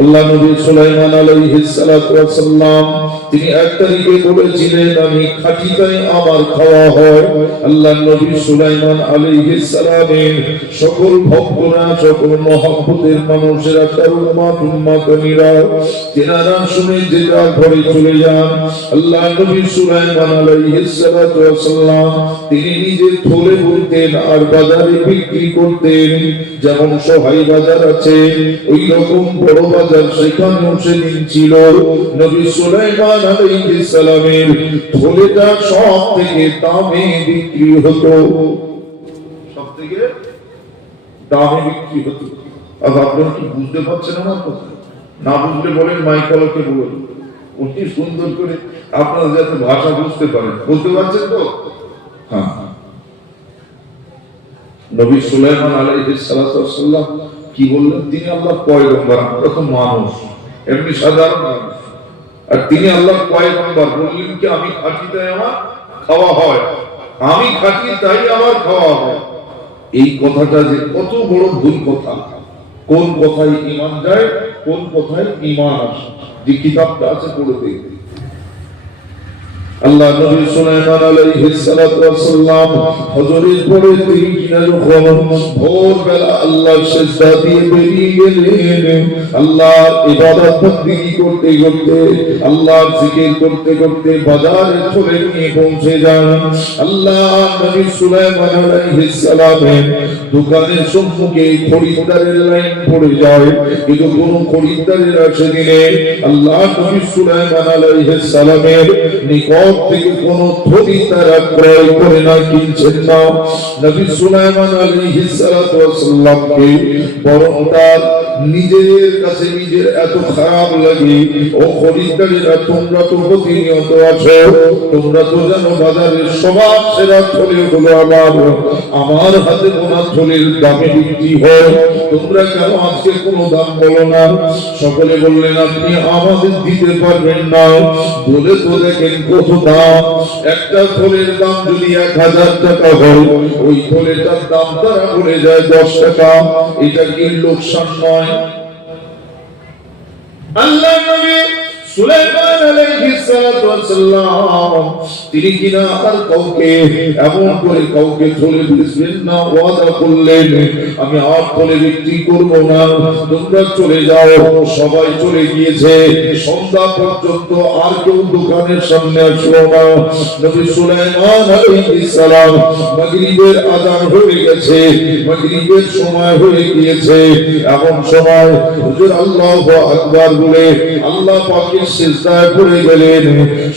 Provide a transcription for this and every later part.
আল্লাহ নবী সুলাইমান আলাইহিস সালাতু ওয়াস সালাম তিনি এক তারিখে বলেছিলেন আমি খাঁটিটাই আমার খাওয়া হয়। আল্লাহ নবী সুলাইমান আলাইহিস সালামের সকল ভক্তরা, সকল মহব্বতের মানুষেরা, তার উম্মত-উম্মাতিরা তেনারা শুনে যে যার ঘরে চলে যান। আল্লাহ নবী সুলাইমান আলাইহিস সালাতু ওয়াস সালাম তিনি নিজে থলে বলতেন আর বাজারে বিক্রি করতেন। যেমন সহাই বাজার আছে ওই রকম বড় বাজার সেখানেও সেদিন ছিল। নবী সুলাইমান আলাইহিস সালামের থলেটা সব থেকে দামে বিক্রি হতো, সব থেকে দামে বিক্রি হতো। আর আপনারা কি বুঝতে পারছেন আমার কথা? না বুঝলে বলেন মাইকলকে বলুন, অতি সুন্দর করে আপনারা যাতে ভাষা বুঝতে পারেন। বুঝতে পারছেন তো? হ্যাঁ। নবী সুলাইমান আলাইহিস সালাতু ওয়াস সালাম কি বললেন? তিনি আল্লাহর পয়গম্বর, আমরা তো মানুষ, এমনি সাধারণ মানুষ, আর তিনি আল্লাহর পয়গম্বর। বললেন কি আমি খাঁটি তাই আমার খাওয়া হয়, আমি খাঁটি তাই আমার খাওয়া হয়। এই কথাটা যে কত বড় ভুল কথা। কোন কথায় ঈমান যায়, কোন কথায় ঈমান আসে, যে কিতাবটা আছে পড়ে দেখবে। আল্লাহ নবী সুলাইমান আলাইহিস সালাতু ওয়াস সালাম হযরত পরে তিনি কিনা যখন ভোরবেলা আল্লাহর সিজদা দিয়ে বেরিয়ে গেলেন, আল্লাহর ইবাদত বন্দেগী করতে করতে, আল্লাহর জিকির করতে করতে বাজারে চলে গিয়ে পৌঁছে যান। আল্লাহ নবী সুলাইমান আলাইহিস সালামের দোকানের সম্মুখে খরিদ্দারের লাইন পড়ে যায়, কিন্তু কোন খরিদ্দারের আসে দিনে আল্লাহ নবী সুলাইমান আলাইহিস সালামের নিকট থেকে কোন থলি তারা ক্রয় করে না, কিনছেন না। নবী সুলাইমান আলাইহিস সালাতু ওয়াস সালামকে বরং তার নিজের কাছে নিজের এত খারাপ লাগে, ও খরিদ্দারেরা তোমরা তো প্রতিনিয়ত আছো, তোমরা তো জানো বাজারের সবার সেরা থলি হলো আমার হাতে বোনা থলির দামে বিক্রি হয়, তোমরা কেন আজকে কোনো দাম বলো না? সকলে বললেন আপনি আমাদের দিতে পারবেন না। বলে তো দেখেন কত দাম। একটা থলের দাম যদি 1000 টাকা হয়, ওই থলেটার দাম তারা বলে যায় 10 টাকা। এটা কি লোকসান নয়? আল্লাহ নবী সুলাইমান আলাইহিস সালাতু ওয়াস সালাম তিনি কিনা আর কাউকে এমন করে কাউকে থলে দিবেন না, ওয়াদা করলেন আমি আর থলে বিক্রি করব না, তোমরা চলে যাও। সবাই চলে গিয়েছে। সন্ধ্যা পর্যন্ত আর কেউ দোকানের সামনে আসলো না। নবী সুলাইমান আলাইহিস সালাম মাগরিবের আযান হয়ে গেছে, মাগরিবের সময় হয়ে গিয়েছে। এমন সময় হুজুর আল্লাহু আকবার বলে আল্লাহ পাকের সিজদায় পড়ে গেলেন।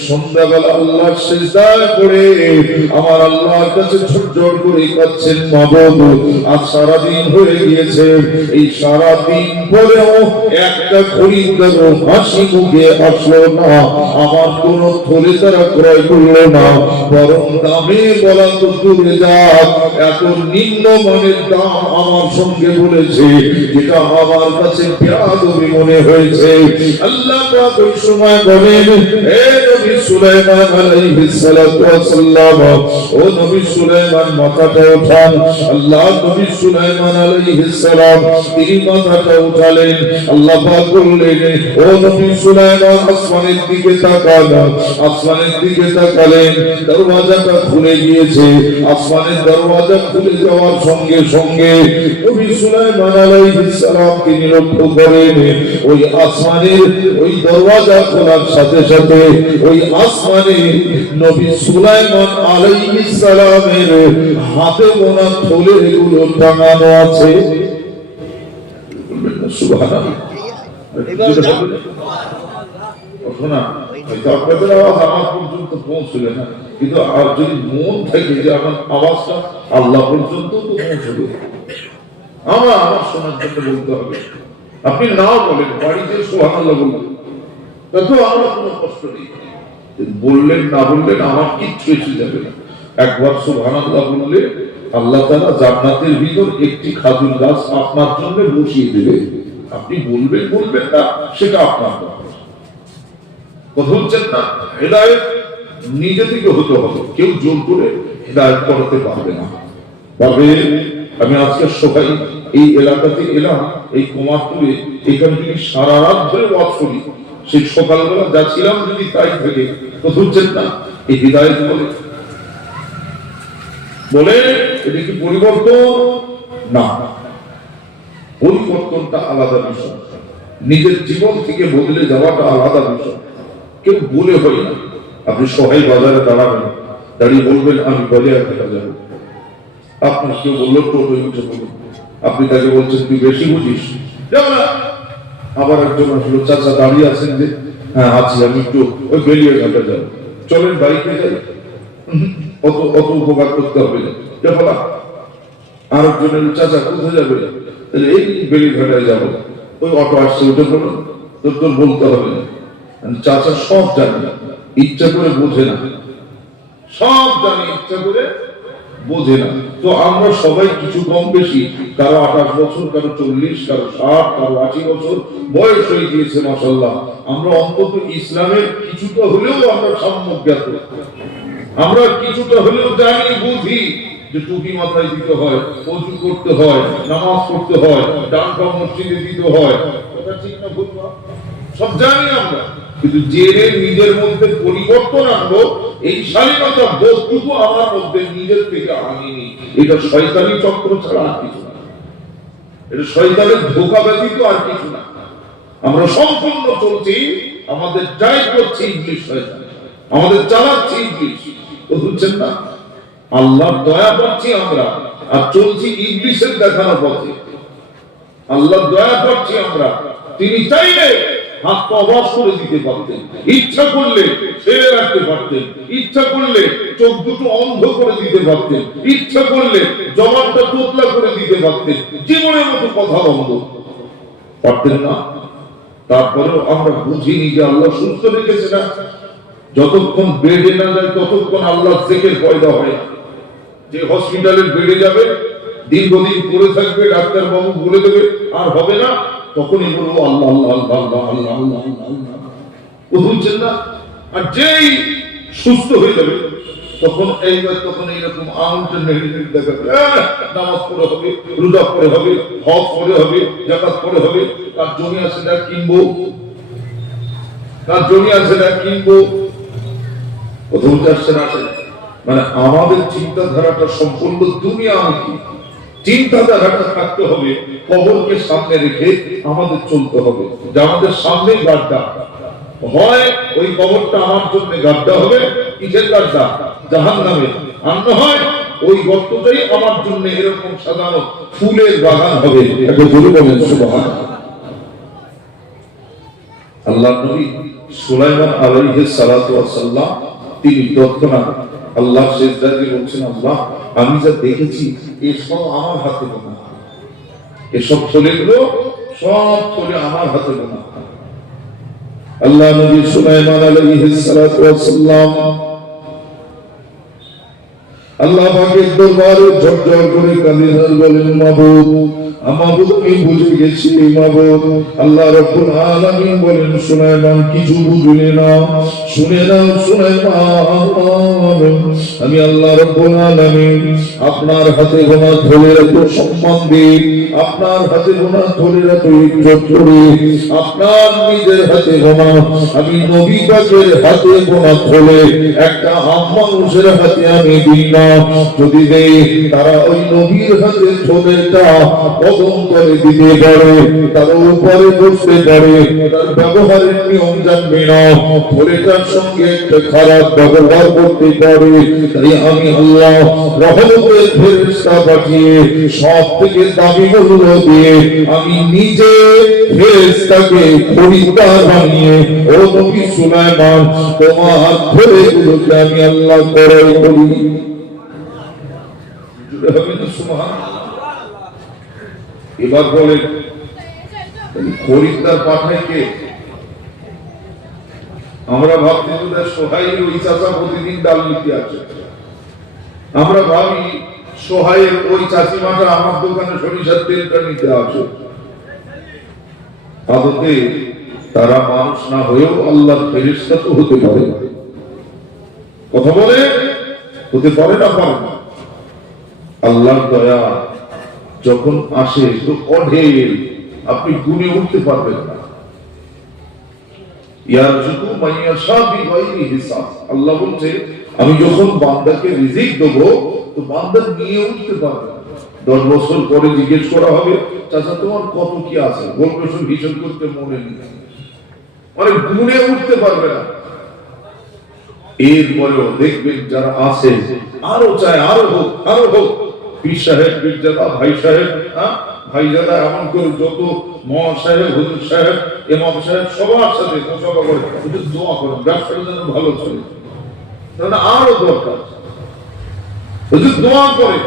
সন্ধ্যাবেলা আল্লাহর সিজদায় পড়ে আমার আল্লাহর কাছে ঝরঝর করে কাঁদছেন, মাবুদ আজ সারা দিন হয়ে গিয়েছে, এই সারা দিন পরেও একটা খরিদ্দারও হাসি মুখে আসলো না, আমার কোন থলে তারা ক্রয় করলো না, বরং দামে বলা তো দূরে যাক, এত নিম্ন মানের দাম আমার সঙ্গে বলেছে, যেটা আমার কাছে বেয়াদবি মনে হয়েছে। আল্লাহ পাক ওই সময় বলেন, হে নবী সুলাইমান আলাইহিস সালাতু ওয়াস সালাম, ও নবী সুলাইমান মাথাটা উঠান। আল্লাহ নবী সুলাইমান আলাইহিস সালাম তিনি মাথাটা উঠালেন। আল্লাহ পাক বললেন, ও নবী সুলাইমান আসমানের দিকে তাকান। আসমানের দিকে তাকালেন, দরওয়াজাটা খুলে গিয়েছে। আসমানের দরওয়াজা খুলে যাওয়ার সঙ্গে সঙ্গে নবী সুলাইমান আলাইহিস সালাম তিনি লক্ষ্য করেন ওই আসমানের ওই দরওয়াজা খোলার সাথে সাথে ওই আসমানে নবী সুলাইমান আলাইহিস সালামের হাতে বোনা থলেগুলো টাঙানো আছে। সুবহানাল্লাহ। আপনাদের আওয়াজ আমার পর্যন্ত পৌঁছবে না, কিন্তু আর যদি মন থেকে যে আমার আওয়াজটা আল্লাহ পর্যন্ত তো পৌঁছবে, আমার শোনার জন্য বলতে হবে। আপনি নাও বলেন, বাড়িতে সুবহানাল্লাহ বলবেন, তাতে আমার কোনো কষ্ট নেই। বললেন না বললেন আমার কিচ্ছু এসে যাবে না। একবার সুবহানাল্লাহ বললে আল্লাহ তাআলা জান্নাতের ভিতর একটি খাজুর গাছ আপনার জন্য বসিয়ে দেবে। আপনি বলবেন বলবেন না সেটা আপনার ব্যাপার। কথা হচ্ছেন না? হেদায়েত নিজে থেকে হতে হবে, কেউ জোর করে হেদায়েত করাতে পারবে না। তবে আমি আজকে সবাই এই এলাকাতে এলাম, এই কুমারপুরে, এখানে যদি সারা রাত ধরে ওয়াজ করি, সেই সকালবেলা যা ছিলাম যদি তাই থেকে তো বুঝছেন না, এই হৃদায়ত বলে এটা কি পরিবর্তন? না, পরিবর্তনটা আলাদা বিষয়, নিজের জীবন থেকে বদলে যাওয়াটা আলাদা বিষয়। কেউ বলে হয় না। আপনি সবাই বাজারে দাঁড়াবেন, দাঁড়িয়ে বলবেন আমি বাজারে দেখা যাবো, আপনার কেউ বললো টোটো উঠে বলুন, আপনি তাকে বলছেন তুই বেশি বুঝিস, যাও না। আবার একজন আসলো, চাচা দাঁড়িয়ে আছেন যে, হ্যাঁ আছি, আমি একটু ওই বেরিয়ে ঘাটে যাবো, চলেন বাইকে যাই, অত অত উপকার করতে হবে না। আর একজনের চাচা কোথায় যাবে, এই বেরিয়ে ঘাটায় যাবো, ওই অটো আসছে উঠে বলুন, তোর বলতে হবে না। চাচা সব জানে, ইচ্ছা করে বোঝে না, সব জানে ইচ্ছা করে বোঝে না। তো আমরা সবাই কিছু কম বেশি, কারো 28 বছর, কারো 40, কারো 60, কারো 80 বছর বয়স হয়ে গিয়েছে, মাশাআল্লাহ। আমরা অন্তত ইসলামের কিছুটা হলেও আমরা সম্যজ্ঞাত, আমরা কিছুটা হলেও জানি, বুঝি যে টুপি মাথায় দিতে হয়, ওযু করতে হয়, নামাজ পড়তে হয়, ডান পা মসজিদে দিতে হয়, কথা ঠিক না ভুল? সব জানি আমরা, কিন্তু জেনে নিজের মধ্যে পরিবর্তন আনবো, এই শালীনতা বোধটুকু আমার মধ্যে নিজের থেকে আনিনি। এটা শয়তানি চক্র ছাড়া আর কিছু না, এটা শয়তানের ধোঁকা ব্যতীত আর কিছু না। আমরা সম্পূর্ণ চলছি, আমাদের যাই করছে ইবলিশ, শয়তান আমাদের চালাচ্ছে ইবলিশ, বুঝছেন না? আল্লাহর দয়া পাচ্ছি আমরা, আর চলছি ইবলিশের দেখানো পথে। আল্লাহর দয়া পাচ্ছি আমরা, তিনি চাইলে হাত পা অবশ করে দিতে পারতেন, ইচ্ছা করলে ছেড়ে রাখতে পারতেন, ইচ্ছা করলে চোখ দুটো অন্ধ করে দিতে পারতেন, ইচ্ছা করলে জবানটা তোতলা করে দিতে পারতেন, জীবনের মতো কথা বন্ধ পারতেন না। তারপরেও আমরা বুঝিনি যে আল্লাহ সুস্থ রেখেছে না। যতক্ষণ বেডে না যায় ততক্ষণ আল্লাহ জিকির পয়দা হয় না। যে হসপিটালের বেডে যাবে, দীর্ঘদিন পড়ে থাকবে, ডাক্তার বাবু বলে দেবে আর হবে না, তখনই বলবো আল্লাহ আল্লাহ আল্লাহ আল্লাহ আল্লাহ আল্লাহ আল্লাহ, বুঝছেন না? আর যেই সুস্থ হয়ে যাবে তখন এইরকম আঙুলটা নেড়ে নেড়ে দেখাবে, নামাজ পড়ে হবে, রোজা পড়ে হবে, হজ পড়ে হবে, যাকাত পড়ে হবে, তার জমি আছে না কিনবো, তার জমি আছে না কিনবো, প্রথম আসছে না। মানে আমাদের চিন্তাধারাটা সম্পূর্ণ দুনিয়ামুখী চিন্তাধারাটা থাকতে হবে। কবরকে সামনে রেখে আমাদের চলতে হবে, যে আমাদের সামনে গাড্ডা হয়, ওই কবরটা আমার জন্য গাড্ডা হবে, কিসের গাড্ডা? জাহান্নামে। আর না হয় ওই গর্তটাই আমার জন্য এরকম সাজানো ফুলের বাগান হবে। একবার বলে বলেন সুবহানাল্লাহ। আল্লাহর নবী সুলাইমান আলাইহিস সালাতু ওয়াস সালাম, তিনি তৎক্ষণাৎ আল্লাহ সিজদায় দিয়ে বলছেন, আল্লাহ আমি যা দেখেছি এসব আমার হাতে গোনা, এসব ছেলেগুলো সব ছেলে আমার হাতে গোনা। আল্লাহ নবী সুলাইমান আলাইহিস সালাতু ওয়াস সালাম আল্লাহ পাকের দরবারে ঝরঝর করে কাঁদেন, বলেন মাবুদ, আমাবুদ আমি বুঝে গেছি মাবুদ। আল্লাহ রাব্বুল আলামিন বলেন, সুলাইমান কিছু বুঝলে না, শুনে নাও সুলাইমান, আমি আল্লাহ রাব্বুল আলামিন আপনার হাতে গোনা ধরে এত সম্মান দিই, আপনার হাতে গোনা ধরে এত ইজ্জত করি, আপনার নিজের হাতে গোনা আমি নবী পাকের হাতে গোনা ধরে একটা আম মানুষের হাতে আমি দিই না। যদি দেই তারা ওই নবীর হাতে ধরেটা কদম করে দিতে পারে, তার উপরে বসতে পারে, তার ব্যবহারের নিয়ম জানবে না, ধরেটার সঙ্গে একটা খারাপ ব্যবহার করতে পারে। তাই আমি আল্লাহ রহমতের ফেরেশতা পাঠিয়ে সব থেকে দামি মূল্য দিয়ে আমি নিজে ফেরেশতাকে খরিদ্দার বানিয়ে, ও নবী সুলাইমান তোমার ধরেগুলোকে আমি আল্লাহ ক্রয় করি। এবার বলেন খরিদ্দার পাঠায় কে? আমরা ভাবছি সোহাইয়ের ওই চাচা প্রতিদিন ডাল নিতে আছে, আমরা ভাবি সোহাইয়ের ওই চাচিমাটা আমার দোকানে সরিষার তেলটা নিতে আসে। আদতে তারা মানুষ না হয়েও আল্লাহর ফেরেশতা তো হতে পারে, কথা বলে হতে পারে না, পারে না। আল্লাহর দয়া যখন আসে তো অঢেল, আপনি গুনে উঠতে পারবেন না। ইয়ারযুকু মান ইয়াশা বিগাইরি হিসাব। আল্লাহ বলছে আমি যখন বান্দাকে রিজিক দেব তো বান্দা নিয়ে উঠতে পারবে না। 10 বছর পরে জিজ্ঞেস করা হবে, চাচা তোমার কত কি আছে, বলবে শুধু হিসাব করতে মনে নেই, মানে গুনে উঠতে পারবে না। এরপরেও দেখবেন যারা আছে আরো চায় আরো হোক আরো হোক। পীর সাহেব, পীরজাদা, ভাই সাহেব, ভাইজাদা, এমন করে যত মহা সাহেব, হুজুর সাহেব, ইমাম সাহেব সবার সাথে মুসাফা করে একটু দোয়া করেন ব্যবসাটা যেন ভালো চলে, তাহলে আরো দরকার হুজুর দোয়া করে।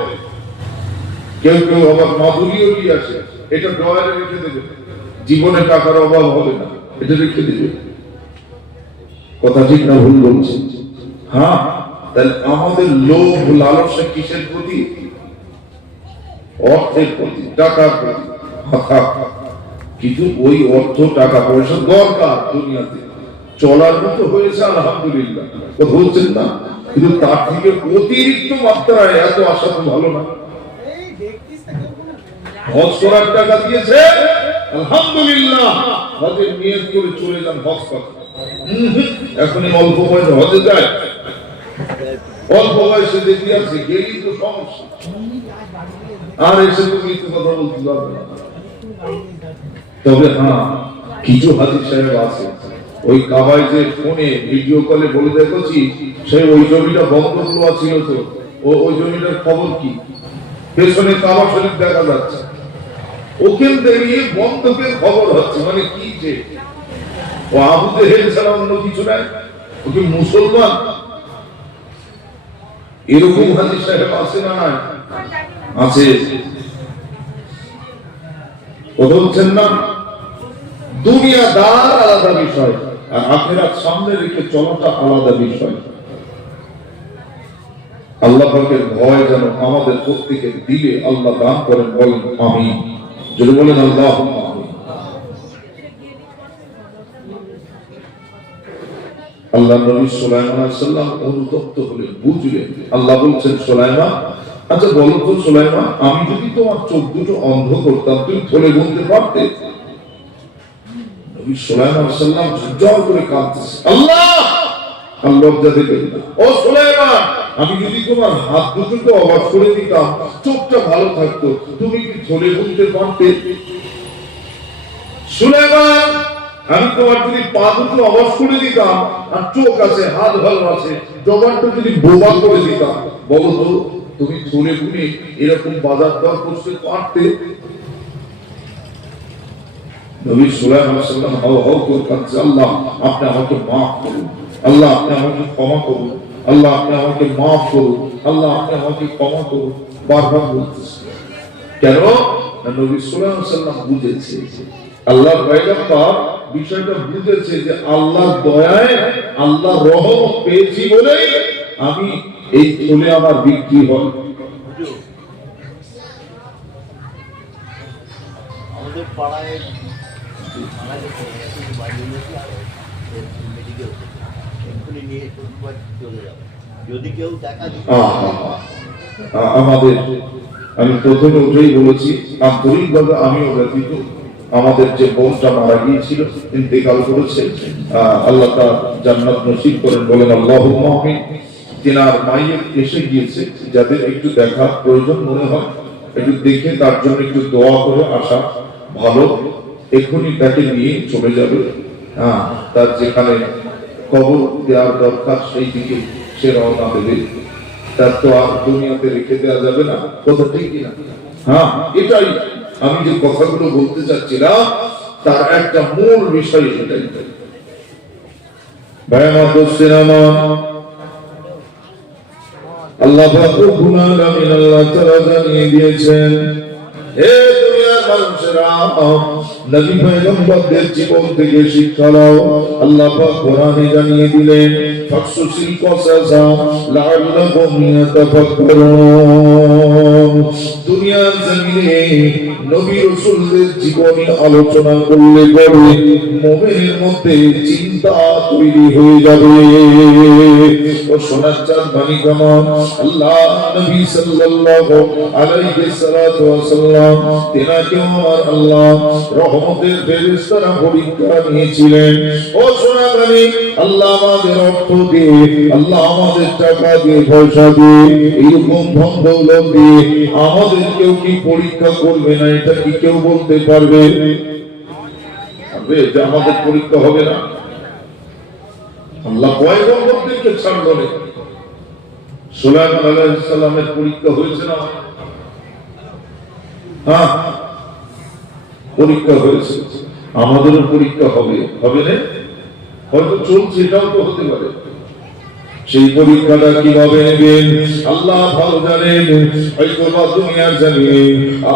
কেউ কেউ আবার মাধুরীও কি আছে, এটা ডয়ারে রেখে দেবে, জীবনে টাকার অভাব হবে না, এটা রেখে দেবে। কথা ঠিক না ভুল বলছি? হ্যাঁ, তাহলে আমাদের লোভ লালসা কিসের প্রতি? অর্থের প্রতি, টাকার প্রতি। কিন্তু ওই অর্থ টাকা পয়সা দরকার দুনিয়াতে চলার মতো হয়েছে আলহামদুলিল্লাহ, কথা বলছেন না, কিন্তু তার থেকে অতিরিক্ত মাত্রায় এত আশা তো ভালো না। হজ করার টাকা দিয়েছে আলহামদুলিল্লাহ, হজের নিয়ত করে চলে যান হজ করতে। এখনই অল্প বয়সে হজে যায়, অল্প বয়সে দেখি আছে গেলেই তো সমস্যা, আর এসে তো মিথ্যে কথা বলতে পারবে না। তবে হ্যাঁ, কিছু হাজি সাহেব আছে ওই কাবায় যে ফোনে ভিডিও কলে বলে দেখেছি সেই ওই জমিটা বন্ধ করা ছিল, তো ওই জমিটার খবর কি, পেছনে কাবা শরীফ দেখা যাচ্ছে, ওখান থেকে বন্ধকের খবর হচ্ছে, মানে কি যে ও আবু জেহেল ছাড়া অন্য কিছু নাই, ও কি মুসলমান? এরকম হাজি সাহেব আছে না নাই? আছে। কথা বলছেন না? দুনিয়াদার আলাদা বিষয়, আর আখিরাত সামনে রেখে চলাটা আলাদা বিষয়। আল্লাহ পাকের ভয় যেন আমাদের প্রত্যেকের দিলে আল্লাহ দান করেন, বলেন আমিন। যদি বলেন আল্লাহুম্মা আমিন। আল্লাহ নবী সুলাইমান আলাইহিস সালাম অনুতপ্ত হলেন, বুঝলেন। আল্লাহ বলছেন সুলাইমান, আচ্ছা বলো তো সুলাইমান, আমি যদি তোমার চোখ দুটো অন্ধ করতাম তুমি থলে গুনতে পারতে? নবী সুলাইমান আলাইহিস সালাম জোর করে কাঁদতেছে, আল্লাহ লজ্জা দেবেন না। ও সুলাইমান, আমি যদি তোমার হাত দুটোকে অবাক করে দিতাম, চোখটা ভালো থাকতো, তুমি কি থলে গুনতে পারতে? সুলাইমান, আমি তোমার যদি পা দুটো অবাক করে দিতাম, আর চোখ আছে, হাত ভালো আছে, জবানটা যদি বোবা করে দিতাম, বলো তো তুমি থলে গুনে এরকম বাজার দর করতে পারতে? নবী সুলাইমান আলাইহিস সালাম হাও হাও করে কাঁদছে, আল্লাহ আপনি আমাকে মাফ করুন, আল্লাহ আপনি আমাকে ক্ষমা করুন, আল্লাহ আপনি আমাকে মাফ করুন, আল্লাহ আপনি আমাকে ক্ষমা করুন, বারবার বলতেছে। কেন? নবী সুলাইমান আলাইহিস সালাম বুঝেছে, আল্লাহর পয়গম্বর বিষয়টা বুঝেছে যে আল্লাহর দয়ায়, আল্লাহর রহমত পেয়েছি বলে আমি এই থলে আমার বিক্রি হয়। আমাদের পাড়ায় যদি কেউ দেখা আমাদের, আমি প্রথমে উঠেই বলেছি আন্তরিকভাবে আমিও ব্যতীত, আমাদের যে বোনটা মারা গিয়েছিল, ইন্তেকাল করেছে, আল্লাহ তার জান্নাত নসিব করেন, বলেন আল্লাহুম্মা আমিন। তিনার মায়ের এসে গিয়েছে, যাদের একটু দেখার প্রয়োজন মনে হয় একটু দেখে তার জন্য একটু দোয়া করে আসা ভালো। এখনই তাকে নিয়ে চলে যাবে, তার যেখানে কবর দেওয়ার দরকার সেই দিকে সে রওনা দেবে, তার তো আর দুনিয়াতে রেখে দেওয়া যাবে না, কথা ঠিক কিনা? হ্যাঁ, এটাই আমি যে কথাগুলো বলতে চাচ্ছিলাম তার একটা মূল বিষয় এটাই। আল্লাহ রব্বুল আলামিন আল্লাহ তাআলা জানিয়ে দিয়েছেন, হে দুনিয়ার মানুষেরা, নবী পয়গম্বরদের জীবন থেকে শিক্ষা নাও। আল্লাহ পাক কোরআনে জানিয়ে দিলেন, ফাকসুসিল কসাসা লাআল্লাহুম ইয়াতাফাক্কারুন। দুনিয়ার জমিনে নবী রাসূলদের জীবনী আলোচনা করলে পরে মুমিনের মধ্যে চিন্তা তৈরি হয়ে যাবে। ও সোনার চাঁদ মানিকামা, আল্লাহ নবী সাল্লাল্লাহু আলাইহি সাল্লাতু ওয়াসাল্লাম তেনাকে আমার আল্লাহ রহমতের ফেরেশতারা পরীক্ষা নিয়েছিলেন। ও সোনা গানি, আল্লাহ আমাদের অর্থ দিয়ে, আল্লাহ আমাদের টাকা দিয়ে, পয়সা দিয়ে, এরকম ধন দৌলত দিয়ে আমাদের কেউ কি পরীক্ষা করবে না? এটা কি কেউ বলতে পারবে যে আমাদের পরীক্ষা হবে না? আল্লাহ পয়গম্বরদেরকে ছাড়লো না। সুলাইমান আলাইহিস সালামের পরীক্ষা হয়েছে না? হ্যাঁ, পরীক্ষা হয়েছে। আমাদেরও পরীক্ষা হবে, হবে না? হয়তো চলছে, এটাও তো হতে পারে। সেই পরীক্ষাটা কিভাবে নেবেন আল্লাহ ভালো জানেন। হয়তো বা দুনিয়ার জমিনে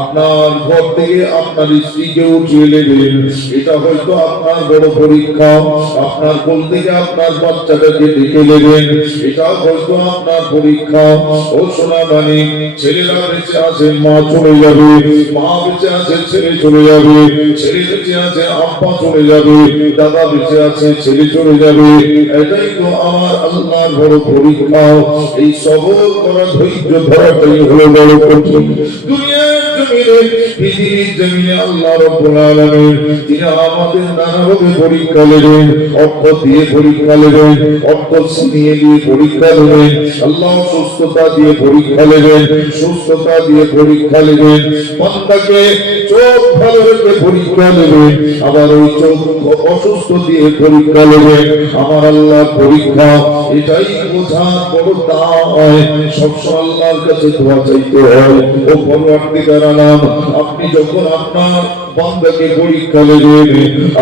আপনার ঘর থেকে আপনার স্ত্রীকে উঠিয়ে নেবেন, এটা হয়তো আপনার বড় পরীক্ষা। আপনার কোল থেকে আপনার বাচ্চাটাকে ডেকে নেবেন, এটা হয়তো আপনার পরীক্ষা। ও সোনা মানে, ছেলেরা বেঁচে আছে, মা চলে যাবে, মা বেঁচে আছে, ছেলে চলে যাবে, ছেলে বেঁচে আছে, আব্বা চলে যাবে, দাদা বেঁচে আছে, ছেলে চলে যাবে। এটাই তো আমার আল্লাহ বড় পরীক্ষা। এই সবর করা, ধৈর্য ধরাটাই হলো বড় কঠিন। দুনিয়ার জমিনে, পৃথিবীর জমিনে আল্লাহ রাব্বুল আলামিন তিনি আমাদের নানাভাবে পরীক্ষা নেবেন। অর্থ দিয়ে পরীক্ষা নেবেন, অর্থ ছিনিয়ে দিয়ে পরীক্ষা নেবেন। আল্লাহ সুস্থতা দিয়ে পরীক্ষা নেবেন, সুস্থতা দিয়ে পরীক্ষা নেবেন। বান্দাকে চোখ ভালো রেখে পরীক্ষা নেবেন, আবার ওই চোখ অসুস্থ দিয়ে পরীক্ষা নেবেন। আমার আল্লাহ পরীক্ষা, এটাই বোঝা বড় দায়। সবসময় আল্লাহর কাছে দোয়া চাইতে হয়। ও পরওয়ারদিগার আলাম, আপনি যখন আপনার বান্দাকে পরীক্ষা নেবেন,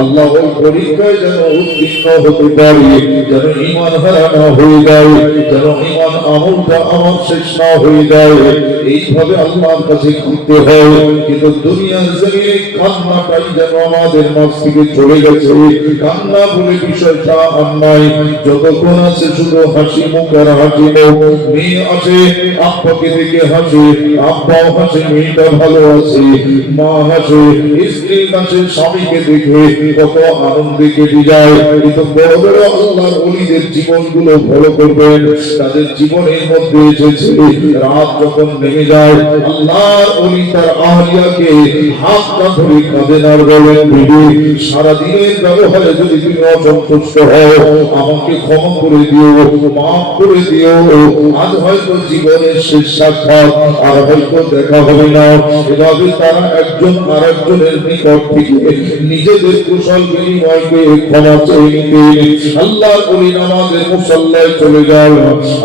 আল্লাহ ওই পরীক্ষায় যেন উত্তীর্ণ হতে পারে, যেন ঈমান হারা না হয়ে যায়, যেন ঈমান আমলটা আমার শেষ না হয়ে যায়, এইভাবে আল্লাহর কাছে করতে হয়। কিন্তু দুনিয়ার জমিনে কান্নাটাই যেন আমাদের মাঝ থেকে চলে গেছে। কান্না বলে বিষয়টা আর নাই। যতক্ষণ আছে শুধু হাসি মুখ আর হাসি মুখ। মেয়ে আছে, আব্বাকে দেখে হাসে, আব্বাও হাসে, মেয়েটা ভালো আছে, মা হাসে, স্ত্রী হাসে, স্বামীকে দেখে কত আনন্দে কেটে যায়। কিন্তু বড় বড় আল্লাহর ওলিদের জীবনগুলো ভালো করবেন, তাদের জীবনের মধ্যে এসেছে রাত যখন নেমে যায়, আল্লাহর ওলি তার আহলিয়াকে হাতটা ধরে কাঁদেন আর বলেন, বিবি সারাদিনের ব্যবহারে যদি তুমি অসন্তুষ্ট হও, আমাকে ক্ষমা করে দিও, মাফ করে দিও। আজ হয়তো জীবনের শেষ সাক্ষাৎ, আর হয়তো দেখা হবে না। এভাবে তারা একজন আর একজনের নিকট থেকে নিজেদের কুশল বিনিময়কে ক্ষমা চেয়ে নিতেন। আল্লাহর ওলি নামাজের মুসল্লায় চলে যান,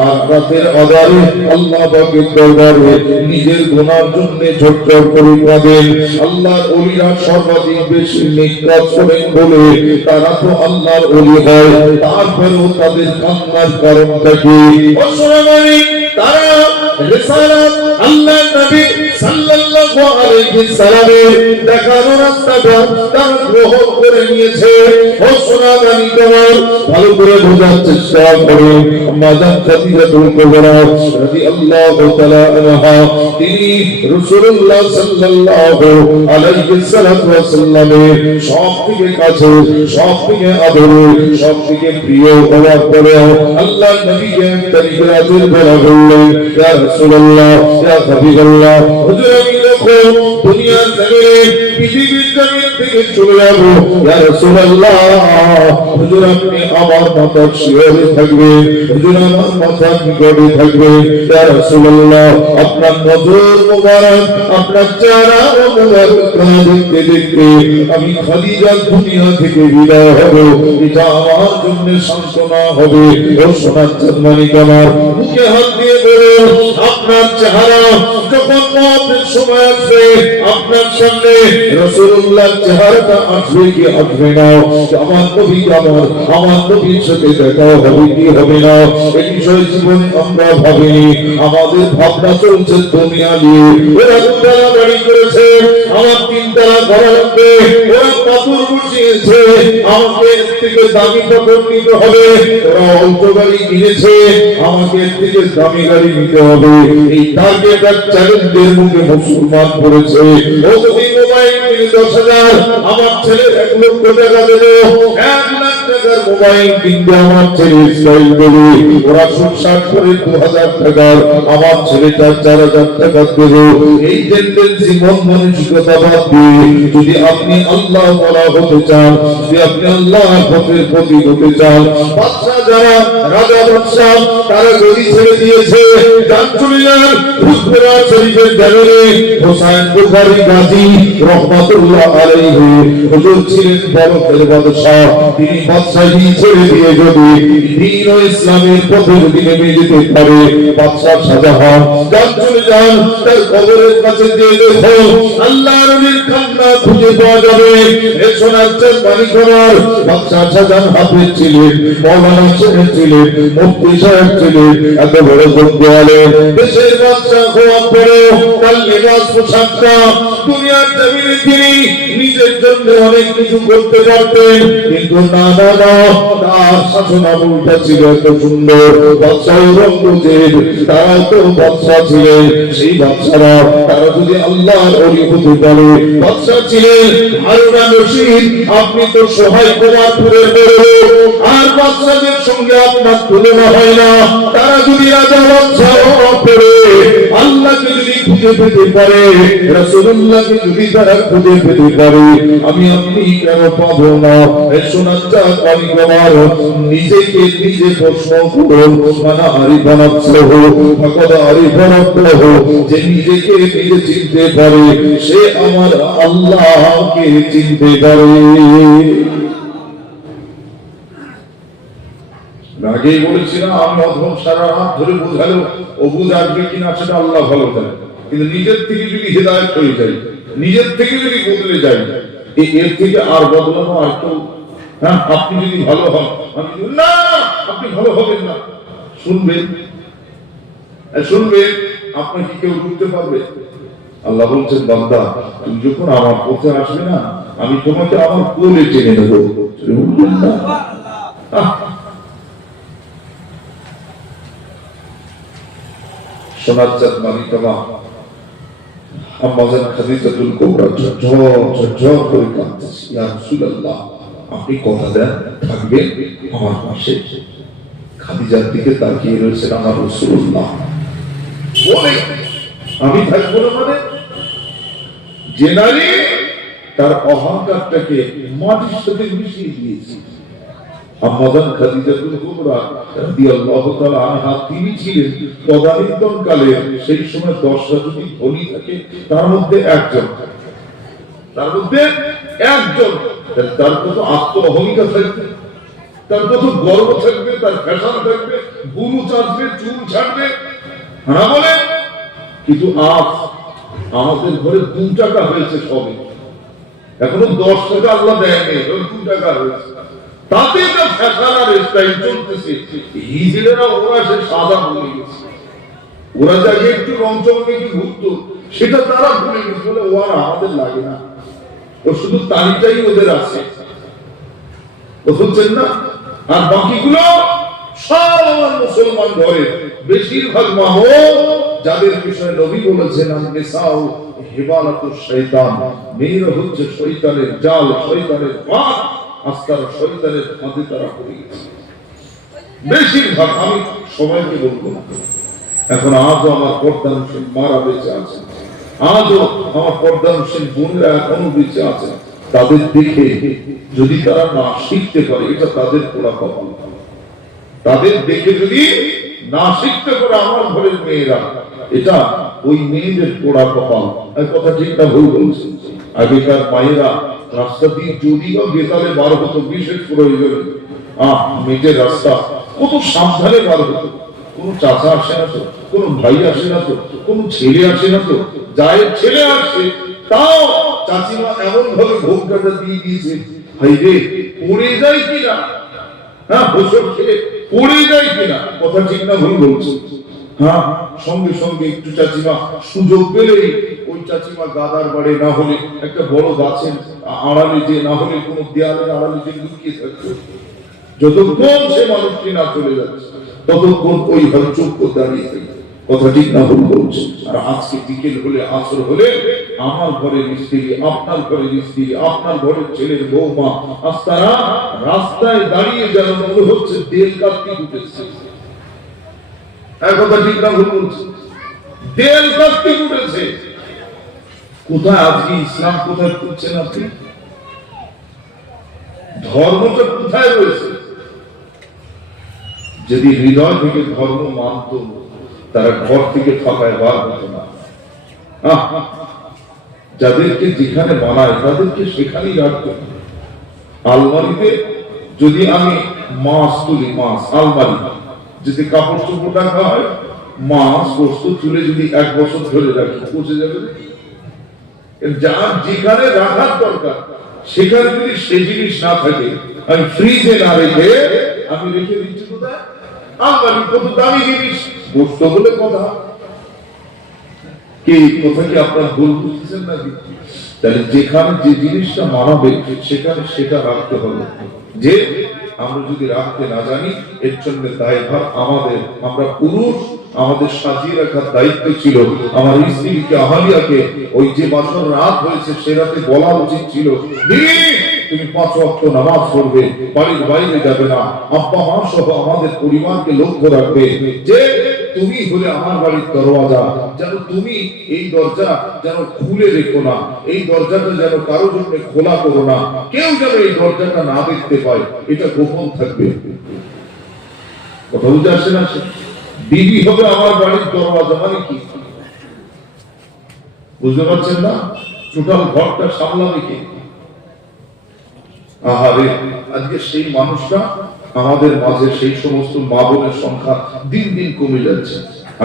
আর রাতের আধারে আল্লাহ পাকের দরবারে নিজের গুনার জন্য ঝরঝর করে কাঁদেন। আল্লাহর ওলিরা সর্বাধিক বেশি নেক কাজ করেন বলে তারা তো আল্লাহর ওলি হয়। তারপরেও তাদের কান্নার কারণটা কি? তারা রিসালাত আল্লাহর নবী সাল্লাল্লাহু আলাইহি সাল্লামের দেখানো রাস্তাটা তারা গ্রহণ করে নিয়েছে। ও সোনা গানি, তোমার ভালো করে বোঝার চেষ্টা করো। মাদান খাদিজাতুল কুবরা রাদিয়াল্লাহু তাআলা আনহা, তিনি রাসূলুল্লাহ সাল্লাল্লাহু আলাইহি সাল্লামের সবথেকে কাছে, সবথেকে আদরে, সবথেকে প্রিয় হওয়ার পরেও আল্লাহর নবীকে তারিকাতের বেলা বললেন, ইয়া রাসূলুল্লাহ, ইয়া হাবিবাল্লাহ, হুজুর আমি দেখো দুনিয়ার জমিনে, পৃথিবীর জমিন থেকে চলে যাবো, ইয়া রাসূলুল্লাহ, হুজুর আপনি আমার মাথার শিয়রে থাকবেন, হুজুর আমার মাথার নিকটে থাকবেন, ইয়া রাসূলুল্লাহ, আপনার নজর মোবারক, আপনার চেহারা মোবারক দেখতে দেখতে আমি খাদিজা দুনিয়া থেকে বিদায় হব, এটা আমার জন্য সান্ত্বনা হবে। ও সোনার চাঁদমানিক আমার, মুখে হাত দিয়ে বলুন, আপনার চেহারা যখন মওতের সময় আসবে, আপনার সামনে রাসূলুল্লাহর চেহারাটা আসবে কি আসবে না, আমার নবী আমার নবীর সাথে দেখা হবে কি হবে না, এই বিষয়ে জীবনে আমরা ভাবিনি। আমাদের ভাবনা চলছে দুনিয়া নিয়ে। ওরা দুতলা বাড়ি করেছে, আমার তিনতলা ঘর লাগবে। ওরা পাথর বসিয়েছে, আমাকে এর থেকে দামি পাথর নিতে হবে। ওরা অল্প গাড়ি কিনেছে, আমাকে এর থেকে দামি গাড়ি নিতে হবে। এই টার্গেট আর চ্যালেঞ্জের মুখে মুসলমান পড়েছে। ও যদি মোবাইল কিনে 10,000, আমার ছেলে 1 লক্ষ টাকা দেবো, 1 লাখ টাকার মোবাইল কিনতে আমার ছেলে স্টাইল দেবে। ওরা 60 করে 2,000 টাকার, আমার ছেলেটা 4,000 টাকা দেবে। এই টেন্ডেন্সি মন মানসিকতা বাদ দিয়ে যদি আপনি আল্লাহ বলা হতে চান, যদি আপনি আল্লাহ পথের প্রতি হতে চান, বাদশা যারা রাজা বাদশা তারা গদি ছেড়ে দিয়েছে, যান চলে যান হুজরা শরীফের জামিনে। হোসেন বুখারী গাজী রহমাতুল্লাহ আলাইহি হুজুর ছিলেন বড় বাদশা, তিনি বাদশাহী ছেড়ে দিয়ে যদি দ্বীন ও ইসলামের পথে যদি নেমে যেতে পারে, বাদশা শাহজাহান যান চলে যান তার কবরের কাছে গিয়ে দেখো আল্লাহর নবীর কান্না খুঁজে পাওয়া যাবে। এ সোনার চাঁদ পানি করার বাদশা শাহজাহান হাফেজ ছিলেন, মাওলানা সাহেব ছিলেন, মুফতি সাহেব ছিলেন, এত বড় যোগ্য আলেম, দেশের বাদশা হওয়ার পরেও তার লেবাস পোশাকটা দুনিয়ার জমিনে তিনি নিজের জন্য অনেক কিছু করতে পারতেন, কিন্তু না না না, তার শাসনামলটা ছিল এত সুন্দর। বাদশা ঔরঙ্গজেব তারাও তো বাদশা ছিলেন, সেই বাদশারা তারা যদি আল্লাহর ওলি হতে পারে। বাদশা ছিলেন হারুন রশিদ, আপনি তো সহায় কুমারপুরের বড় লোক, আর বাদশাদের সঙ্গে আপনার তুলনা হয় না। তারা যদি রাজা বাদশা হওয়ার পরে আল্লাহকে যদি খুঁজে পেতে পারে, রাসূলুল্লাহকে যদি তারা খুঁজে পেতে পারে, আমি আপনি কেন পাবো না? শোনার চাঁদ পানি কমার নিজেকে নিজে প্রশ্ন করুন, মানা আরিফা নাফসাহু ফাকাদ আরিফা রাব্বাহু, যে নিজেকে নিজে চিনতে পারে সে আমার আল্লাহকে চিনতে পারে। আগেই বলেছিলাম আমি অধম সারা রাত ধরে বোঝালো, ও বুঝাবে কিনা সেটা আল্লাহ ভালো জানে, কিন্তু নিজের থেকে যদি হেদায়েত হয়ে যায়, নিজের থেকে যদি বদলে যায়, এর থেকে আর বদলানো আর কেউ। হ্যাঁ, আপনি যদি ভালো হন, আমি না, আপনি ভালো হবেন না। শুনবেন শুনবেন, আপনাকে কেউ রুখতে পারবে? আল্লাহ বলছেন, বান্দা তুমি যখন আমার পথে আসবে না, আমি তোমাকে আমার কোলে টেনে নেবো। বলবেন না? সোনার চাঁদ মালিকামা আম্মাজান খাদিজাতুল কুবরা ঝরঝর করে কাঁদতেছে, ইয়া রাসূলুল্লাহ আপনি কথা দেন থাকবেন আমার পাশে। খাদিজার দিকে তাকিয়ে রয়েছেন আমার রাসূলুল্লাহ, বলে আমি থাকবো না মানে? যে নারী তার অহংকারটাকে মাটির সাথে মিশিয়ে দিয়েছে, আম্মাজান খাদিজাতুল কুবরা রাদিয়াল্লাহু তাআলা আনহা, তিনি ছিলেন তদানীন্তন কালে সেই সময় 10টা যদি ধনী থাকে তার মধ্যে একজন, তার কত আত্ম অহংকার থাকবে, তার কত গর্ব থাকবে, তার ফ্যাশন থাকবে, বুনু চাটবে, চুল ছাড়বে, হ্যাঁ বলে। কিন্তু আজ আমাদের ঘরে 2 টাকা হয়েছে সবে, এখনো 10 টাকা আল্লাহ দেয়নি, 2 টাকা হয়েছে, তাতে একটা ফ্যাশন আর স্টাইল চলতেছে। হিজড়েরা ওরা সে সাদা ভুলে গেছে, ওরা যাকে একটু রং চমকে কি ঘুরতো সেটা তারা ভুলে গেছে, বলে ও আর আমাদের লাগে না, ও শুধু তালিকাই ওদের আছে, বুঝছেন না? আর বাকিগুলো সব আমার মুসলমান ঘরে বেশিরভাগ মাহো, যাদের বিষয়ে নবী বলেছেন নিসাউ হিবালাতুশ শয়তান, মেয়েরা হচ্ছে শয়তানের জাল, শয়তানের ফাঁদ, আস্তার শয়তানের ফাঁদে তারা পড়ে গেছে বেশিরভাগ। আমি সবাইকে বলবো না, এখন আজও আমার পর্দার হোসেন মারা বেঁচে আছে, আজও আমার পর্দার হোসেন বোনেরা এখনো বেঁচে আছে, তাদের দেখে যদি তারা না শিখতে পারে এটা তাদের পোড়া কপাল। তাদের দেখে যদি না শিখতে পারে আমার ঘরের মেয়েরা, এটা ওই মেয়েদের পোড়া কপাল। কথা ঠিক না ভুল বলছে? আগেকার মায়েরা রাস্তা দিয়ে যদিও বেতালে বার হতো, বিশেষ প্রয়োজন মেয়েদের রাস্তা কত সাবধানে বার হতো, কোন চাচা আসে না তো, কোন ভাই আসে না তো, কোন ছেলে আসে না তো, যাই ছেলে আসে তাও চাচিমা এমন ভাবে ঘোমটাটা দিয়ে দিয়েছে, ভাই রে পড়ে যায় কিনা, হ্যাঁ বছর খেয়ে পড়ে যায় কিনা, কথা ঠিক না ভুল বলছে। হ্যাঁ সঙ্গে সঙ্গে একটু চাচিমা সুযোগ পেলেই ওই চাচিমা গাদার বাড়ি না হলে একটা বড় গাছের আড়ালে যে, না হলে কোনো দেয়ালের আড়ালে যে লুকিয়ে থাকতো, যতক্ষণ সে মানুষটি না চলে যাচ্ছে ততক্ষণ ওই ঘর চুপ করে দাঁড়িয়ে থাকে, কথা ঠিক না ভুল বলছে। আর আজকে বিকেল হলে আসর হলে আমার ঘরের স্ত্রী, আপনার ঘরের স্ত্রী, আপনার ঘরের ছেলের বৌমা, আজ তারা রাস্তায় দাঁড়িয়ে যেন মনে হচ্ছে দেল কার্তিক উঠেছে, কথা ঠিক না ভুল বলছে, দেল কার্তিক উঠেছে। কোথায় আজকে ইসলাম কোথায় করছেন আপনি? ধর্মটা কোথায় রয়েছে? যদি হৃদয় থেকে ধর্ম মানত তারা ঘর থেকে ফাঁকায় বার হতো না। যাদেরকে যেখানে বানায় তাদেরকে সেখানেই রাখতো। আলমারিতে যদি আমি মাছ তুলি, মাছ আলমারি যদি কাপড় চোপড় রাখা হয়, মাছ বস্তু তুলে যদি 1 বছর ধরে রাখি পচে যাবে। যার যেখানে রাখার দরকার সেখানে যদি সে জিনিস না থাকে, আমি ফ্রিজে না রেখে আমি রেখে দিচ্ছি কোথায়? আলমারি। কত দামি জিনিস, বস্তু বলে কথা। কি কথা কি আপনার ভুল বুঝতেছেন নাকি? তাহলে যেখানে যে জিনিসটা মানাবে সেখানে সেটা রাখতে হবে। যে আমরা যদি রাখতে না জানি এর জন্য দায়ভার আমাদের। আমরা পুরুষ, আমাদের সাজিয়ে রাখার দায়িত্ব ছিল। আমার স্ত্রীকে আহালিয়াকে ওই যে বছর রাত হয়েছে সে রাতে বলা উচিত ছিল, তুমি 5 ওয়াক্ত নামাজ পড়বে, বাড়ির বাইরে যাবে না, আব্বা মা সহ আমাদের পরিবারকে লক্ষ্য রাখবে। যে তুমি হলে আমার বাড়ির দরওয়াজা, যেন তুমি এই দরজা যেন খুলে রেখো না, এই দরজাটা যেন কারো জন্য খোলা করো না, কেউ যেন এই দরজাটা না দেখতে পায়, এটা গোপন থাকবে। কথা বুঝে আসে না? বিবি হবে আমার বাড়ির দরওয়াজা মানে কি বুঝতে পারছেন না? টোটাল ঘরটা সামলাবে কে? আহারে, আজকে সেই মানুষটা আমাদের মাঝে, সেই সমস্ত মা বোনের সংখ্যা দিন দিন কমে যাচ্ছে।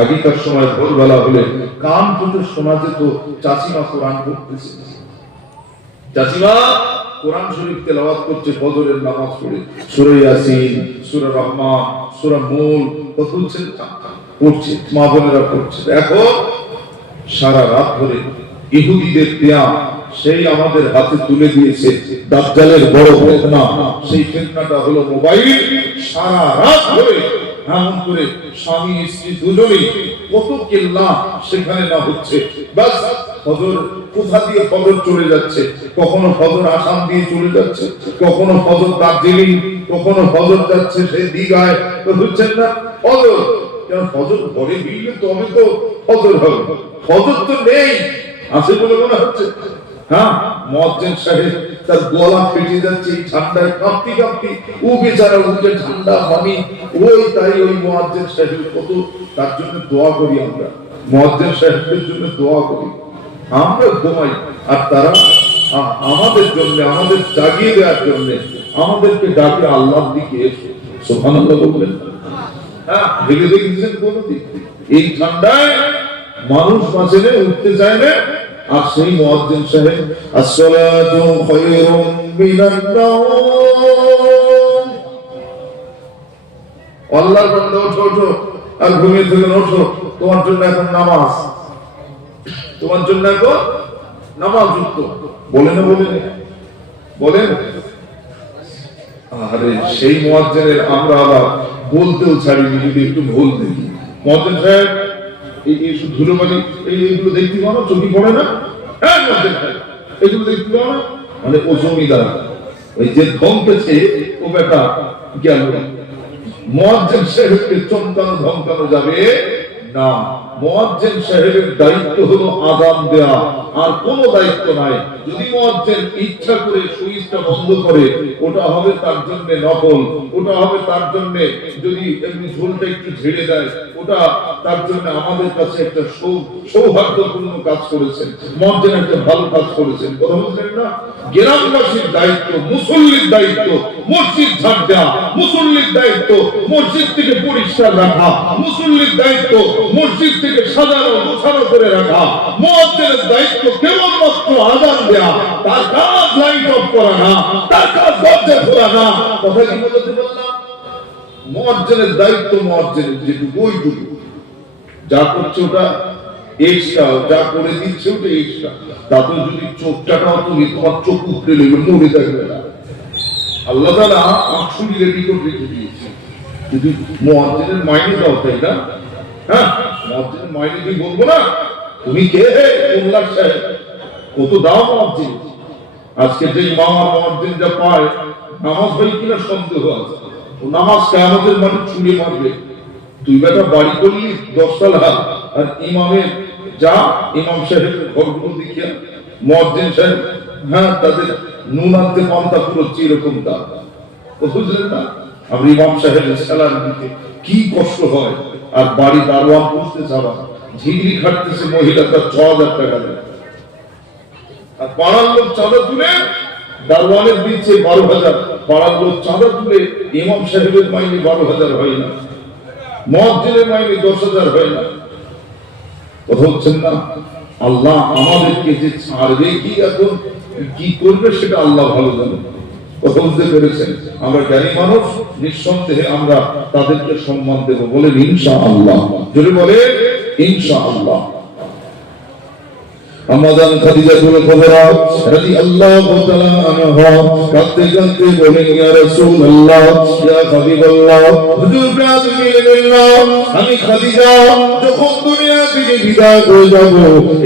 আগেকার সময় ভোরবেলা হলে কান পুজো শোনা যেত, চাচিমা কোরআন পড়তেছে, চাচিমা কোরআন শরীফ তেলাওয়াত করছে, ফজরের নামাজ পড়ে সূরা ইয়াসিন, সূরা রহমান, সূরা মুলক পড়ছে, মা বোনেরা পড়ছে। এখন সারা রাত ধরে ইহুদিদের দেয়া সেই আমাদের হাতে তুলে দিয়েছে দাজ্জালের বড় ফিতনা। সেই ফিতনাটা হলো মোবাইল। সারা রাত ধরে এমন করে স্বামী স্ত্রী দুজনেই কত কেল্লা সেখানে না হচ্ছে। বাস ফজর কোথা দিয়ে ফজর চলে যাচ্ছে, কখনো ফজর আসাম দিয়ে চলে যাচ্ছে, কখনো ফজর দার্জিলিং, কখনো ফজর যাচ্ছে সেই দীঘায়। তো বুঝছেন না ফজর, কারণ ফজর ঘরে মিললে তবে তো ফজর হবে, ফজর তো নেই, আছে বলে মনে হচ্ছে। হ্যাঁ, মুয়াজ্জিন সাহেব তার গলা ফেটে যাচ্ছে ঠান্ডায়, কাঁপতে কাঁপতে, ও বেচারা উঠে ঠান্ডা পানি, ওই তাই ওই মুয়াজ্জিন সাহেব কত তার জন্য দোয়া করি আমরা, মুয়াজ্জিন সাহেবদের জন্য দোয়া করি। আমরা ঘুমাই আর তারা আমাদের জন্য, আমাদের জাগিয়ে দেওয়ার জন্য আমাদেরকে ডাকে আল্লাহর দিকে এসো। সুবহানাল্লাহ বলবেন। হ্যাঁ, ভেবে দেখেছেন কোনদিন এই ঠান্ডায় মানুষ বাঁচে উঠতে চায় না? আর সেই মুয়াজ্জিন সাহেব আসসালাতু খায়রুম মিনান নাওম, আল্লাহর বান্দা ওঠো ওঠো, আর ঘুমিয়ে থেকে ওঠো, তোমার জন্য এখন নামাজ, তোমার জন্য এখন নামাজ যুক্ত। বলে না বলে না বলেন? আরে সেই মুয়াজ্জিনের আমরা আবার বলতেও ছাড়িনি, যদি একটু ভুল দেখি মুয়াজ্জিন সাহেব এই ধুলোবালি এইগুলো দেখতে পাও না, চোখে পড়ে না? হ্যাঁ মুয়াজ্জিন সাহেব এগুলো দেখতে পাও না? মানে ও জমিদার, ওই যে ধমকেছে ও বেটা গেল। মুয়াজ্জিন সাহেবকে চমকানো ধমকানো যাবে না। মুয়াজ্জিন সাহেবের দায়িত্ব হলো আযান দেয়া, আর কোনো দায়িত্ব নাই। যদি মুয়াজ্জিন ইচ্ছা করে সুইচটা বন্ধ করে, ওটা হবে তার জন্য নকল, ওটা হবে তার জন্য, যদি এমনি ঝোলটা একটু ঝেড়ে দেয় ওটা তার জন্য আমাদের কাছে একটা সৌভাগ্যপূর্ণ কাজ করেছেন, মুয়াজ্জিন একটা ভালো কাজ করেছেন। কথা বুঝলেন না? গ্রামবাসীর দায়িত্ব, মুসল্লির দায়িত্ব মসজিদ ঝাড় দেওয়া, মুসল্লির দায়িত্ব মসজিদ থেকে পরিষ্কার রাখা, মুসল্লির দায়িত্ব মসজিদ মসজিদটিকে সাজানো গোছানো করে রাখা, মুয়াজ্জিনের দায়িত্ব কেবলমাত্র আযান দেয়া, তার কাজ লাইট অফ করা না, তার কাজ দরজা খোলা না। কথা কি বলতে বললাম? মুয়াজ্জিনের দায়িত্ব মুয়াজ্জিনের যেটুকু ওইটুকু, যা করছে ওটা এক্সট্রা, যা করে দিচ্ছে ওটা এক্সট্রা। তাতে যদি চোখটাও তুমি তোমার চোখ উঠলে নেবে, মরে থাকবে না। আল্লাহ তাআলা আঁখশুলি রেডি করে রেখে দিয়েছে, যদি মুয়াজ্জিনের মাইনে দাও, তাই না? হ্যাঁ, মুয়াজ্জিনের মাইনে তুমি বলবো না তুমি কে হে মোল্লা সাহেব, কত দাও মুয়াজ্জিন। আজকে যে ইমাম আর মুয়াজ্জিন যা পায়, নামাজ হয় কিনা সন্দেহ আছে। ও নামাজ কিয়ামতের মাঠে ছুঁড়ে মারবে। তুই বেটা বাড়ি করলি 10 তলা, আর ইমামের যা ইমাম সাহেবের ঘরগুলো দেখিয়া মুয়াজ্জিন সাহেব, হ্যাঁ, তাদের নুন আনতে পান্তা পুরোচ্ছে এরকম দাম। বুঝলেন না? আমরা ইমাম সাহেবের স্যালারি দিতে কি কষ্ট হয়, আর বাড়ি দারোয়ান পুষতে যাওয়া, ঝিগড়ি খাটতেছে মহিলা, তার 6000 টাকা দেয়। আর পাড়ার লোক চাঁদা তুলে দারোয়ানের দিচ্ছে 12,000, পাড়ার লোক চাঁদা তুলে ইমাম সাহেবের মাইনে 12,000 হয় না, মুয়াজ্জিনের মাইনে 10,000 হয় না। কথা হচ্ছেন না? আল্লাহ আমাদেরকে যে ছাড়বে কি, এখন কি করবে সেটা আল্লাহ ভালো জানে। কথা বুঝতে পেরেছেন? আমরা জ্ঞানী মানুষ, নিঃসন্দেহে আমরা তাদেরকে সম্মান দেব। বলেন ইনশাআল্লাহ, যদি বলে ইনশাআল্লাহ। আমাদান খাদিজাতুল কুবরা রাদিয়াল্লাহু তাআলা আনহা কাঁদতে কাঁদতে বলেন, ইয়া রাসূলুল্লাহ, ইয়া হাবিবাল্লাহ, হুজুর বিসমিল্লাহ, আমি খাদিজা যখন দুনিয়া থেকে বিদায় হয়ে যাব,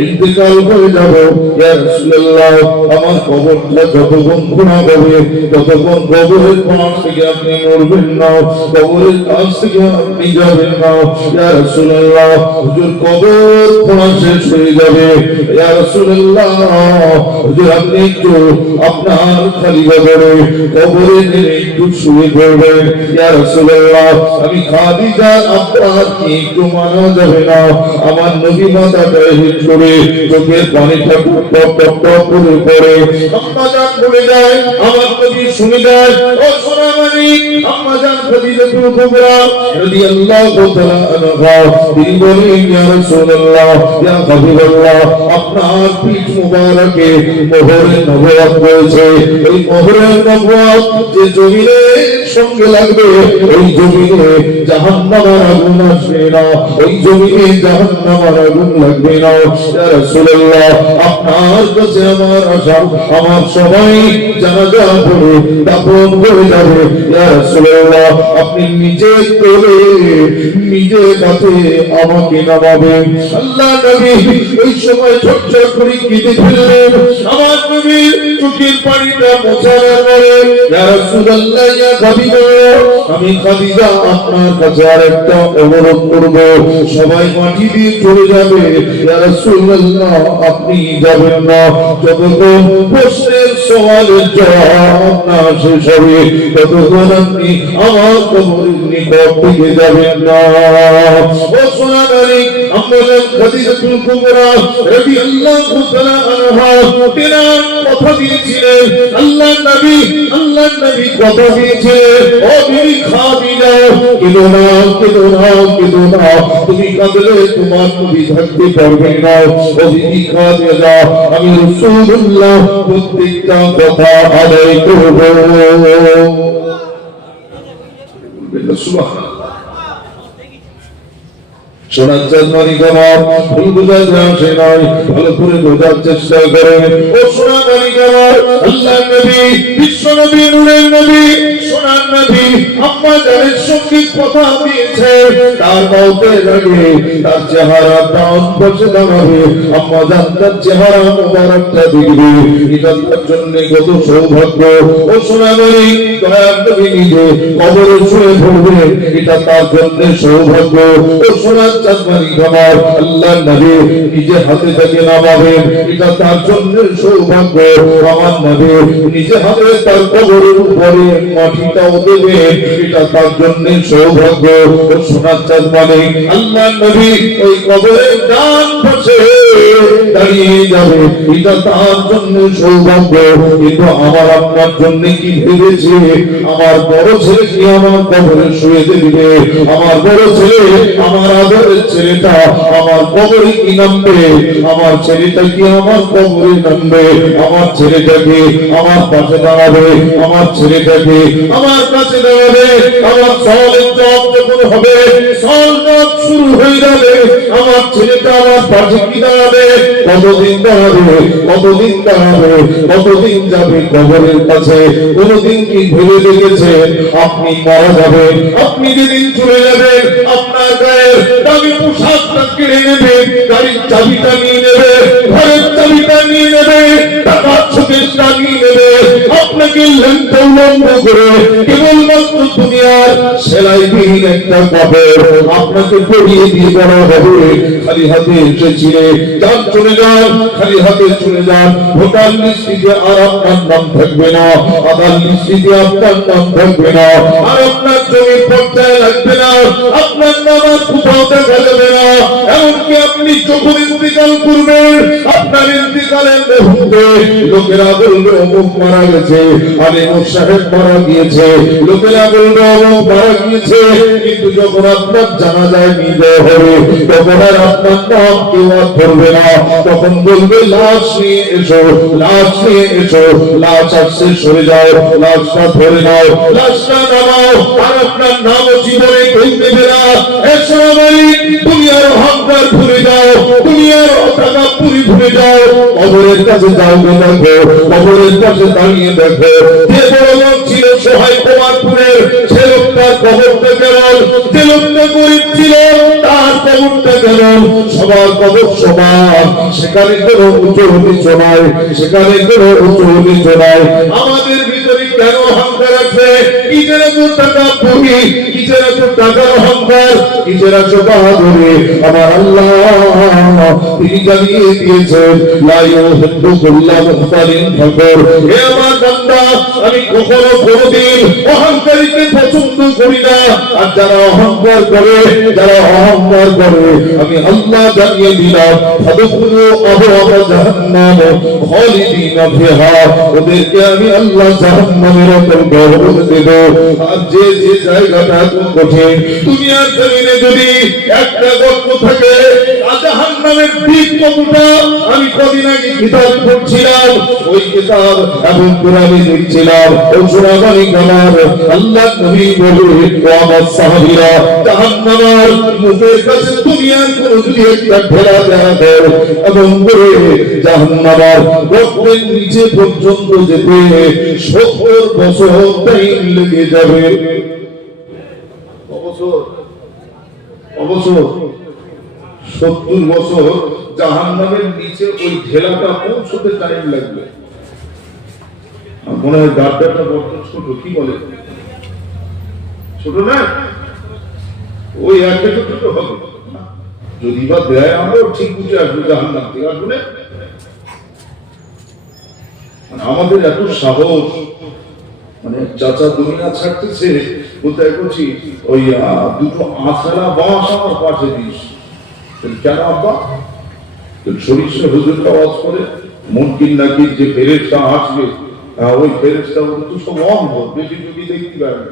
ইন্তেকাল করে যাব, ইয়া রাসূলুল্লাহ, আমার কবরটা যতক্ষণ খোলা হবে, ততক্ষণ কবরের পাশ থেকে আপনি নড়বেন না, কবরের কাছ থেকে আপনি যাবেন না। ইয়া রাসূলুল্লাহ, হুজুর কবর খোলা শেষ হয়ে যাবে, ইয়া রাসূলুল্লাহ, হুজুর আপনি একটু আপনার খলিফা করে কবরে নেমে একটু শুয়ে পড়বেন। ইয়া রাসূলুল্লাহ, আমি খাদিজা আপনার কি একটু মানা যাবে না? আমার নবী মাথাটা হিট করে চোখের পানিটা টপ টপ টপ টপ করে পড়ে, আম্মা জান বলে যায়, আমার নবী শুনে যায়, ও সোনামণি আম্মা জান খাদিজাতুল কুবরা রাদিয়াল্লাহু তাআলা আনহা, তিনি বলেন, ইয়া রাসূলুল্লাহ, ইয়া হাবিবাল্লাহ, আপনার পিঠ মুবারকে মোহরে নবুয়ত রয়েছে। এই মোহরে নবুয়ত যে জমিনের সঙ্গে লাগবে, ওই জমিনে জাহান্নামের আগুন আসবে না, ওই জমিনে জাহান্নামের আগুন লাগবে না। ইয়া রাসূলুল্লাহ, আপনার কাছে আমার আশা, আমার সবাই জানাজা পড়ে দাফন হয়ে যাবে। ইয়া রাসূলুল্লাহ, আপনি নিজে করে নিজে কাছে আমাকে নামাবেন। আল্লাহ নবী ওই সময় ঝরঝর করে কেঁদে ফেললেন। আমার নবী চোখের পানিটা মোছার পরে, ইয়া রাসূলুল্লাহ, ইয়া হাবিবাল্লাহ, আমি খাদিজা আপনার কাছে আরেকটা অনুরোধ করব, সবাই মাটি দিয়ে চলে যাবে, ইয়া রাসূলুল্লাহ, আপনি যাবেন না, যতক্ষণ প্রশ্নের সওয়ালের জবাব না শেষ হবে, ততক্ষণ আপনি আমার কবরের নিকট থেকে যাবেন না। ও সোনামণি আম্মা জান খাদিজাতুল কুবরা রাদিয়াল্লাহু তাআলা আনহা, তিনি কথা দিয়েছিলেন, আল্লাহর নবী কথা দিয়েছিলেন, ও বিবি খাদিজা, কেঁদো না, কেঁদো না, কেঁদো না, তুমি কাঁদলে তোমার নবী থাকতে পারবে না। ও বিবি খাদিজা, আমি রাসূলুল্লাহ প্রত্যেকটা কথা আদায় করব। সুবহানাল্লাহ। শোনার জন্মানি কামার ভুল বুঝাতে আসে নয়, ভালো করে বোঝার চেষ্টা করেন। ও সোনামানি কামার, আল্লাহ নবী, বিশ্ব নবী, নূরের নবী, সোনার নবী আম্মা জানের সঙ্গে কথা দিয়েছে, তার মওতের আগে তার চেহারা ডান পাশে দাঁড়াবে, আম্মা জান তার চেহারা মোবারকটা দেখবে, এটা তার জন্য কত সৌভাগ্য। ও সোনামানি, দয়ার নবী নিজে কবরে শুয়ে পড়বে, এটা তার জন্য সৌভাগ্য। ও সোনার চাঁদমানি কামার, আল্লাহ নবী নিজে হাতে থেকে নামাবেন, এটা তার জন্য সৌভাগ্য। আমার নবী নিজে হাতে তার কবরের উপরে মাটিটাও দেবেন, এটা তার জন্য সৌভাগ্য। ও সোনার চাঁদমানি, আল্লাহ নবী ওই কবরের ডান পাশে দাঁড়িয়ে যাবে, এটা তার জন্য সৌভাগ্য। কিন্তু আমার আপনার জন্য কি ভেবেছে? আমার বড় ছেলে কি আমার কবরে শুয়ে দেবে? আমার বড় ছেলে, আমার আদরের ছেলেটা আমার কবরে কি নামবে? আমার ছেলেটা কি আমার কবরে নামবে? আমার ছেলেটাকে আমার পাশে দাঁড়াবে, আমার ছেলেটাকে আমার কাছে দাঁড়াবে। আমার সওয়ালের জবাব যখন হবে, সওয়াল জবাব শুরু হয়ে যাবে, আমার ছেলেটা আমার পাশে কি দাঁড়াবে? কতদিন দাঁড়াবে? কতদিন দাঁড়াবে? কতদিন যাবে কবরের কাছে? কোনদিন কি ভেবে দেখেছেন আপনি মারা যাবেন? আপনি যেদিন চলে যাবেন, আপনার গায়ের দামি পোশাকটা কিনে নেবে, গাড়ির চাবিটা নিয়ে নেবে, ঘরের চাবিটা নিয়ে নেবে, টাকার শোকেসটা নিয়ে নেবে, আপনাকে লেনটা উলম্ব করে কেবলমাত্র দুনিয়ার সেলাইবিহীন একটা কাপড় আপনাকে পরিয়ে দিয়ে বলা হবে, খালি হাতে এসেছিলে, যান চলে যান, খালি হাতে চলে যান। ভোটার লিস্টিতে আর আপনার নাম থাকবে না, আধার লিস্টিতে আপনার নাম থাকবে না, আর আপনার জমির পর্যায়ে লাগবে না, আপনার নাম আর কোথাও দেখা যাবে না। এমনকি আপনি যখন ইন্তিকাল করবেন, আপনার ইন্তিকালের মুহূর্তে লোকেরা বলবে অমুক মারা গেছে, আলিম সাহেব মারা গিয়েছে, লোকেরা বলবে অমুক মারা গিয়েছে। কিন্তু যখন আপনার জানাজায় নিয়ে হবে, তখন আর আপনার নাম কেউ আর ধরবে না, তখন বলবে লাশ নিয়ে এসো, লাশ নিয়ে এসো, লাশ আসছে সরে যাও, লাশটা ধরে নাও, লাশটা নামাও, আর আপনার নাম জীবনে কেউ দেবে না। এসো আমারই দুনিয়ার অহংকার ভুলে যাও, দুনিয়ার টাকা পুরি ভুলে যাও, কবরের কাছে যাও, দেখো কবরের কাছে দাঁড়িয়ে দেখো, যে বড় লোক ছিল সহায় কুমারপুরের, সে লোকটার কবরটা কেমন, যে লোকটা গরিব ছিল তার কবরটা কেমন, সবার কবর সমান, সেখানে কোনো উঁচু নিচু নাই, সেখানে কোনো উঁচু নিচু নাই। আমাদের ভিতরে কেন অহংকার আছে? কিসের এত টাকা পুরি, কিসের এত টাকার অহংকার, কিসের এত বাহাদুরি? আমার আল্লাহ তিনি জানিয়ে দিয়েছেন, লা ইউহিব্বু কুল্লা মুখতালিন ফখর। হে আমার বান্দা, আমি কখনো কোনদিন অহংকারীকে পছন্দ করি না। আর যারা অহংকার করে, যারা অহংকার করে, আমি আল্লাহ জানিয়ে দিলাম, ফাদখুলু আবওয়াবা জাহান্নাম খালিদিনা ফিহা, ওদেরকে আমি আল্লাহ জাহান্নামের অন্তর্গত করে দেব। আর যে যে জায়গাটা খুব কঠিন, দুনিয়ার জমিনে যদি একটা গল্প থাকে জাহান্নামের দিক কতটা, আমি কদিন আগে কিতাব পড়ছিলাম, ওই কিতাব এবং কোরআনে দেখছিলাম, ও শোনাবানি কামার আল্লাহ নবী বলে, ও আমার সাহাবীরা, জাহান্নামের মুখের কাছে দুনিয়ার কোন যদি একটা ঢেলা দেওয়া দেয় এবং করে জাহান্নামের রক্তের নিচে পর্যন্ত যেতে 70 বছর টাইম লেগে যাবে। অবসর 70 বছর জাহান্নামের নিচে ওই ঢেলাটা পৌঁছতে টাইম লাগবে। মনে হয় গাড্ডাটা বড় ছোট, কি বলে? ছোট না? ওই একটা ছোট হবে, যদি বা দেয় আমরাও ঠিক বুঝে আসবো জাহান্নাম থেকে। আসলে আমাদের এত সাহস, মানে চাচা দুনিয়া ছাড়তেছে, কোথায় করছি ওই দুটো আছাড়া বাঁশ আমার পাশে দিস। কেন আব্বা? সরিষা হুজুরটা আওয়াজ করে, মুনকির নাকির যে ফেরেশতা আসবে, ওই ফেরেশতা তো সব অন্ধ, বেশি যদি দেখতে পাবে,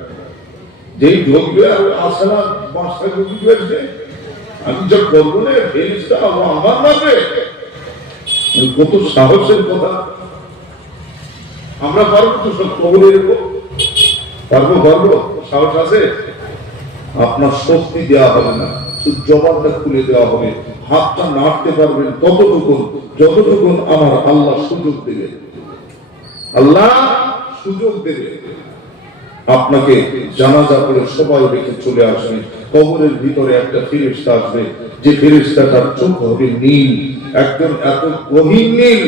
যেই ঢুকবে আর আছাড়া বাঁশটা ঢুকবে, আমি যা করবো না ফেরেশতা আমার নামে। কত সাহসের কথা! আমরা পারবো তো সব কবরে রেখো? পারবো? সাহস আছে? আপনার শক্তি দেওয়া হবে না, শুধু জবানটা খুলে দেওয়া হবে, হাতটা নাড়তে পারবেন যতটুকুন আমার আল্লাহ সুযোগ দেবে। আল্লাহ সুযোগ দেবে। আপনাকে জানাজা করে সবাই রেখে চলে আসবে, কবরের ভিতরে একটা ফেরেশতা আসবে, যে ফেরেশতাটার চোখ হবে নীল, একদম এত গভীর নীল,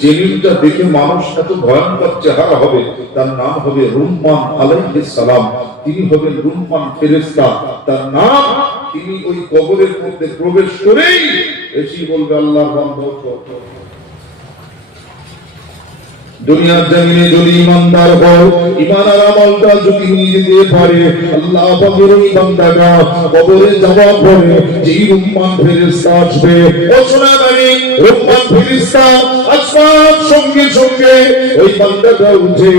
যে নীলটা দেখে মানুষ এত ভয়ঙ্কর চেহারা হবে। তার নাম হবে রুম্মান আলাইহিস সালাম। তিনি হবেন রুম্মান ফেরেশতা, তার নাম। তিনি ওই কবরের মধ্যে প্রবেশ করেই এসে বলবে, আল্লাহর বান্দা দুনিয়ার জমিনে যদি ইমানদার হয়, ইমান আর আমলটা যদি নিয়ে যেতে পারে, আল্লাহ পাকের ওই বান্দাটা কবরে যাওয়ার পরে যেই রুম্মান ফেরেশতা আসবে, ও সোনামণি রুম্মান ফেরেশতা আসবার সঙ্গে সঙ্গে ওই বান্দাটা উঠে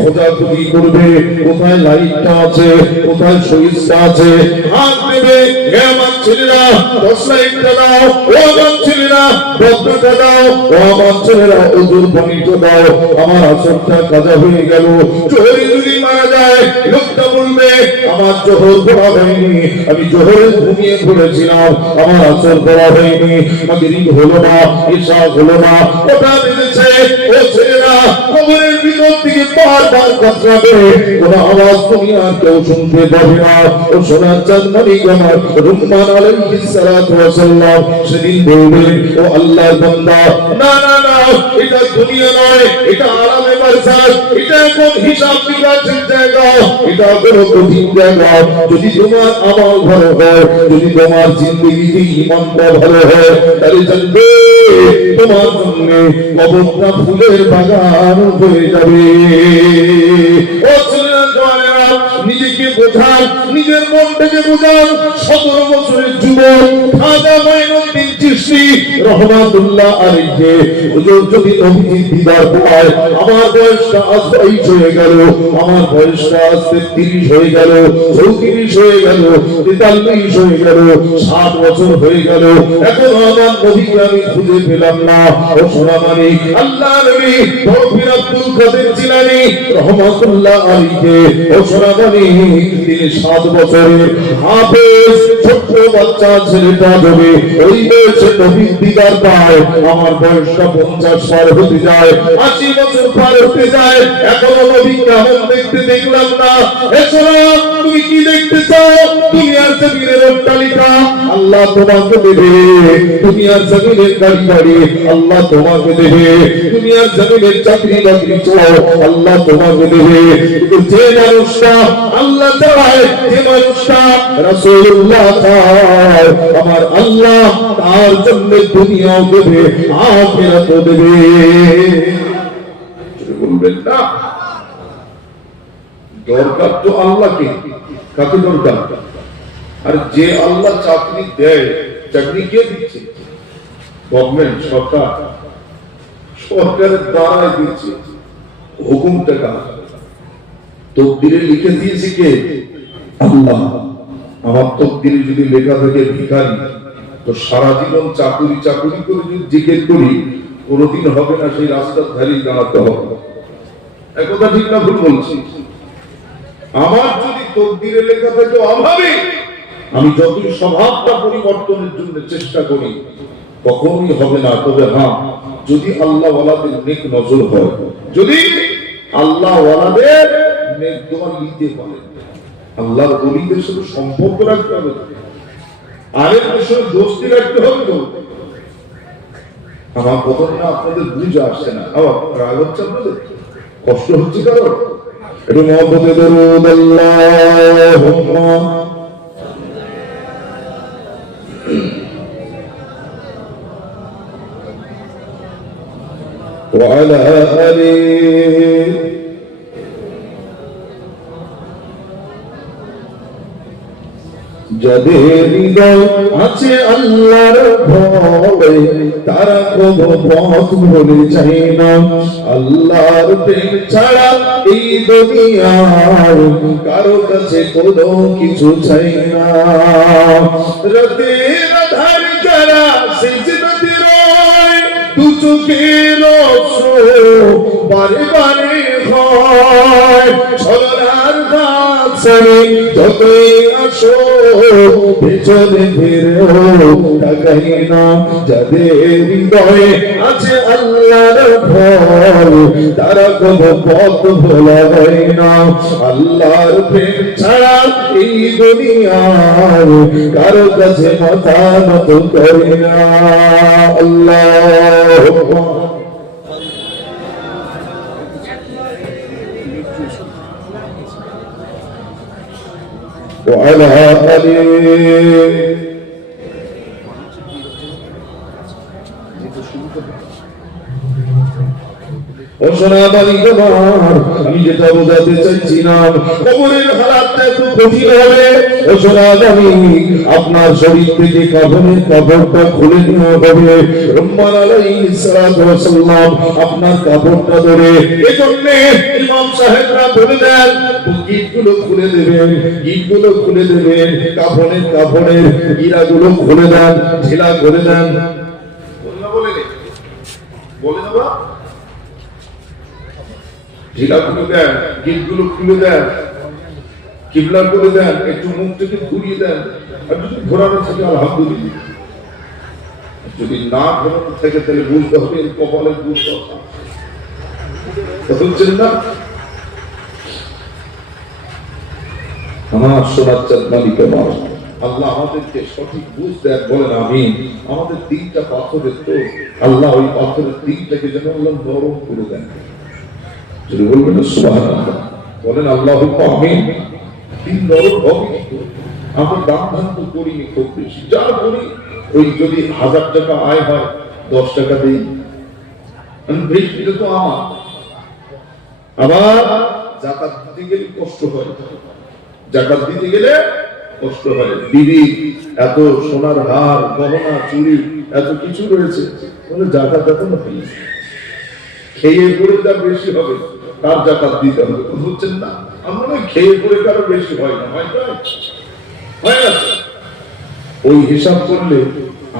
খোঁজাখুঁজি করবে, কোথায় লাইটটা আছে, কোথায় সুইচটা আছে, হাত দেবে, হে আমার ছেলেরা 10 লাইটটা দাও, ও আমার ছেলেরা বদনাটা দাও, ও আমার ছেলেরা ওজুর পানিটা দাও, আমার আসরটা কাজা হয়ে গেল। জোহরে যদি মারা যায়, লোকটা বলবে আমার জোহর পড়া হয়নি, আমি জোহরে ঘুমিয়ে পড়েছিলাম, আমার আসর পড়া হয়নি, মাগরিব হলো না, ইশা হলো না, ওটা বেজেছে। ও ছেলেরা কবরের ভিতর থেকে বারবার কাতরাবে, কোনো আওয়াজ তুমি আর কেউ শুনতে পাবে না। ও সোনার চাঁদনি আমার রুকমান আলাইহিস সালাতু ওয়াস সালাম সেদিন বলবে, ও আল্লাহর বান্দা, না না না, এটা দুনিয়া নয়, এটা আরামে বারজাখ, এটা কোন হিসাব নিকাশের জায়গা, এটা কোনো কঠিন জায়গা। যদি তোমার আমল ভালো হয়, যদি তোমার জিন্দেগিতে ঈমানটা ভালো হয়, তাহলে জানবে তোমার জন্য কবরটা ফুলের বাগান হয়ে যাবে। ও ছেলেরা জওয়ানেরা, নিজেকে বোঝান, নিজের মনটাকে বোঝান। 17 বছরের যুবক খাজা মাইনুদ্দিন চিশতি রহমাতুল্লাহ আলাইহি হুজুর যদি নবীজির দিদার পায়, আমার বয়সটা আজ 22 হয়ে গেল, আমার বয়সটা আজ 33 হয়ে গেল, 34 হয়ে গেল, 43 হয়ে গেল, 60 বছর হয়ে গেল, এখন আমার নবীকে আমি খুঁজে পেলাম না। ও সোনামণি, আল্লাহ নবী বরফির আব্দুল কাদের জিলানী রহমাতুল্লাহ আলাইহি, ও সোনামণি তিনি 7 বছরের হাফেজ ছোট্ট বাচ্চা ছেলেটা হবে ওই বয়সে নবীর দিদার পায়, আমার বয়সটা 50 পার হতে যায়, 80 বছর পার হতে যায়, এখনো নবীকে আমি দেখতে দেখলাম না। এসো না, তুমি কি দেখতে চাও? দুনিয়ার জমিনের অট্টালিকা আল্লাহ তোমাকে দেবে, দুনিয়ার জমিনের গাড়ি বাড়ি আল্লাহ তোমাকে দেবে, দুনিয়ার জমিনের চাকরি বাকরি চাও আল্লাহ তোমাকে দেবে, কিন্তু যে মানুষটা আল্লাহ চায়, যে মানুষটা রাসূলুল্লাহ চায়, আমার আল্লাহ তার জন্য দুনিয়াও দেবে, আখিরাতও দেবে। বলবেন না দরকার তো আল্লাহকে, কাকে দরকার? আর যে আল্লাহ চাকরি দেয়, চাকরি কে দিচ্ছে? গভর্নমেন্ট, সরকার, সরকারের দ্বারাই দিচ্ছে। হুকুমটা কার? তকদিরে লিখে দিয়েছে কে? আল্লাহ। আমার তকদিরে যদি লেখা থাকে ভিখারি, তো সারা জীবন চাকুরি চাকুরি করে যদি জিজ্ঞেস করি, কোনোদিন হবে না সেই রাস্তার ধারেই দাঁড়াতে হবে। একথা ঠিক না ভুল বলছি? আমার যদি তকদিরে লেখা থাকে অভাবে, আমি যতই স্বভাবটা পরিবর্তনের জন্য চেষ্টা করি, কখনোই হবে না। তবে হ্যাঁ, যদি আল্লাহ ওয়ালাদের নেক নজর হয়, যদি আল্লাহ ওয়ালাদের নেক দোয়া নিতে পারে, আল্লাহর ওলিদের সাথে সম্পর্ক রাখতে হবে, আরেকদের সাথে দোস্তি রাখতে হবে। তো আমার কথা না আপনাদের বুঝে আসছে না, আবার রাগ হচ্ছে, আপনাদের কষ্ট হচ্ছে কারণ একটু মহব্বতে দরুদ আল্লাহুম্মা ওয়া আলা আলিহি। যাদের হৃদয় আছে আল্লাহর ভয়, তারা কোনো পথ ভুলে যায় না। আল্লাহর প্রেম ছাড়া এই দুনিয়ার কারো কাছে কোনো কিছু চাই না। রাতের আধার যারা সিজদাতে রয়, দু চোখের অশ্রু বারে বারে হয়। ছলনার কাছে যতই আসো পেছনে ফিরেও তাকাই না। যাদের হৃদয়ে আছে আল্লাহর ভয়, তারা কোনো পথ ভোলা হয় না। আল্লাহর প্রেম ছাড়া এই দুনিয়ার কারো কাছে মাথা নত করে না। আল্লাহ وعلى آله। ও সোনাবাড়ি আমি যেটা বোঝাতে চাইছিলাম, কবরের হালাতটা এত কঠিন হবে। ও সোনাবাড়ি, আপনার শরীর থেকে কাফনের কাপড়টা খুলে নেওয়া হবে। রহমান আলাইহিস সালাতু ওয়াস সালাম আপনার কাপড়টা ধরে, এজন্য ইমাম সাহেবরা বলে দেন গিটগুলো খুলে দেবেন, গিটগুলো খুলে দেবেন, কাফনের গিরাগুলো খুলে দেন, ঢিলা করে দেন। বলে না বাবা, ঢিলা খুলে দেন, গিটগুলো খুলে দেন, কিবলা করে দেন, একটু মুখ থেকে ঘুরিয়ে দেন। আর যদি ঘোরানো থাকে আলহামদুলিল্লাহ, যদি না ঘোরানো থাকে তাহলে বুঝতে হবে এর কপালের দুর্দশা। বুঝছেন না? আমার সোনার চাঁদ মালিক আল্লাহ আমাদেরকে সঠিক বুঝ দেন, বলেন আমিন। আমাদের দিনটা পাথরের, তো আল্লাহ ওই পাথরের দিনটাকে যেন আল্লাহ নরম করে দেন। যদি বলবেন সুবহানাল্লাহ, বলেন আল্লাহু আমিন। দিন নরম হবে কি করে? আমরা দাম ধান তো করিনি খুব বেশি, যা করি ওই যদি 1000 টাকা আয় হয় 10 টাকা দিই, বেশিটা তো আমার। আবার যাকাত দিতে গেলে কষ্ট হয়, যাকাত দিতে গেলে কষ্ট হয়। দিদি এত সোনার হার, গহনা, চুড়ি, এত কিছু রয়েছে, যাকাত এখন খেয়ে পড়ে যা বেশি হবে তার যাকাত দিতে হবে। বুঝছেন না? আমরা খেয়ে পড়ে কারো বেশি হয় না, হয় না। ওই হিসাব করলে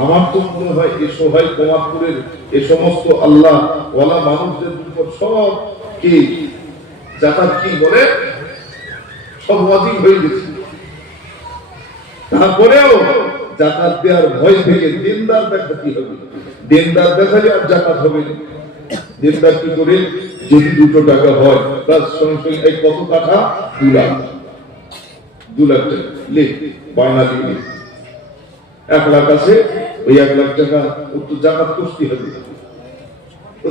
আমার তো মনে হয় এই সহায় কুমারপুরের এ সমস্ত আল্লাহ ওয়ালা মানুষদের উপর সব কি যাকাত কি বলে সব ওয়াজিব হয়ে গেছে। তারপরেও যাকাত দেওয়ার ভয় থেকে দিনদার দেখাতে হবে। দিনদার দেখালে আর যাকাত হবে না। দিনদার কি করে? যদি 200 টাকা হয় তার সঙ্গে এই কত টাকা? 2 লাখ, 2 লাখ টাকা লে বায়না দিলে 1 লাখ আছে, ওই 1 লাখ টাকা তো যাকাত করতে হবে।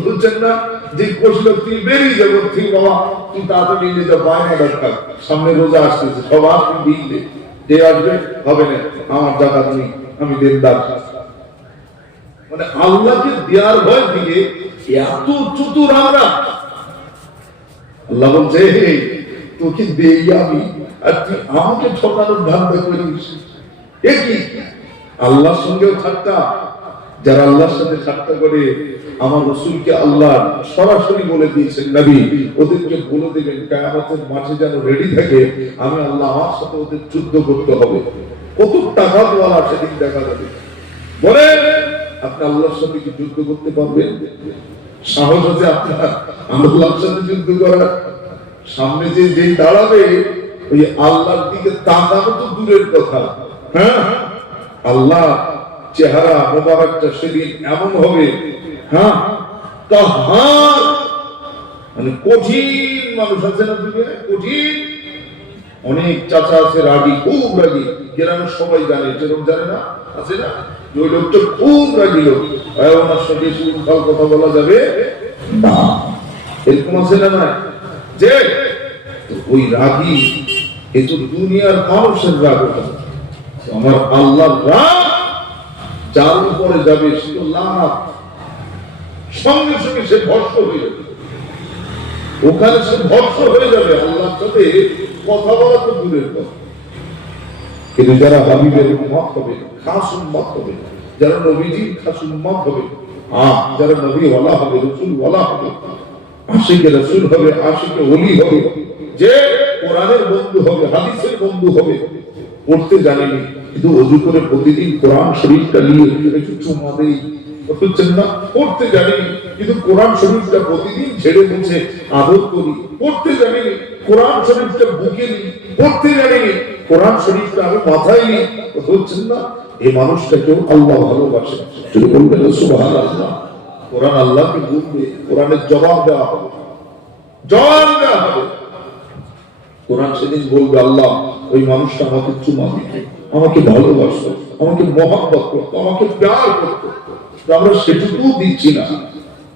বুঝছেন না? যে কষলো তুই বেরিয়ে যাবো, ঠিক বাবা তুই তাড়াতাড়ি নিয়ে যা, বায়না দরকার, সামনে রোজা আসতেছে, সবার দিলে যে আসবে হবে না, আমার যাকাত নেই, আমি দেনদার। মানে আল্লাহকে দেওয়ার ভয় দিয়ে এত চতুর আমরা। আল্লাহ বলছে তোকে দেই আমি, আর তুই আমাকে ঠকানোর ধান্দা করিস। এ কি? আল্লাহর সঙ্গেও ঠাট্টা। যারা আল্লাহর সাথে ঠাট্টা করে, আমার রাসূলকে আল্লাহ সরাসরি বলে দিয়েছেন নবী ওদেরকে বলে দেবেন কিয়ামতের মাঠে যেন রেডি থাকে, আমি আল্লাহ আমার সাথে ওদের যুদ্ধ করতে হবে। কত টাকা দেওয়া সেদিন দেখা যাবে। বলে আপনি আল্লাহর সাথে কি যুদ্ধ করতে পারবেন? সাহস আছে আপনার আল্লাহর সাথে যুদ্ধ করার? সামনে যে দাঁড়াবে ওই আল্লাহর দিকে তাকানো তো দূরের কথা। হ্যাঁ, আল্লাহ চেহারা মোবারকটা সেদিন এমন হবে, হ্যাঁ কাহার, মানে কঠিন মানুষ আছে না দুনিয়ায়, কঠিন। অনেক চাচা আছে রাগী, খুব রাগী, গ্রামের সবাই জানে, যেরকম জানে না আছে না, ওই লোকটা খুব রাগী লোক, ওনার সঙ্গে সুরখাল কথা বলা যাবে না, এরকম আছে না? না যে ওই রাগী এ তো দুনিয়ার মানুষের রাগ, আমার আল্লাহর রাগ যার উপরে যাবে সে তো লাভ, সঙ্গে সঙ্গে সে ভস্ম হয়ে যাবে, ওখানে সে ভস্ম হয়ে যাবে। আল্লাহর সাথে কথা বলা তো দূরের কথা। কিন্তু যারা হাবিবের উম্মত হবে, খাস উম্মত হবে, যারা নবীজির খাস উম্মত হবে, যারা নবী ওয়ালা হবে, রাসূল ওয়ালা হবে, আশিকে রাসূল হবে, আশিকে ওলি হবে, যে কোরআনের বন্ধু হবে, হাদিসের বন্ধু হবে, পড়তে জানেনি কিন্তু ওযু করে প্রতিদিন কোরআন শরীফটা নিয়ে একটু চুমা দেই, বুঝছেন না? পড়তে জানেনি কিন্তু কোরআন শরীফটা প্রতিদিন ঝেড়ে মুছে আদর করি, পড়তে জানেনি কোরআন শরীফটা বুকে নিই, পড়তে জানেনি কোরআন শরীফটা আমি মাথায় নিই, বুঝছেন না? এই মানুষটাকেও আল্লাহ ভালোবাসে। যদি বলবেন সুবহানাল্লাহ, কোরআন আল্লাহকে বলবে, কোরআনের জবাব দেওয়া হবে, জবাব দেওয়া হবে। কোরআন সেদিন বলবে আল্লাহ ওই মানুষটা আমাকে চুমা দিত, আমাকে ভালোবাসতো, আমাকে মহব্বত করতো, আমাকে প্যার করতো, আমরা সেটুকু দিচ্ছি না।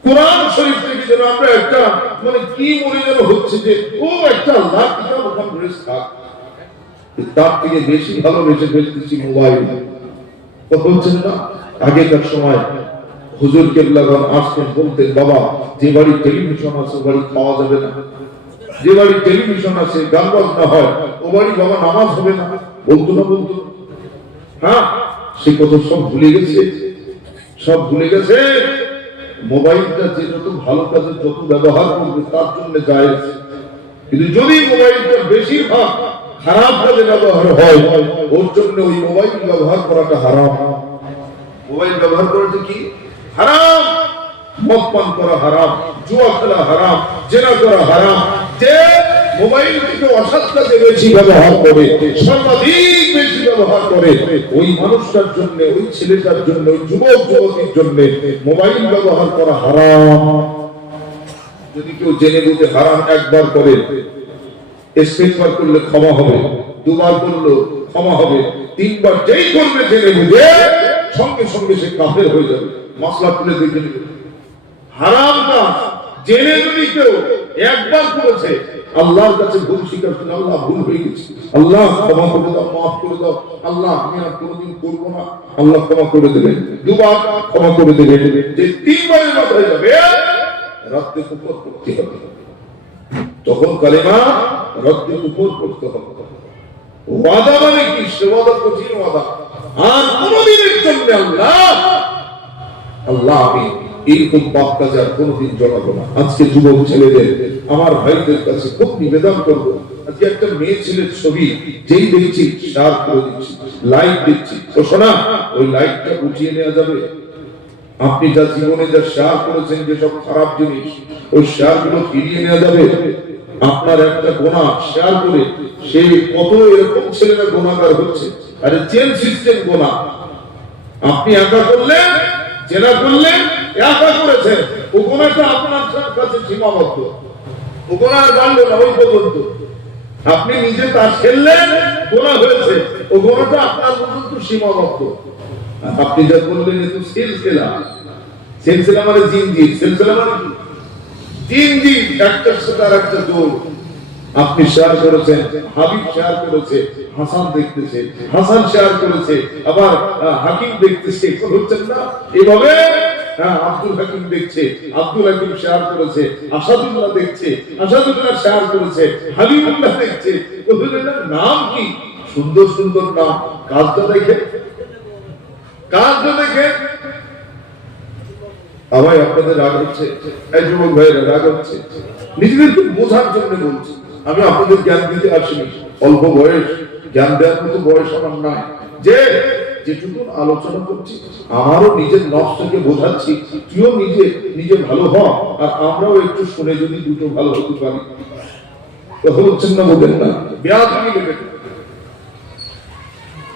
কোরআন শরীফ থেকে যেন আমরা একটা মানে কি মনে যেন হচ্ছে যে ও একটা আল্লাহ কিতাব ওখানে রয়েছে, তার থেকে বেশি ভালোবেসে ফেলতেছি মোবাইল। কথা হচ্ছেন না? আগেকার সময় হুজুর কেবলাগণ আসতেন, বলতেন বাবা যে বাড়ি টেলিভিশন আছে ও বাড়ি খাওয়া যাবে না, যে বাড়ি টেলিভিশন আছে গান বাজনা হয় ও বাড়ি বাবা নামাজ হবে না। বলতো না বলতো? হ্যাঁ, সে কত সব ভুলে গেছে, সব ভুলে গেছে। মোবাইলটা যে যত ভালো কাজে যত ব্যবহার করবে তার জন্য যায়, কিন্তু যদি মোবাইলটা বেশিরভাগ খারাপ কাজে ব্যবহার হয় ওর জন্য ওই মোবাইল ব্যবহার করাটা হারাম। মোবাইল ব্যবহার করাটা কি হারাম? মদ পান করা হারাম, জুয়া খেলা হারাম, জেনা করা হারাম। যে মোবাইল থেকে অসৎ কাজে বেশি ব্যবহার করে, সর্বাধিক বেশি ব্যবহার করে, ওই মানুষটার জন্য, ওই ছেলেটার জন্য, ওই যুবক যুবতীর জন্য মোবাইল ব্যবহার করা হারাম। যদি কেউ জেনে বুঝে হারাম একবার করে, ইস্তেগফার করলে ক্ষমা হবে, দুবার করলে ক্ষমা হবে, তিনবার যেই করবে জেনে বুঝে সঙ্গে সঙ্গে সে কাফের হয়ে যাবে। মাসলা তুলে দেখে নেবে। হারাম কাজ জেনে যদি কেউ একবার করেছে, আল্লাহর কাছে ভুল স্বীকার করে, আল্লাহ ভুল হয়ে গেছে, আল্লাহ ক্ষমা করে দাও, মাফ করে দাও, আল্লাহ আমি আর কোনোদিন করবো না, আল্লাহ ক্ষমা করে দেবেন। দুবার ক্ষমা করে দেবেন। যে তিনবারের মাথায় যাবে রক্তের উপর করতে হবে, তখন কালেমা রক্তের উপর করতে হবে। ওয়াদা মানে কি? সে ওয়াদা কঠিন ওয়াদা। আর কোনদিনের জন্য আল্লাহ আমি এরকম পাপ কাজে আর কোনদিন জড়াবো না। আজকে যুবক ছেলেদের, আমার ভাইদের কাছে খুব নিবেদন করবো, আজকে একটা মেয়ে ছেলের ছবি যেই দেখছি শেয়ার করে দিচ্ছি, লাইক দিচ্ছি, তো শোনা ওই লাইকটা উঠিয়ে নেওয়া যাবে। আপনি যা জীবনে যা শেয়ার করেছেন, যেসব খারাপ জিনিস, ওই শেয়ার গুলো ফিরিয়ে নেওয়া যাবে। আপনার একটা গোনা শেয়ার করে সে কত এরকম ছেলেরা গোনাগার হচ্ছে। আরে চেন সিস্টেম গোনা, আপনি একা করলেন, জেনা করলেন, একা করেছেন, ও গোনাটা আপনার কাছে সীমাবদ্ধ, ও গোনা আর বাড়লো না ওই পর্যন্ত। আপনি নিজে তার খেললেন, গোনা হয়েছে, ও গোনাটা আপনার পর্যন্ত সীমাবদ্ধ। আপনি যা করলেন একটু সিলসিলা, সিলসিলা মানে জিনজির, সিলসিলা মানে কি? জিনজির, একটার সাথে আর একটা দৌড়। আপনি শেয়ার করেছেন, হাবিব শেয়ার করেছে, হাসান দেখতেছে, হাসান শেয়ার করেছে, আবার হাকিম দেখতেছে, হচ্ছেন না এভাবে? আব্দুল হাকিম দেখছে, আব্দুল হাকিম শেয়ার করেছে, আসাদুল্লাহ দেখছে, আসাদুল্লাহ শেয়ার করেছে, হাবিবুল্লাহ দেখছে। নাম কি সুন্দর সুন্দর নাম, কাজটা দেখে, কাজটা দেখে। আবার আপনাদের রাগ হচ্ছে, এই যুবক ভাইয়েরা রাগ হচ্ছে, নিজেদেরকে বোঝার জন্য বলছি। আমি আপনাদের জ্ঞান দিতে আসিনি, অল্প বয়স, জ্ঞান দেওয়ার মতো বয়স আমার নাই। যে যেটুকু আলোচনা করছি আমারও নিজের নফসকে বোঝাচ্ছি, তুইও নিজে নিজে ভালো হ, আর আমরাও একটু শুনে যদি দুটো ভালো হতে পারি। কথা বলছেন না? বলেন না, ব্যাধ মিলে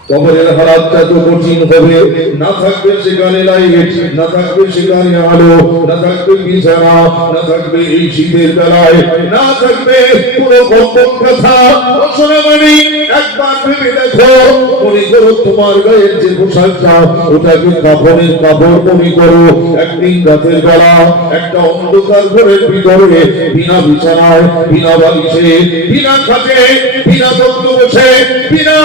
কবরের হালাতটা তো কঠিন হবে। না থাকবে সেখানে লাইট, না থাকবে সেখানে আলো, না থাকবে বিছানা, না থাকবে এই শীতের বেলায়, না থাকবে কোনো কম্বল কথা। শোনামানি একবার ভেবে দেখো, মনে করো তোমার গায়ের যে পোশাকটা ওটাকে কাপড়ের কাপড় মনে করো। একদিন রাতের বেলা একটা অন্ধকার ঘরের ভিতরে, বিনা বিছানায়, বিনা বালিশে, বিনা খাটে, বিনা তক্ত বসে, বিনা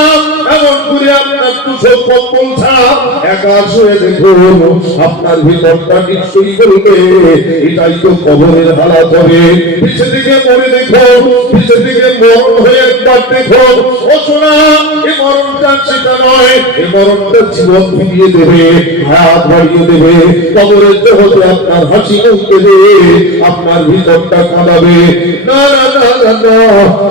এমন করে আপনার দুশো কম্বল ছাড়া একা শুয়ে দেখুন, আপনার ভিতরটা নিশ্চয়ই বলবে এটাই তো কবরের হালাত হবে। পিছে দিকে মরে দেখো, পিছে দিকে মরণ হয়ে একবার দেখো। ও শোনা, এ মরণটা সেটা নয়, এ মরণটা জীবন ফিরিয়ে দেবে, হাত বাড়িয়ে দেবে, কবরের জগতে আপনার হাসি মুখ দেবে, আপনার ভিতরটা কাঁদাবে। না না না না না,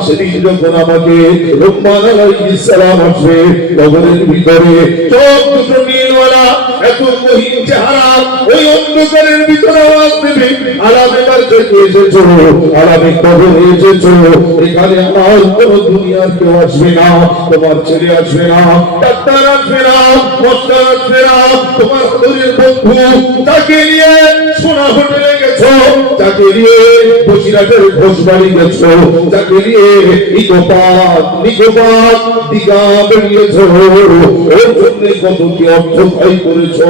সেদিন যখন আমাকে রহমান আলাইহিস সালাম আসবে, কবরের ভিতরে চোখ দুটো নীলওয়ালা, এত মহিন চেহারা, ওই অন্ধকারের ভিতরে আওয়াজ দেবে, আলামে বাড়িতে এসেছো, আলামে কবরে এসেছো, এখানে আমার কোন দুনিয়ার কেউ আসবে না, তোমার ছেলে আসবে না, ডাক্তার আসবে না, মাস্টার আসবে না, তোমার দূরের বন্ধু তাকে নিয়ে সোনা হোটেলে গেছো, তাকে নিয়ে বসিরহাটের ঘোষবাড়ি গেছো, তাকে নিয়ে ইকোপাত নিকোপাত দিঘা বেরিয়েছো, ওর জন্য কত কি অর্থ ব্যয় করেছো।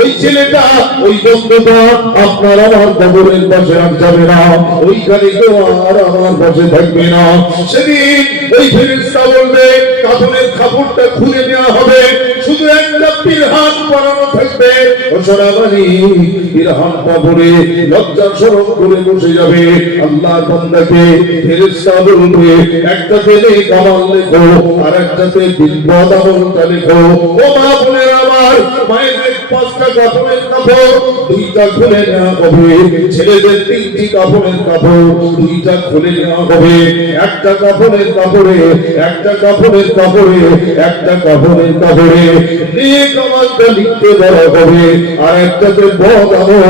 ওই ছেলেটা, ওই বন্ধুটা আপনার আমার কবরের পাশে আর যাবে না, ওইখানে কেউ আর আমার পাশে থাকবে না। সেদিন ওই ফেরেশতা বলবে কাফনের কাপড়টা খুলে দেওয়া হবে, শুধু একটা পিরহান পরানো থাকবে ও সোনামানি ইরহাম কবরে লজ্জা শরম করে বসে যাবে আল্লাহর বান্দাকে ফেরেশতা বলবে একটাতে নেই কামাল লেখো আর একটাতে বিপদ আমলটা লেখো ও মা বোনের আমার মায়েদের 5টা কাপড়ের কাপড় 2টা খুলে নেওয়া হবে ছেলেদের 3টি কাপড়ের কাপড় 2টা খুলে নেওয়া হবে একটা কাপড়ের কাপড়ে একটা কাপড়ের কাপড়ে একটা কাপড়ের কাপড়ে নেক আমলটা লিখতে দেওয়া হবে আর একটাতে বদ আমল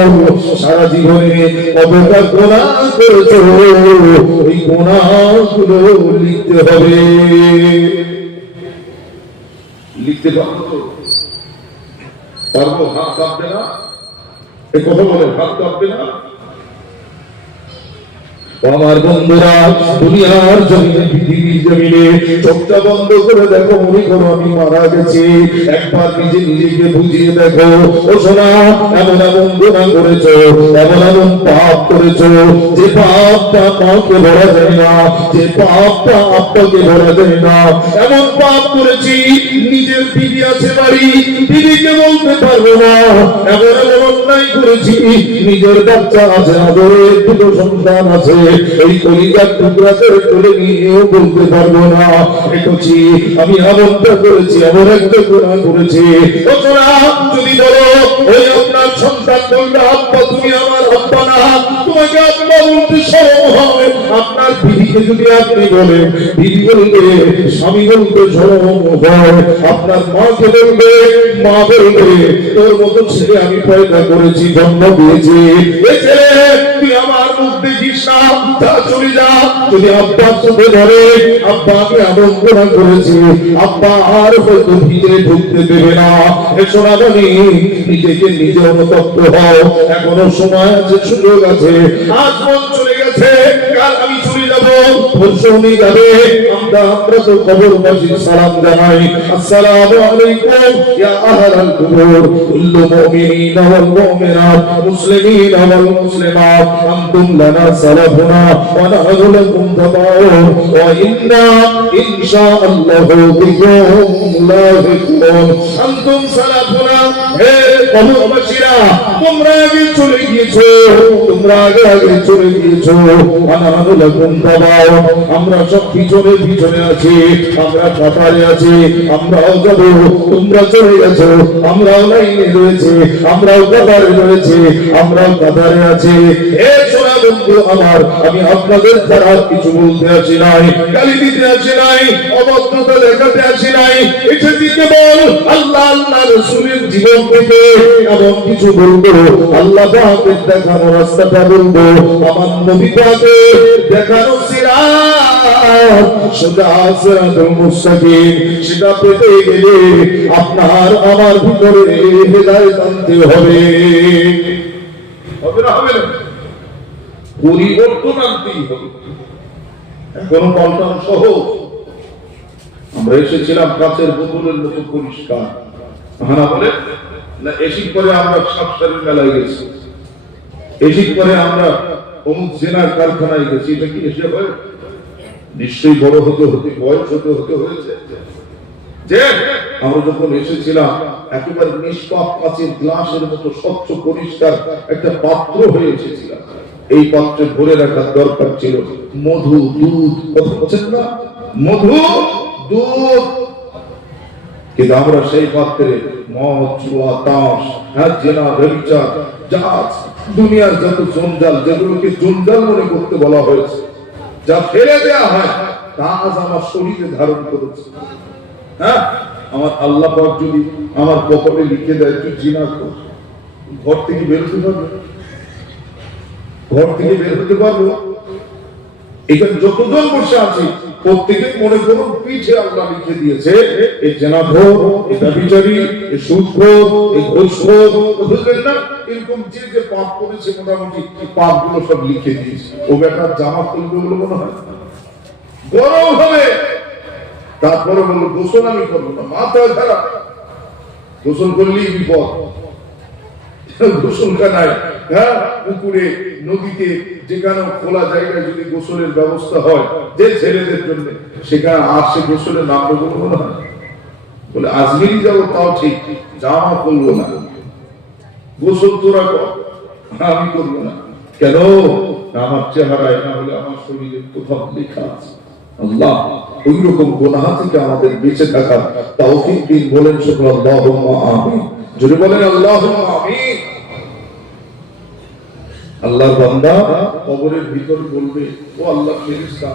সারা জীবনে কতটা গুনাহ করেছো ওই গুনাহগুলো লিখতে হবে লিখতে পারবো হাত কাঁপবে না এ কথা বলে হাত কাঁপবে না আমার বন্ধুরা দুনিয়ার জমিনে পৃথিবীর জমিনে চোখটা বন্ধ করে দেখো মনে করো আমি মারা গেছি একবার নিজেকে বুঝিয়ে দেখো ও সোনা এমন এমন গুনাহ করেছো এমন এমন পাপ করেছো যে পাপটা মাকে ভরা যায় না যে পাপটা আব্বাকে ভরা যায় না এমন পাপ করেছি নিজের বিবি আছে বাড়ি বিবিকে বলতে পারবো না এমন এমন অন্যায় করেছি নিজের বাচ্চা আছে আদরের 2 সন্তান আছে এই কলিজার টুকরা করে তুলে নিয়েও বলতে পারবো না দেখছি আমি এমনটা করেছি এমন একটা গুনাহ করেছি ও তোরা যদি বলো ওই আপনার সন্তান বলবে আব্বা তুমি আমার আব্বা না তোমাকে আব্বা বলতে শরম হয় আপনার বিবিকে যদি আপনি বলেন বিবি বলবে স্বামী বলতে শরম হয় আপনার মাকে বলবে মা বলবে তোর মতো ছেলে আমি পয়দা করেছি জন্ম দিয়েছি এ ছেলে তুই আমার মুখ দেখিস না যা চলে যা যদি আব্বা চোখে ধরে আব্বা আমি এমন গুনাহ করেছি আব্বা আর হয়তো ভিতরে ঢুকতে দেবে না এ সোনামণি নিজেকে নিজে অনুতপ্ত হও এখনো সময় আছে সুযোগ আছে আজ মন চলে গেছে কাল আমি চলে যাব পরশু উনি যাবে আমরা তো কবরবাসী সালাম জানাই আসসালামু আলাইকুম ইয়া আহলাল কুবুর কুল্লু মুমিনিনা ওয়াল মুমিনাত মুসলিমিনা ওয়াল মুসলিমাত আনতুম লানা সালাফুনা ওয়া নাহনু লাকুম তাবাউন ওয়া ইন্না ইনশাআল্লাহু বিকুম লাহিকুন আনতুম সালাফুনা হে কবরবাসীরা তোমরা আগে চলে গিয়েছো তোমরা আগে চলে গিয়েছো ওয়া নাহনু লাকুম তাবাউন আমরা সব পিছনে পিছনে আছি আমরা কাতারে আছি আমরাও যাব তোমরা চলে গেছো আমরাও লাইনে রয়েছে আমরাও কাতারে রয়েছে আমরাও কাতারে আছি হে সোনা বন্ধু আমার আমি আপনাদের দ্বারা কিছু বলতে আসি নাই গালি দিতে আসি নাই অভদ্রতা দেখাতে আসি নাই এটা দিকে বল আল্লাহ আল্লাহ রাসূলের জীবন থেকে এমন কিছু বলবো আল্লাহ পাকের দেখানো রাস্তাটা বলবো আমার নবী পাকের দেখানো সিরাত সোজা সিরাতুল মুস্তাকিম সেটা পেতে গেলে আপনার আমার ভিতরে হেদায়েত আনতে হবে হবে না হবে না পরিবর্তন আনতেই হবে কোন পাল্টানো সহজ আমরা এসেছিলাম কাছের বোতলের মতো পরিষ্কার না বলে না এসির পরে আমরা সাবসারের মেলায় গেছি এসির পরে আমরা অমুক জেনার কারখানায় গেছি এটা কি এসে হয় নিশ্চয়ই বড় হতে হতে বয়স হতে হতে হয়েছে যে আমরা যখন এসেছিলাম একেবারে নিষ্পাপ কাচের গ্লাসের মতো স্বচ্ছ পরিষ্কার একটা পাত্র হয়ে এসেছিলাম এই পাত্রে ভরে রাখার দরকার ছিল মধু দুধ কথা বলছেন না মধু দুধ কিন্তু আমরা সেই পাত্রে মদ জুয়া তাস জেনা ব্যভিচার জাহাজ দুনিয়ার যত জঞ্জাল যেগুলোকে জঞ্জাল মনে করতে বলা হয়েছে যা ফেলে দেয়া হয় তা আজ আমার শরীরে ধারণ করেছে হ্যাঁ আমার আল্লাহ পাক যদি আমার কপালে লিখে দেয় তুই জিনা কর ঘর থেকে বের হতে পারবো ঘর থেকে বের হতে পারবো এখানে যতজন বসে আছি প্রত্যেকে মনে করুন পিঠে আল্লাহ লিখে দিয়েছে এই জেনাখোর এই ব্যভিচারী এই সুদখোর এই ঘুষখোর বুঝলেন না এরকম যে যে পাপ করেছে মোটামুটি পাপগুলো সব লিখে দিয়েছে ও বেটার জামা খুলবে বলে মনে হয় গরম হবে তারপরে বললো গোসল আমি করবো না মাথা খারাপ গোসল করলেই বিপদ গোসল খানায় হ্যাঁ পুকুরে নদীতে যেখানে খোলা জায়গায় যদি গোসলের ব্যবস্থা হয় যে ছেলেদের জন্য সেখানে আর সে গোসলের নাম বলবো না বলে আজমিরি যাবো তাও ঠিক, জামা করবো না, গোসল তোরা কর, আমি করবো না। কেন? আমার চেহারায় না হলে আমার শরীরে কোথাও লেখা আছে আল্লাহ ওই রকম গুনাহ থেকে আমাদের বেঁচে থাকার তৌফিক দিন। বলেন শুকর আল্লাহুম্মা আমিন। যদি বলেন আল্লাহুম্মা আমিন। আল্লাহর বান্দা কবরের ভিতর বলবে, ও আল্লাহ ফেরেশতা,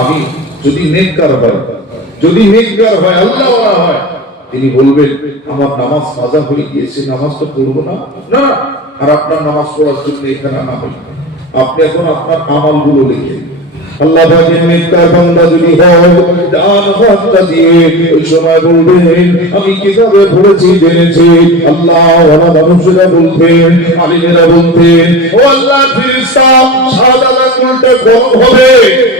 আমি যদি নেককার হয়, যদি নেককার হয়, আল্লাহ ওয়ালা হয়, তিনি বলবেন আমার নামাজ কাজা হয়ে গিয়েছে, নামাজ তো পড়বো না। না, আর আপনার নামাজ পড়ার জন্য এখানে আনা হয়, আপনি এখন আপনার আমলগুলো লিখেন। আল্লাহ পাকের নেককার বান্দা যদি হয়, ডান হাতটা দিয়ে ওই সময় বলবেন আমি কিতাবে পড়েছি জেনেছি। আল্লাহ ওয়ালা মানুষেরা বলতেন, আলিমেরা বলতেন, ও আল্লাহ ফেরেশতা সাদা আঙ্গুলটা গরম হবে,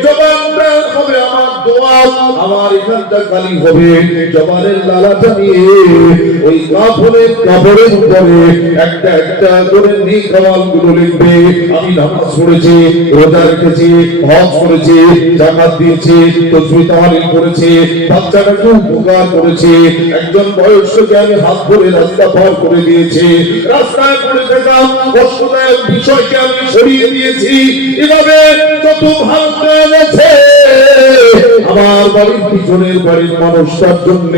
জবানটা হবে আমার দোয়া, আমার এখানটা খালি হবে, জবানের লালাটা নিয়ে ওই কাপড়ের উপরে একটা একটা করে নেক আমলগুলো লিখবে। আমি নামাজ পড়েছি, রোজা রেখেছি, হজ করেছি, জাকাত দিয়েছি, তাসবিহ তাহলিল করেছি, বাচ্চাটাকে উপকার করেছি, একজন বয়স্ককে আমি হাত ধরে রাস্তা পার করে দিয়েছি, রাস্তায় পড়ে থাকা কষ্টদায়ক বিষয়কে আমি সরিয়ে দিয়েছি। এভাবে যত ভালো কাজ আছে আমার বাড়ির পিছনের বাড়ির মানুষটার জন্য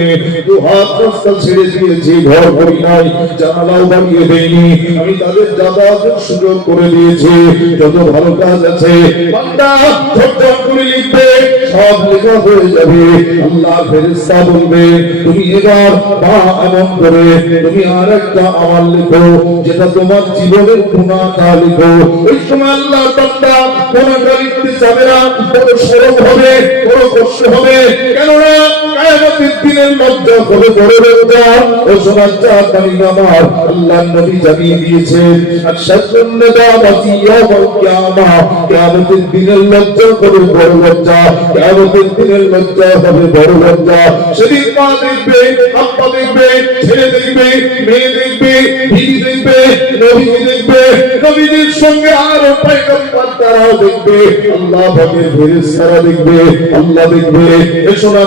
দু হাত রাস্তা ছেড়ে দিয়েছি, ঘর করি নাই, জানালাও বানিয়ে দেয়নি, আমি তাদের যাতায়াতের সুযোগ করে দিয়েছি। যত ভালো কাজ আছে বান্দা ঝটঝট করে লিখবে, সব লেখা হয়ে যাবে। আল্লাহ ফেরেশতা বলবে তুমি এবার বা এমন করে তুমি আরেকটা আমল লিখো যেটা তোমার জীবনের গুনাহটা লিখো। ওই সময় আল্লাহ বান্দা গুনাহটা লিখতে চাবে না, বড় শরম হবে, বড় কষ্ট হবে। কেননা কিয়ামতের দিনের লজ্জা হবে বড় লজ্জা। ও সমাজটা পানি আমার আল্লাহ নবী জানিয়ে দিয়েছেন আশাদুন নাদামাতি ইয়াউমাল কিয়ামা, কিয়ামতের দিনের লজ্জা হবে বড় লজ্জা, কিয়ামতের দিনের লজ্জা হবে বড় লজ্জা। সেদিন মা দেখবে, আব্বা দেখবে, ছেলে দেখবে, মেয়ে দেখবে, বিবি দেখবে, নবী দেখবে, নবীদের সঙ্গে আরো পয়গম্বর তারাও দেখবে, আল্লাহ পাকের ফেরেশতারা দেখবে, আল্লাহ দেখবে। এসো না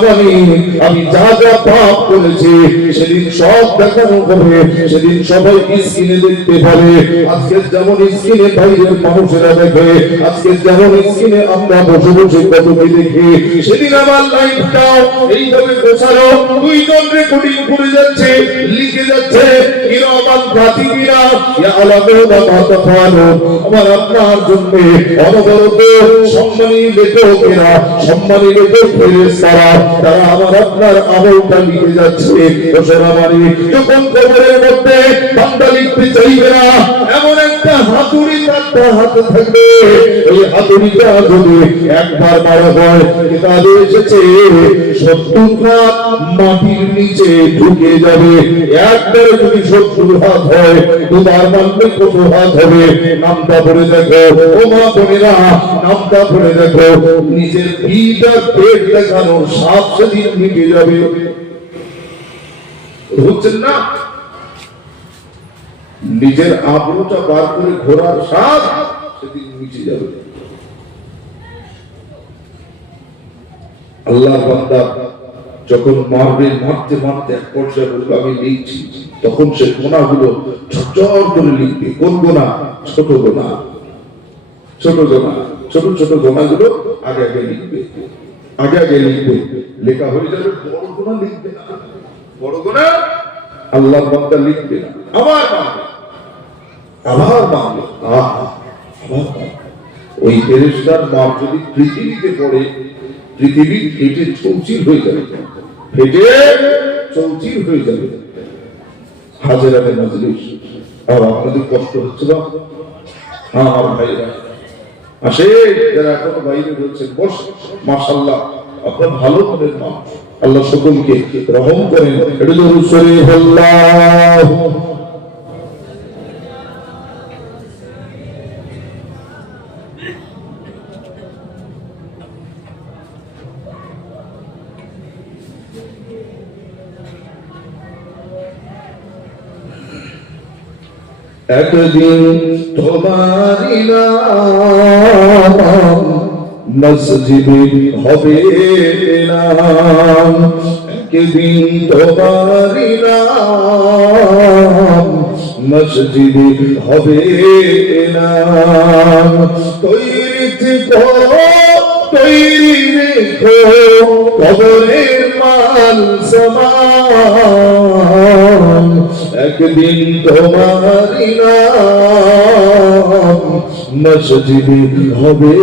আমি যা যা পাপ করেছি সেদিন সব দেখানো হবে, সেদিন সবাই স্ক্রিনে দেখতে পাবে। আজকে যেমন স্ক্রিনে বাইরের মানুষেরা দেখে, আজকে যেমন স্ক্রিনে আমরা বসে বসে কত কি দেখি, সেদিন আমার লাইফটাও এইভাবে গোছানো, দুইজন রেকর্ডিং করে যাচ্ছে, লিখে যাচ্ছে, কিরামান কাতিবিনা ইয়ালামুনা মা তাফআলুন। আমার আপনার জন্য অনবরত সম্মানী লেখকেরা, সম্মানী লেখক ফেরেশতারা, তারা আমার আপনার আমলটা লিখে যাচ্ছে। সোনামানি যখন কবরের মধ্যে বান্দা লিখতে চাইবে না, এমন একটা হাতুড়ি তার হাতে থাকবে, এই হাতুড়িটা যদি একবার মারা হয়, কিতাবে এসেছে 70 হাত মাটির নিচে ঢুকে যাবে। একবারে যদি 70 হাত হয়, দুবার মারলে কত হাত হবে? নামটা পড়ে দেখো ও মা বোনেরা, নামটা পড়ে দেখো। নিজের পিঠা পেট দেখানোর সাপ সেদিন মিটে যাবে, বুঝছেন না? নিজের আবরুটা বার করে ঘোরার সাপ সেদিন মিটে যাবে। আল্লাহর বান্দা যখন মারবে, মারতে মারতে এক পর্যায়ে বলবে আমি লিখছি, তখন সে গোনাগুলো ঝরঝর করে লিখবে। কোন গোনা? ছোট গোনা, ছোট গোনা, ছোট ছোট গোনাগুলো আগে আগে লিখবে, আগে আগে লিখবে। লেখা হয়ে যাবে, বড় গোনা লিখবে না, বড় গোনা আল্লাহর বান্দা লিখবে না। আবার মারবে, আবার মারবে, আবার ওই ফেরেশতার মার যদি পৃথিবীতে পড়ে, পৃথিবী ফেটে চৌচির হয়ে যাবে, ফেটে চৌচির হয়ে যাবে। হাজারানের মজলিস, আর আপনাদের কষ্ট হচ্ছে না? হ্যাঁ আমার ভাইরা আসে, যারা এখনো বাইরে রয়েছেন বস, মাশাআল্লাহ আপনার ভালো মনের মা, আল্লাহ সকলকে রহম করেন। এটা তো শরীফ আল্লাহ। একদিন তোমারি নাম মসজিদে হবে নাম, একদিন তোমারি নাম মসজিদে হবে এলান। তৈরি থেকো তৈরি রেখো কবরের মান সমান, একদিন তোমারি নাম মসজিদে হবে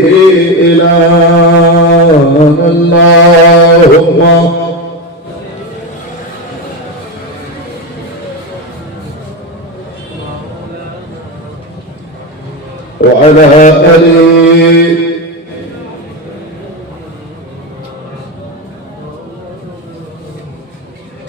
এলান। আল্লাহুম্মা وعلى آله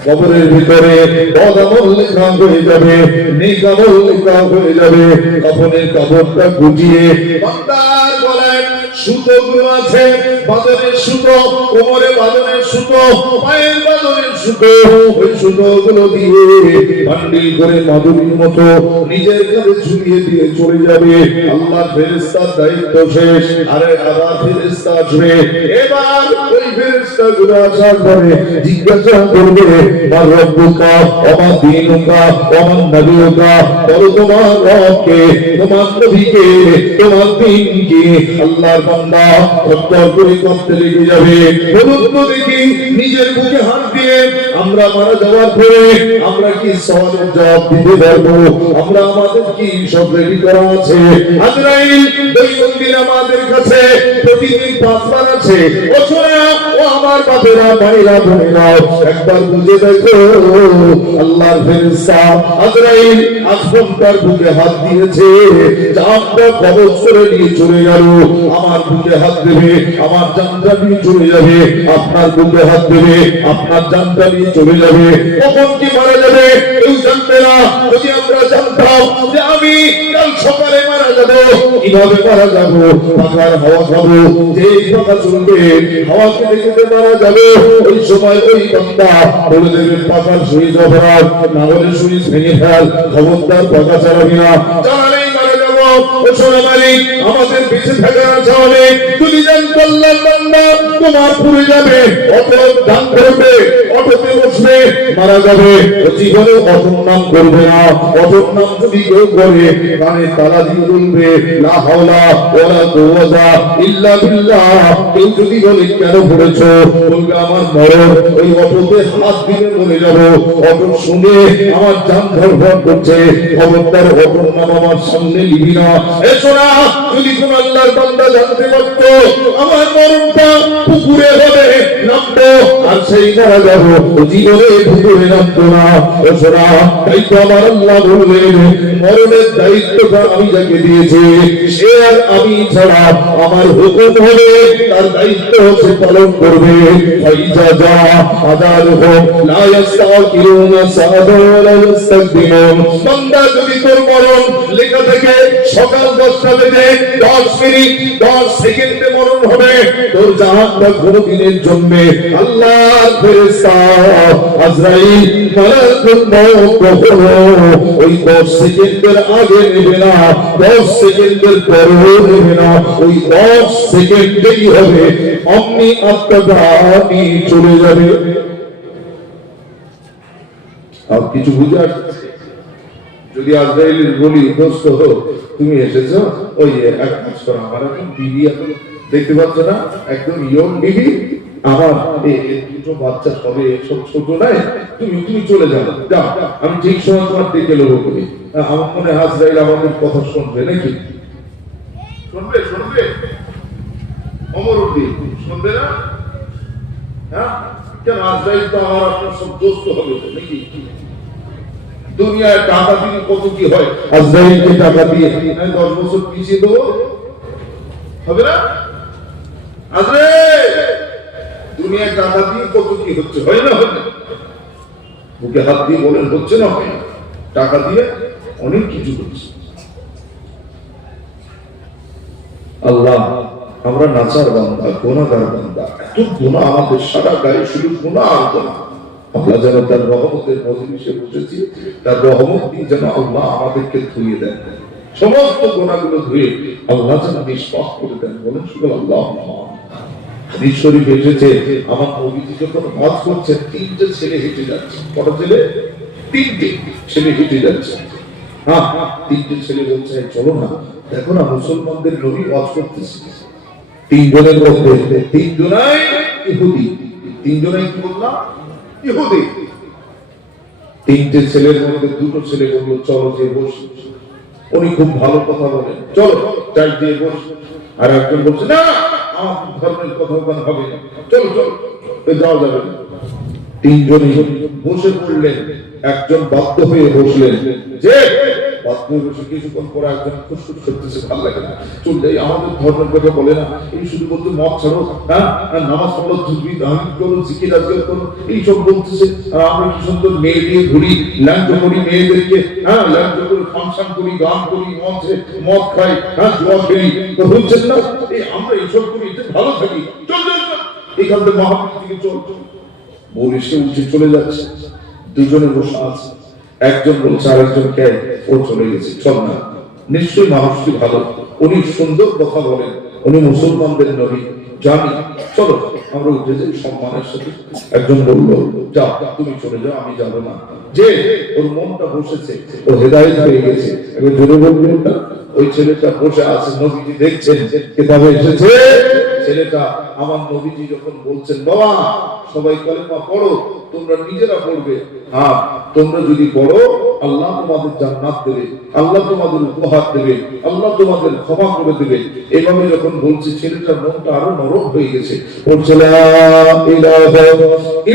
কবরের ভিতরে বদামল লেখা হয়ে যাবে, নিকামল লেখা হয়ে যাবে। কাফনের কাপড়টা গুটিয়ে বান্দার গলায় সুতোগুলো আছে, বাঁধনের সুতো, কোমরে বাঁধনের সুতো, পায়ের বাঁধনের সুতো, ওই সুতোগুলো দিয়ে বান্ডিল করে মাদুরির মতো নিজের কাছে ঝুলিয়ে দিয়ে চলে যাবে। আল্লাহ ফেরেশতার দায়িত্ব শেষ। আরে আবার ফেরেশতা আসবে। এবার ওই ফেরেশতাগুলো আসার পরে জিজ্ঞাসা করবে, মার রব্বুকা ওমা দীনুকা ওমা নবিয়ুকা, বলো তোমার রবকে, তোমার নবীকে, তোমার দ্বীনকে। আল্লাহর বান্দা উত্তর করে করতে লেগে যাবে। বলুন তো দেখি, নিজের বুকে হাত দিয়ে আমরা মারা যাওয়ার পরে আমরা কি সওয়ালের জবাব দিতে পারবো? আমরা আমাদের কি সব রেডি করা আছে? আজরাইল দৈনন্দিন আমাদের কাছে প্রতিদিন 5 বার আছে। ও সোনা, ও আমার বাপেরা, ভাইরা, বোনেরা, একবার বুঝে দেখো, আল্লাহর ফেরেশতা আজরাইল আসমান তার বুকে হাত দিয়েছে, জানটা কবজ করে নিয়ে চলে গেল। আমার বুকে হাত দেবে, আমার জানটা নিয়ে চলে যাবে। আপনার বুকে হাত দেবে, আপনার জানটা নিয়ে চলে যাবে। কখন কি মারা যাবে কেউ জানবে না। যদি আমরা জানতাম যে আমি কাল সকালে মারা যাবো, কিভাবে মারা যাবো? পাখার হাওয়া খাবো, যেই পাখা চলবে হাওয়াকে দেখে মারা যাবে। ওই সময় ওই বান্দা বলে দেবে, পাখার সুইচ অফ রাখ, না হলে সুইচ ভেঙে ফেল, খবরদার পাখা চালাবি না, চালালেই মারা যাবো। ও সোনা মালিক, আমাদের বেঁচে থাকার আশা হবে। যদি জানতো আল্লাহর বান্দা তোমার পুড়ে যাবে, অটো দান করবে, অটোতে বসবে, মারা যাবে, ও জীবনে অটোর নাম করবে না। অটোর নাম যদি কেউ করে, কানে তালা দিয়ে বলবে, লা হাওলা ওয়ালা কুওয়াতা ইল্লা বিল্লাহ। কেউ যদি বলে কেন পড়েছো, বলবে আমার মরণ, ওই অটোতে হাত দিলে মরে যাবো। অটো শুনে আমার জান ধরফর করছে, খবরদার অটোর নাম আমার সামনে লিবি না। এসো না, যদি কোন আল্লাহর বান্দা জানতে পারতো আমার মরণটা পুকুরে হবে, নামবো আর সেই মারা যাবো, জীবনে পুকুরে নামতো না। এসো না, তাই তো আমার আল্লাহ বললেন, মরণের দায়িত্বটা আমি যাকে দিয়েছি, সে আর আমি ছাড়া আমার হুকুম হবে তার দায়িত্ব সে পালন করবে। ফাইজা যা আযালুহুম লা ইস্তাগফিরুনা সাআতাও ওয়া লা ইস্তাকদিমুন। বান্দা, যদি তোর মরণ লেখা থাকে সকাল 10টা বেজে 10 মিনিট 10 সেকেন্ডে মরণ হবে, তোর জাহান্নামটা কোনদিনের জন্য আল্লাহর ফেরেশতা আজরাইল মালাকুল মউত কখনো ওই 10 সেকেন্ডের আগে নেবে না, 10 সেকেন্ডের পরেও নেবে না। ওই 10 সেকেন্ডেই হবে, অমনি আত্মাটা নিয়ে চলে যাবে। আর কিছু বুঝে আসছে? যদি আজরাইলের বলি, দোস্ত তুমি এসেছো, ওই এক কাজ করো, আমার এখন বিবি এখন দেখতে পাচ্ছ না, একদম ইয়ং বিবি, আমার দুটো বাচ্চা সবে সব ছোট নাই, তুমি চলে যাও, যাও, আমি ঠিক সময় তোমার ডেকে নেবো। তুমি আমার মনে হয় আজরাইল আমাদের কথা শুনবে নাকি? শুনবে? শুনবে? অমর উদ্দিন শুনবে না? হ্যাঁ, কেন? আজরাইল তো আমার আপনার সব দোস্ত হবে নাকি? দুনিয়ায় টাকা দিয়ে কত কি হয়, আজরাইলকে টাকা দিয়ে 10 বছর পিছিয়ে দেবো, হবে না? আজরাইল দুনিয়ায় টাকা দিয়ে কত কি হচ্ছে, হয় না? হয় না? বুকে হাত দিয়ে বলেন, হচ্ছে না? হয় না? টাকা দিয়ে অনেক কিছু হচ্ছে। আল্লাহ, আমরা নাচার বান্দা, গুনাহগার বান্দা, এত গুনাহ আমাদের, সারা গায়ে শুধু গুনাহ আর গুনাহ। আল্লাহ যেন তার রহমতের মজলিসে বসেছি, তার রহমত দিয়ে যেন আল্লাহ আমাদেরকে ধুয়ে দেন, সমস্ত গুনাহগুলো ধুয়ে আল্লাহ যেন নিষ্পাপ করে দেন। বলেন শুধু আল্লাহ। হাদিস শরীফ এসেছে আমার নবীজি যখন হজ করছেন তিনটে ছেলে হেঁটে যাচ্ছে। কত ছেলে? তিনটে ছেলে হেঁটে যাচ্ছে। হ্যাঁ, তিনটে ছেলে বলছে চলো না, দেখো না মুসলমানদের নবী হজ করতেছে। তিনজনের মধ্যে তিনজনাই ইহুদি। তিনজনাই কি বললাম? ইহুদি। তিনটে ছেলের মধ্যে দুটো ছেলে বললো চলো যে বসি, উনি খুব ভালো কথা বলেন, চলো যাই দিয়ে বসি। আর একজন বলছে না আমার ধর্মের কথা ওখানে হবে না, চলো চলো যাওয়া যাবে না। তিনজনই বসে পড়লেন। একজন বাধ্য হয়ে বসলেন, যে বাধ্য হয়ে বসে কিছুক্ষণ পরে একজন খুশখুশ করতেছে, ভালো লাগে না, চল যাই, আমাদের ধর্মের কথা বলে না, এই শুধু বলতে মদ ছাড়ো, হ্যাঁ নামাজ পড়ো, ধুবি ধান করো, জিকির আজকাল করো, এইসব বলতেছে। আমরা কি সুন্দর মেয়ে দিয়ে ঘুরি, ল্যাংটো করি মেয়েদেরকে, হ্যাঁ ল্যাংটো করে ফাংশন করি, গান করি, মদ খাই, হ্যাঁ জুয়া খেলি, তো বলছেন না এই আমরা এইসব করি, এতে ভালো থাকি, চল চল চল এখান থেকে মহাবীর থেকে চল চল। বলে সে উঠে চলে যাচ্ছে। দুজনে বসে আছে, একজন বলছে আরেকজনকে ও চলে গেছে, চল না, নিশ্চয়ই মানুষটি ভালো, উনি সুন্দর কথা বলেন, উনি মুসলমানদের নবী, জানি, চলো আমরা উঠে যাই সম্মানের সাথে। একজন বলল যাও তুমি চলে যাও, আমি যাবো না। যে ওর মনটা বসেছে, ও হেদায়েত হয়ে গেছে, একবার জোরে বলবেন না। ওই ছেলেটা বসে আছে, নবীজি দেখছেন কিতাবে এসেছে, ছেলেটা আমার নবীজি যখন বলছেন বাবা সবাই কালেমা পড়ো, তোমরা নিজেরা পড়বে, আর তোমরা যদি পড়ো আল্লাহ তোমাদের জান্নাত দেবে, আল্লাহ তোমাদের উপহার দেবে, আল্লাহ তোমাদের ক্ষমা করে দেবে। এভাবে যখন বলছে ছেলেটার মনটা আরো নরম হয়ে গেছে। পড়ছে লা ইলাহা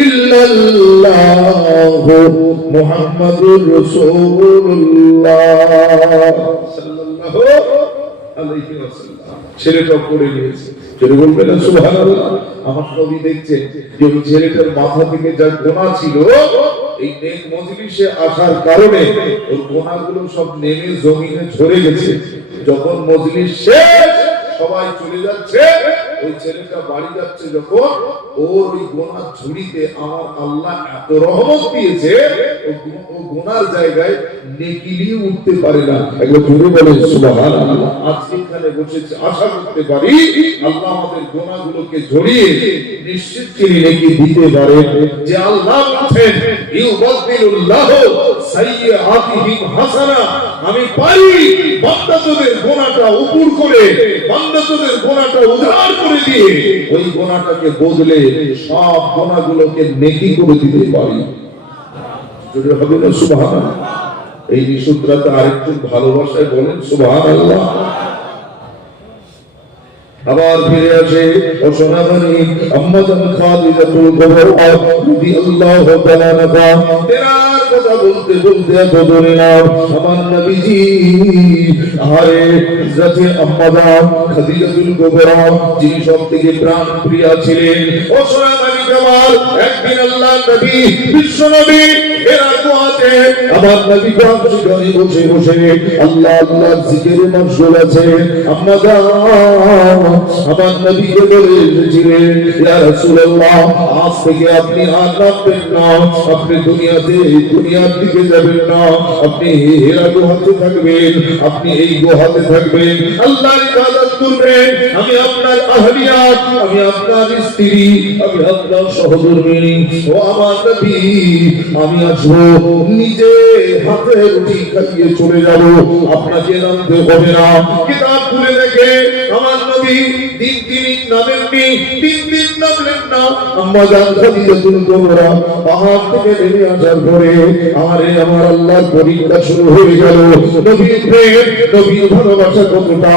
ইল্লাল্লাহু মুহাম্মাদুর রাসূলুল্লাহ সাল্লাল্লাহু আলাইহি ওয়াসাল্লাম। ছেলেটাও পড়ে নিয়েছে। যদি বলবেন সুবহানাল্লাহ। আমার নবী দেখছেন যে ওই ছেলেটার মাথা থেকে যা গোনা ছিল, এই নেক মজলিসে আসার কারণে ওর গোনাগুলো সব নেমে জমিনে ঝরে গেছে। যখন মজলিস শেষ সবাই চলে যাচ্ছে, ওই ছেলেটা বাড়ি যাচ্ছে, যখন ওর ওই গোনা ঝুড়িতে আমার আল্লাহ এত রহমত দিয়েছে, ও গোনার জায়গায় নেকি নিয়ে উঠতে পারে না। একবার জোরে বলেন সুবহানাল্লাহ। আজকে এখানে বসে আশা করতে পারি আল্লাহ আমাদের গোনাগুলোকে ঝরিয়ে নিশ্চিত তিনি নেকি দিতে পারেন। যে আল্লাহ আছেন ইউবাদদিলুল্লাহু সাইয়্যাতিহিম হাসানা, আমি পারি বান্দা তোদের গোনাটা উপর করে, বান্দা তোদের গোনাটা উদ্ধার করে দিয়ে ওই গোনাটাকে বদলে সব গোনাগুলোকে নেকি করে দিতে পারি। যদি হবে না সুবহানাল্লাহ। এই নিশুদ্রাতে আরেকটু ভালোবাসায় বলেন সুবহানাল্লাহ। আবার ফিরে আসে ও সোনামণি আম্মাজান খাদিজাতুল কুবরা রাদিয়াল্লাহু তাআলা আনহা। তেরার কথা বলতে বলতে এত দূরে না আমার নবীজি, আরে হযরতে আম্মাজান খাদিজাতুল কুবরা যিনি সবথেকে প্রাণ প্রিয়া ছিলেন, ও সোনামণি কামাল, একদিন আল্লাহ নবী বিশ্ব নবী এরা কোয়াতে আমার নবী পাক সেখানে বসে বসে আল্লাহ আল্লাহ জিকিরে মশগুল আছে। আম্মাজান আমার নবীকে বলে এসেছিলেন ইয়া রাসূলুল্লাহ, আজ থেকে আপনি আর রাখবেন না, আপনি দুনিয়ার দিকে যাবেন না, আপনি হেরা গুহাতে থাকবেন, আপনি এই গুহাতে থাকবেন, আল্লাহর ইবাদত করবেন। আমি আপনার আহলিয়াত, আমি আপনার স্ত্রী, আমি আপনার সহধর্মিণী, ও আমার নবী, আমি আসবো নিজে হাতে রুটি খাইয়ে চলে যাব, আপনাকে নামতে হবে না। কিতাব খুলে দেখে আমার নবী দিন নামলেন না। আম্মাজান খাদিজাতুল কুবরা পাহাড় থেকে নেমে আসার পরে আমার আল্লাহর পরীক্ষা শুরু হয়ে গেল। নবীর প্রেম, নবীর ভালোবাসা কতটা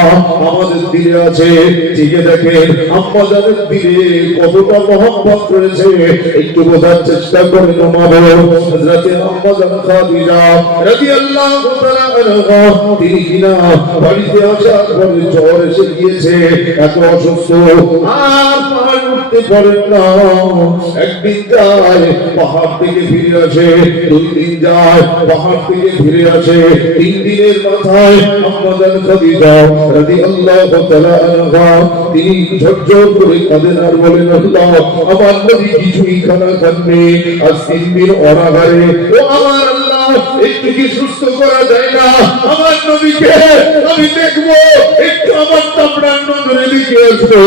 আমাদের দিলে আছে, ঠিক দেখেন আম্মাজানের দিলে কতটা মহব্বত রয়েছে, একটু বোঝার চেষ্টা করেন। হযরতে আম্মাজান খাদিজা রাদিয়াল্লাহু তাআলা আনহা, তিনি কিনা বাড়িতে আসার পরে জ্বর এসে গিয়েছে, এত অসুস্থ, আর পাহাড় উঠতে পারেন না। একদিন যায় পাহাড় থেকে ফিরে আসে, 2 দিন যায় পাহাড় থেকে ফিরে আসে, 3 দিনের মাথায় আম্মাজান খাদিজা রাদিয়াল্লাহু তাআলা আনহা তিনি ঝরঝর করে কাঁদেন আর বলেন আল্লাহ, আমার নবী কিছুই খানা খাননি, আজ 3 দিন অনাহারে। ও আমার আল্লাহ, একটু কি সুস্থ করা যায় না আমার নবীকে? আমি দেখবো একটু আমার চামড়ার নজরে দিকে আসবো,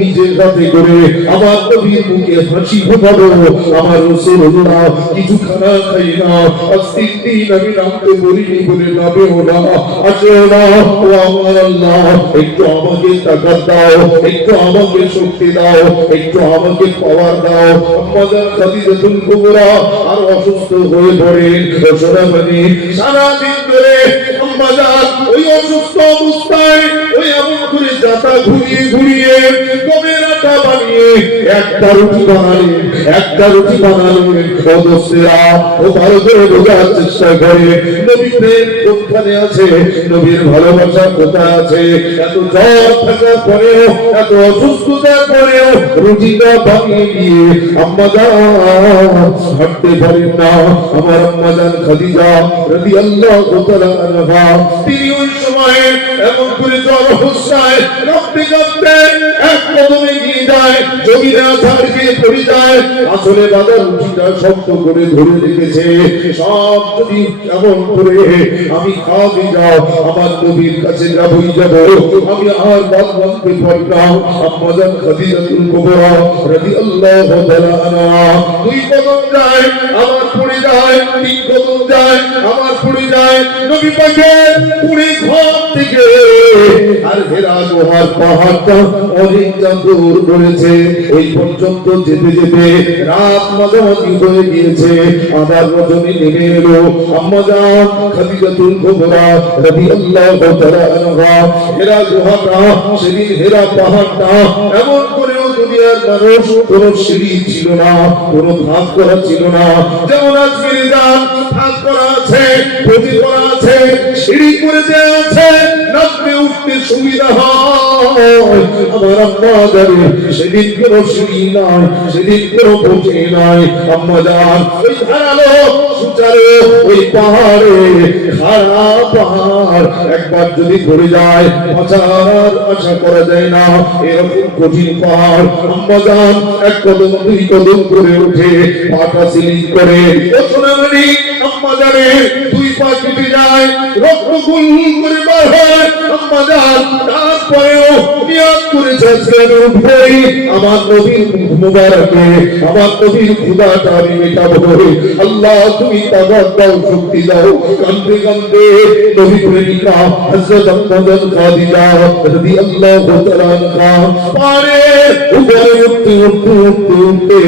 নিজের হাতে করে আমার নবীর মুখে হাসি ফোটাবো। আমার রাসূলুল্লাহ কিছু খানা খাই না, আজ 3 দিন আমি নামতে বলিনি বলে নামেও না, আসেও না। ও আমার আল্লাহ, একটু আমাকে তাকাত দাও, একটু আমাকে শক্তি দাও, একটু আমাকে পাওয়ার দাও। আম্মাজান খাদিজাতুল কুবরা আর অসুস্থ হয়ে পড়েন। সোনামণি সারাদিন ধরে আম্মাজান ওই অসুস্থ অবস্থায় ওই এমন করে যাতা ঘুরিয়ে ঘুরিয়ে গমের আটা বানিয়ে একটা রুটি বানালেন, একটা রুটি বানালেন। ও দোস্তেরা, ও ভালো করে বোঝার চেষ্টা করে নবী প্রেম কোথায় আছে, নবীর ভালোবাসা কোথায় আছে। এত জ্বর থাকার পরেও, এত অসুস্থতার পরেও রুটিটা বানিয়ে দিয়ে আম্মাজান হাঁটতে পারেন না। আমার আম্মাজান খাদিজা রাদিয়াল্লাহু তাআলা আনহা, তিনি ওই সময় এমন করে জ্বর অবস্থায় কাঁপতে কাঁপতে এক কদমে গিয়ে যায়, জমিনে আছাড় খেয়ে পড়ে যায়। আসলে বাজার রুটিটা শক্ত করে ধরে রেখেছে। সব যদি এমন করে আমি খাদিজা আমার নবীর কাছে যাবই যাব, আমি আর বাদ বাঁধতে পারি না। আম্মাজান খাদিজাতুল কুবরা রাদিয়াল্লাহু তাআলা আনহা 2 কদম যায়, আবার পড়ে যায়, 3 কদম যায়, আবার পড়ে যায়। নবী পাকের পুরী ঘর থেকে আর হেরা গুহার পাহাড়টা অনেকটা দূর পড়েছে। ওই পর্যন্ত যেতে যেতে রাত মাঝামাঝি হয়ে গিয়েছে, আবার রজনী নেমে এলো। আম্মাজান খাদিজাতুল কুবরা রাদিয়াল্লাহু তাআলা আনহা হেরা গুহাটা, সেদিন হেরা পাহাড়টা এমন করেও দুনিয়ার মানুষ কোন সিঁড়ি ছিল না, কোন ধাপ করা ছিল না। যেমন আজকের যান ধাপ করা আছে, প্রতি করা আছে, সিঁড়ি করে দেওয়া আছে, নামতে উঠতে সুবিধা হয়। আমার আম্মাজানের সেদিন কোন সিঁড়ি নাই, সেদিন কোন পথে নাই। আম্মাজান ওই ধারালো সুচারে ওই পাহাড়ে, খাড়া পাহাড় একবার যদি পড়ে যায় বাঁচার আশা করা যায় না, এরকম কঠিন পাহাড়। আম্মাজান 1 কদম 2 কদম করে উঠে পাটা সিলিং করে। ও সোনামণি, আম্মাজানের 2 পা কেটে যায়, রক্ত গুলগুল করে বার হয়। আম্মাজান তারপরেও নিয়ত করেছে আজকে আমি উঠবই, আমার নবীর মুখ মুবারকে আমার নবীর ক্ষুধাটা আমি মেটাবো। আল্লাহ তুমি তাকত দাও, শক্তি দাও। কান্দে কান্দে নবী প্রেমিকা হযরত আম্মাজান খাদিজা রাদিয়াল্লাহু তাআলা আনহা পারে উপরে উঠতে উঠতে উঠতে উঠতে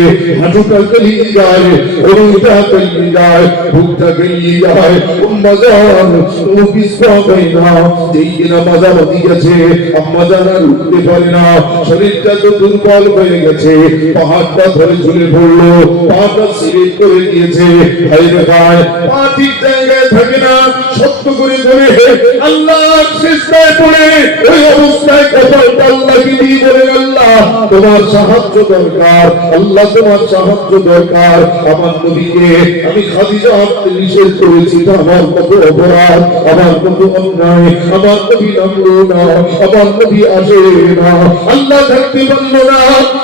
হাঁটুটা গলিয়ে যায়, ওটা গলিয়ে যায়, বুকটা গলিয়ে যায়। আম্মাজান তুমি বিস্ফোরণ না, যেই কিনা মাঝামাঝি গেছে আম্মাজান আর উঠতে পারে না, শরীরটা তো দুর্বল হয়ে গেছে। পাহাড়টা ধরে ঝুলে পড়লো, পাটা স্লিপ করে গিয়েছে। ভাইরে ভাই, পা ঠিক জায়গায় থাকে না, শক্ত করে ধরে আল্লাহর সিজদায় পড়ে ওই অবস্থায় কপালটা আল্লাহকে দিয়ে বলে, আল্লাহ তোমার সাহায্য দরকার, আল্লাহ তোমার সাহায্য দরকার। আমার নবীকে আমি খাদিজা আপনি নিষেধ করেছি, এটা আমার কত অপরাধ, আমার কত অন্যায়। আমার নবী নামলো না, আমার নবী আসে না, আল্লাহ থাকতে পারল না।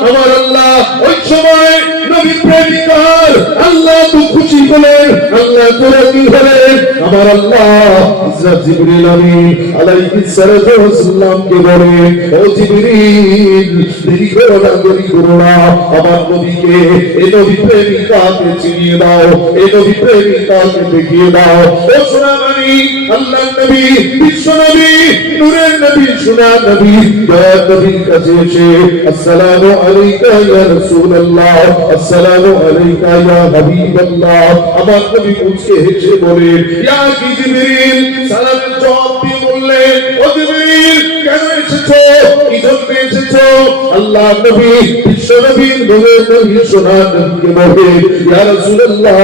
আমার আল্লাহ ওই সময় নবী প্রেমিকার আল্লাহ তো খুশি হলেন, আল্লাহ তো রাজি হলেন। আমার আল্লাহ হযরত জিবরিল আমিন আলাইহিস সালাতু ওয়াস সালামকে বলে, ও জিবরিল দেরি করো না, দেরি করো না, আমার নবীকে এই নবী প্রেমিকাকে চিনিয়ে দাও, এই নবী প্রেমিকাকে দেখিয়ে দাও। ও সোনামণি, আল্লাহর নবী, বিশ্ব নবী, নূরের নবী, সোনার নবী, দয়ার নবীর কাছে এসে আসসালামু আলাইকা ইয়া রাসূলুল্লাহ, আসসালামু আলাইকা ইয়া হাবিবাল্লাহ। আমার নবী মুচকে হেসে বলে, ইয়া কি জিবরিল, সালামের জবাব দিয়ে বললেন, ও জিবরিল কেন এসেছো, কি জন্য এসেছো? আল্লাহ নবী, বিশ্ব নবী, নূরের নবী, সোনার নবীকে বলে, ইয়া রাসূলুল্লাহ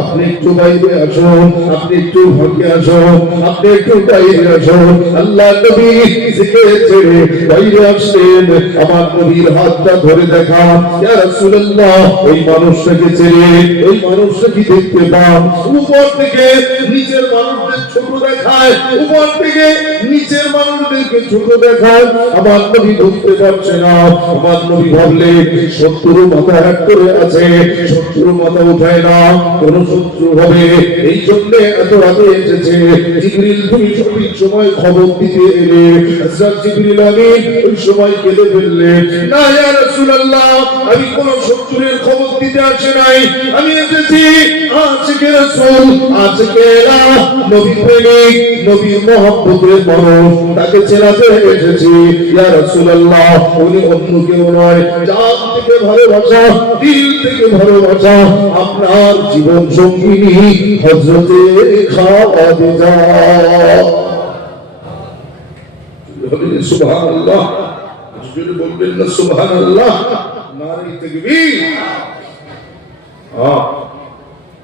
আপনি একটু বাইরে আসুন, আপনি একটু ভাগে আসুন, আপনি একটু বাইরে আসুন। আল্লাহ নবী জিকির ছেড়ে বাইরে আসলেন। আমার নবীর হাতটা ধরে দেখান, ইয়া রাসূলুল্লাহ ওই মানুষটাকে ছেড়ে ওই মানুষটাকে দেখতে পান, উপর থেকে নিচের মানুষদের ছোট দেখায়, উপর থেকে নিচের মানুষদেরকে ছোট দেখায়। আমার নবী বুঝতে পারছে না। আমার নবী ভাবলেন শত্রু মাথা হাত করে আছে, শত্রু মাথা উঠায় না, কোন শত্রু হবে, এই জন্য এত রাতে এসেছে। জিবরিল তুমি সঠিক সময় খবর দিতে এলে। হযরত জিবরিল আমিন ওই সময় কেঁদে ফেললেন, না ইয়া রাসূলুল্লাহ, আমি কোন শত্রুর খবর দিতে আসি নাই, আমি এসেছি আশিকে রাসূল, আশিকে নবী প্রেমিক, নবীর মহব্বতের মানুষ, তাকে চেনাতে এসেছি। ইয়া রাসূলুল্লাহ, উনি অন্য কেউ নয়, জান থেকে ভালোবাসা, দিল থেকে ভালোবাসা আপনার জীবন সঙ্গিনী হযরতে খাদিজা। সুবহানাল্লাহ, যদি বলবেন না সুবহানাল্লাহ, নারী তাকবীর।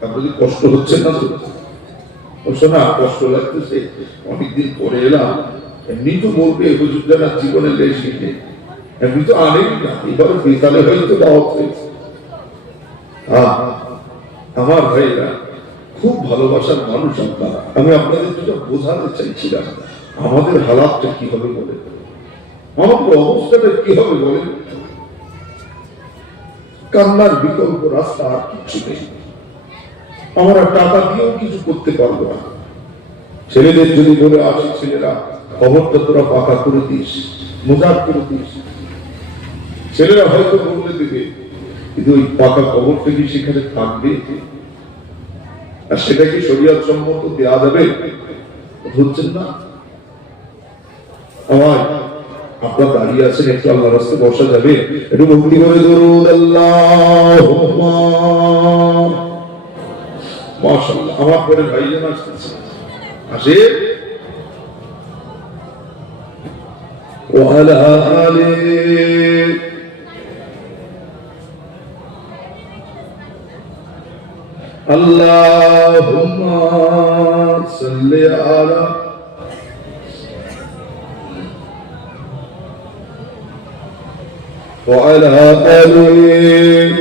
আপনাদের কষ্ট হচ্ছে না তো? শোনা, কষ্ট লাগতেছে, অনেকদিন পরে এলাম। এমনি তো বলবে হুজুর জানা জীবনে লেশ নেই, এমনি তো আনেন না, এবার বিকালে হয়তো দাওয়াত হয়েছে। আমার ভাইরা খুব ভালোবাসার মানুষ আপনারা, আমি আপনাদের যেটা বোঝাতে চাইছিলাম, আমাদের হালাতটা কি হবে বলে, আমাদের অবস্থাটা কি হবে বলে। কান্নার বিকল্প রাস্তা আর কিছু নেই। আমরা টাকা দিয়েও কিছু করতে পারবো না। ছেলেদের যদি বলে আসি, ছেলেরা খবরটা তোরা পাকা করে দিস, মজাক করে দিস, ছেলেরা হয়তো বলতে দেবে, কিন্তু ওই পাকা খবরটা কি সেখানে থাকবে? আর সেটা কি শরীয়ত সম্মত দেওয়া যাবে? বুঝছেন না? আমার আপনার দাঁড়িয়ে আছেন, একটু আল্লাহর রাস্তায় বসা যাবে? একটু ভক্তি করে দরুদ আল্লাহুম্মা। মাশাআল্লাহ, আমার পরে ভাইজান আসতেছে, আসে। ওয়ালা আলি আল্লাহুম্মা সাল্লি আলা وعلى آله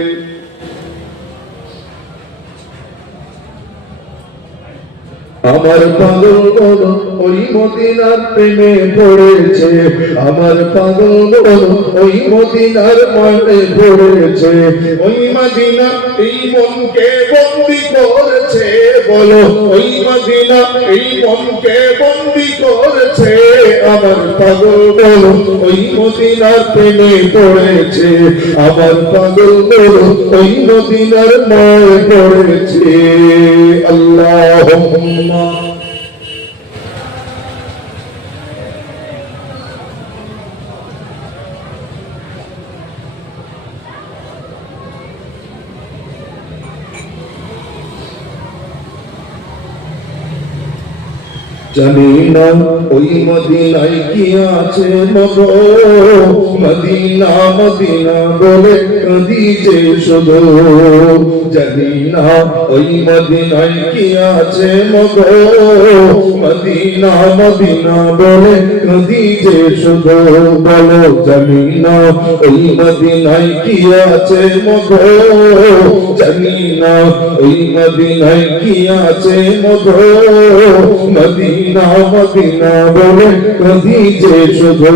আমার পাগল মন ওই মদিনার প্রেমে পড়েছে, আমার পাগল মন ওই মদিনার মনে পড়েছে, ওই মদিনা এই মনকে বন্দী করেছে, বলো ওই মদিনা এই মনকে বন্দী করেছে, আমার পাগল মন ওই মদিনার প্রেমে পড়েছে, আমার পাগল মন ওই মদিনার মনে পড়েছে। আল্লাহুম্মা জানি না ওই মদিনায় কি আছে মগো, মদিনা মদিনা বলে কাঁদি যে শুধু, জানি না ওই মদিনায় কি আছে মগো, মদিনা মদিনা বলে কাঁদি যে শুধু, বলো জানি না ওই মদিনায় কি আছে মগো, জানি না ওই মদিনায় কি আছে মগো, মদিনা মদিনা বলে কাঁদি যে শুধু,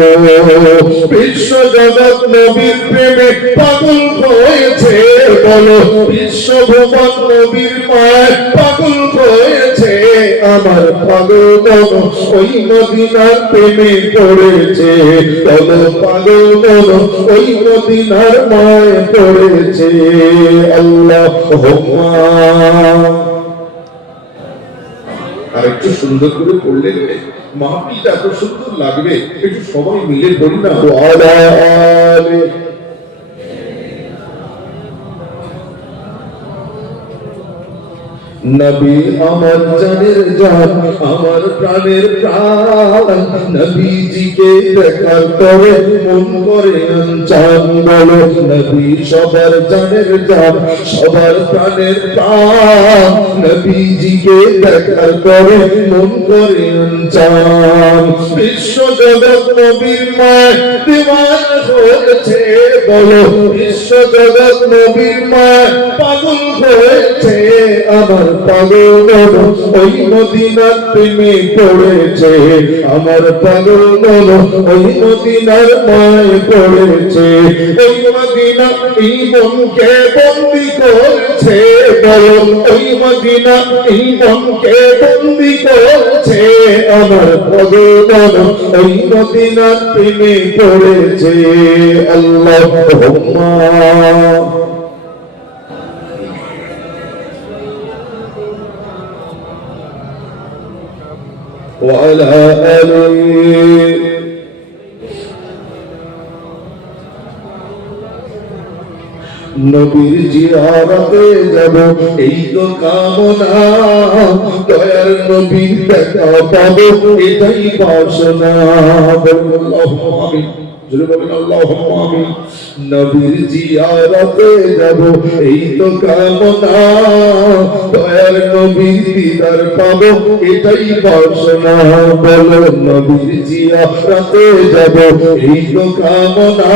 বিশ্ব জগৎ নবীর প্রেমে পাগল হয়েছে, বলো বিশ্ব ভুবন নবীর মায় পাগল হয়েছে, আমার পাগল মন ওই মদিনার প্রেমে পড়েছে, বলো পাগল মন ওই মদিনার মায় পড়েছে। আল্লাহুম্মা। আর একটু সুন্দর করে পড়লে মাহফিলটা এত সুন্দর লাগবে, একটু সবাই মিলে পড়ি না। ওয়ালা আলি নবী আমার জানের জান, আমার প্রাণের প্রাণ, নবীজিকে দেখার পরে মন করে আনচান, বলো নবী সবার জানের জান, সবার প্রাণের প্রাণ, নবীজিকে দেখার পরে মন করে আনচান, বিশ্ব জগৎ নবীর মায় দিওয়ান হয়েছে, বলো বিশ্ব জগৎ নবীর মায় পাগল হয়েছে, আমার পাগল মন ওই মদিনার প্রেমে পড়েছে, আমার পাগল মন ওই মদিনার মায় পড়েছে, ওই মদিনা এই মনকে বন্দী করেছে, বলো ওই মদিনা ইমামকে বন্দি করেছে আমার ভগবান ওই মদিনার প্রেমে পড়েছে আল্লাহুম্মা وعلى آله নবীর জিয়ারতে যাব এই তো কামনা দয়ার নবীর দেখা পাবো এটাই বাসনা আল্লাহুম্মা আমিন জোরে বলেন আল্লাহুম্মা আমিন নবীর জিয়ারতে যাব এই তো কামনা দয়ার নবীর দিদার পাবো এটাই বাসনা বলো নবীর জিয়ারতে যাব এই তো কামনা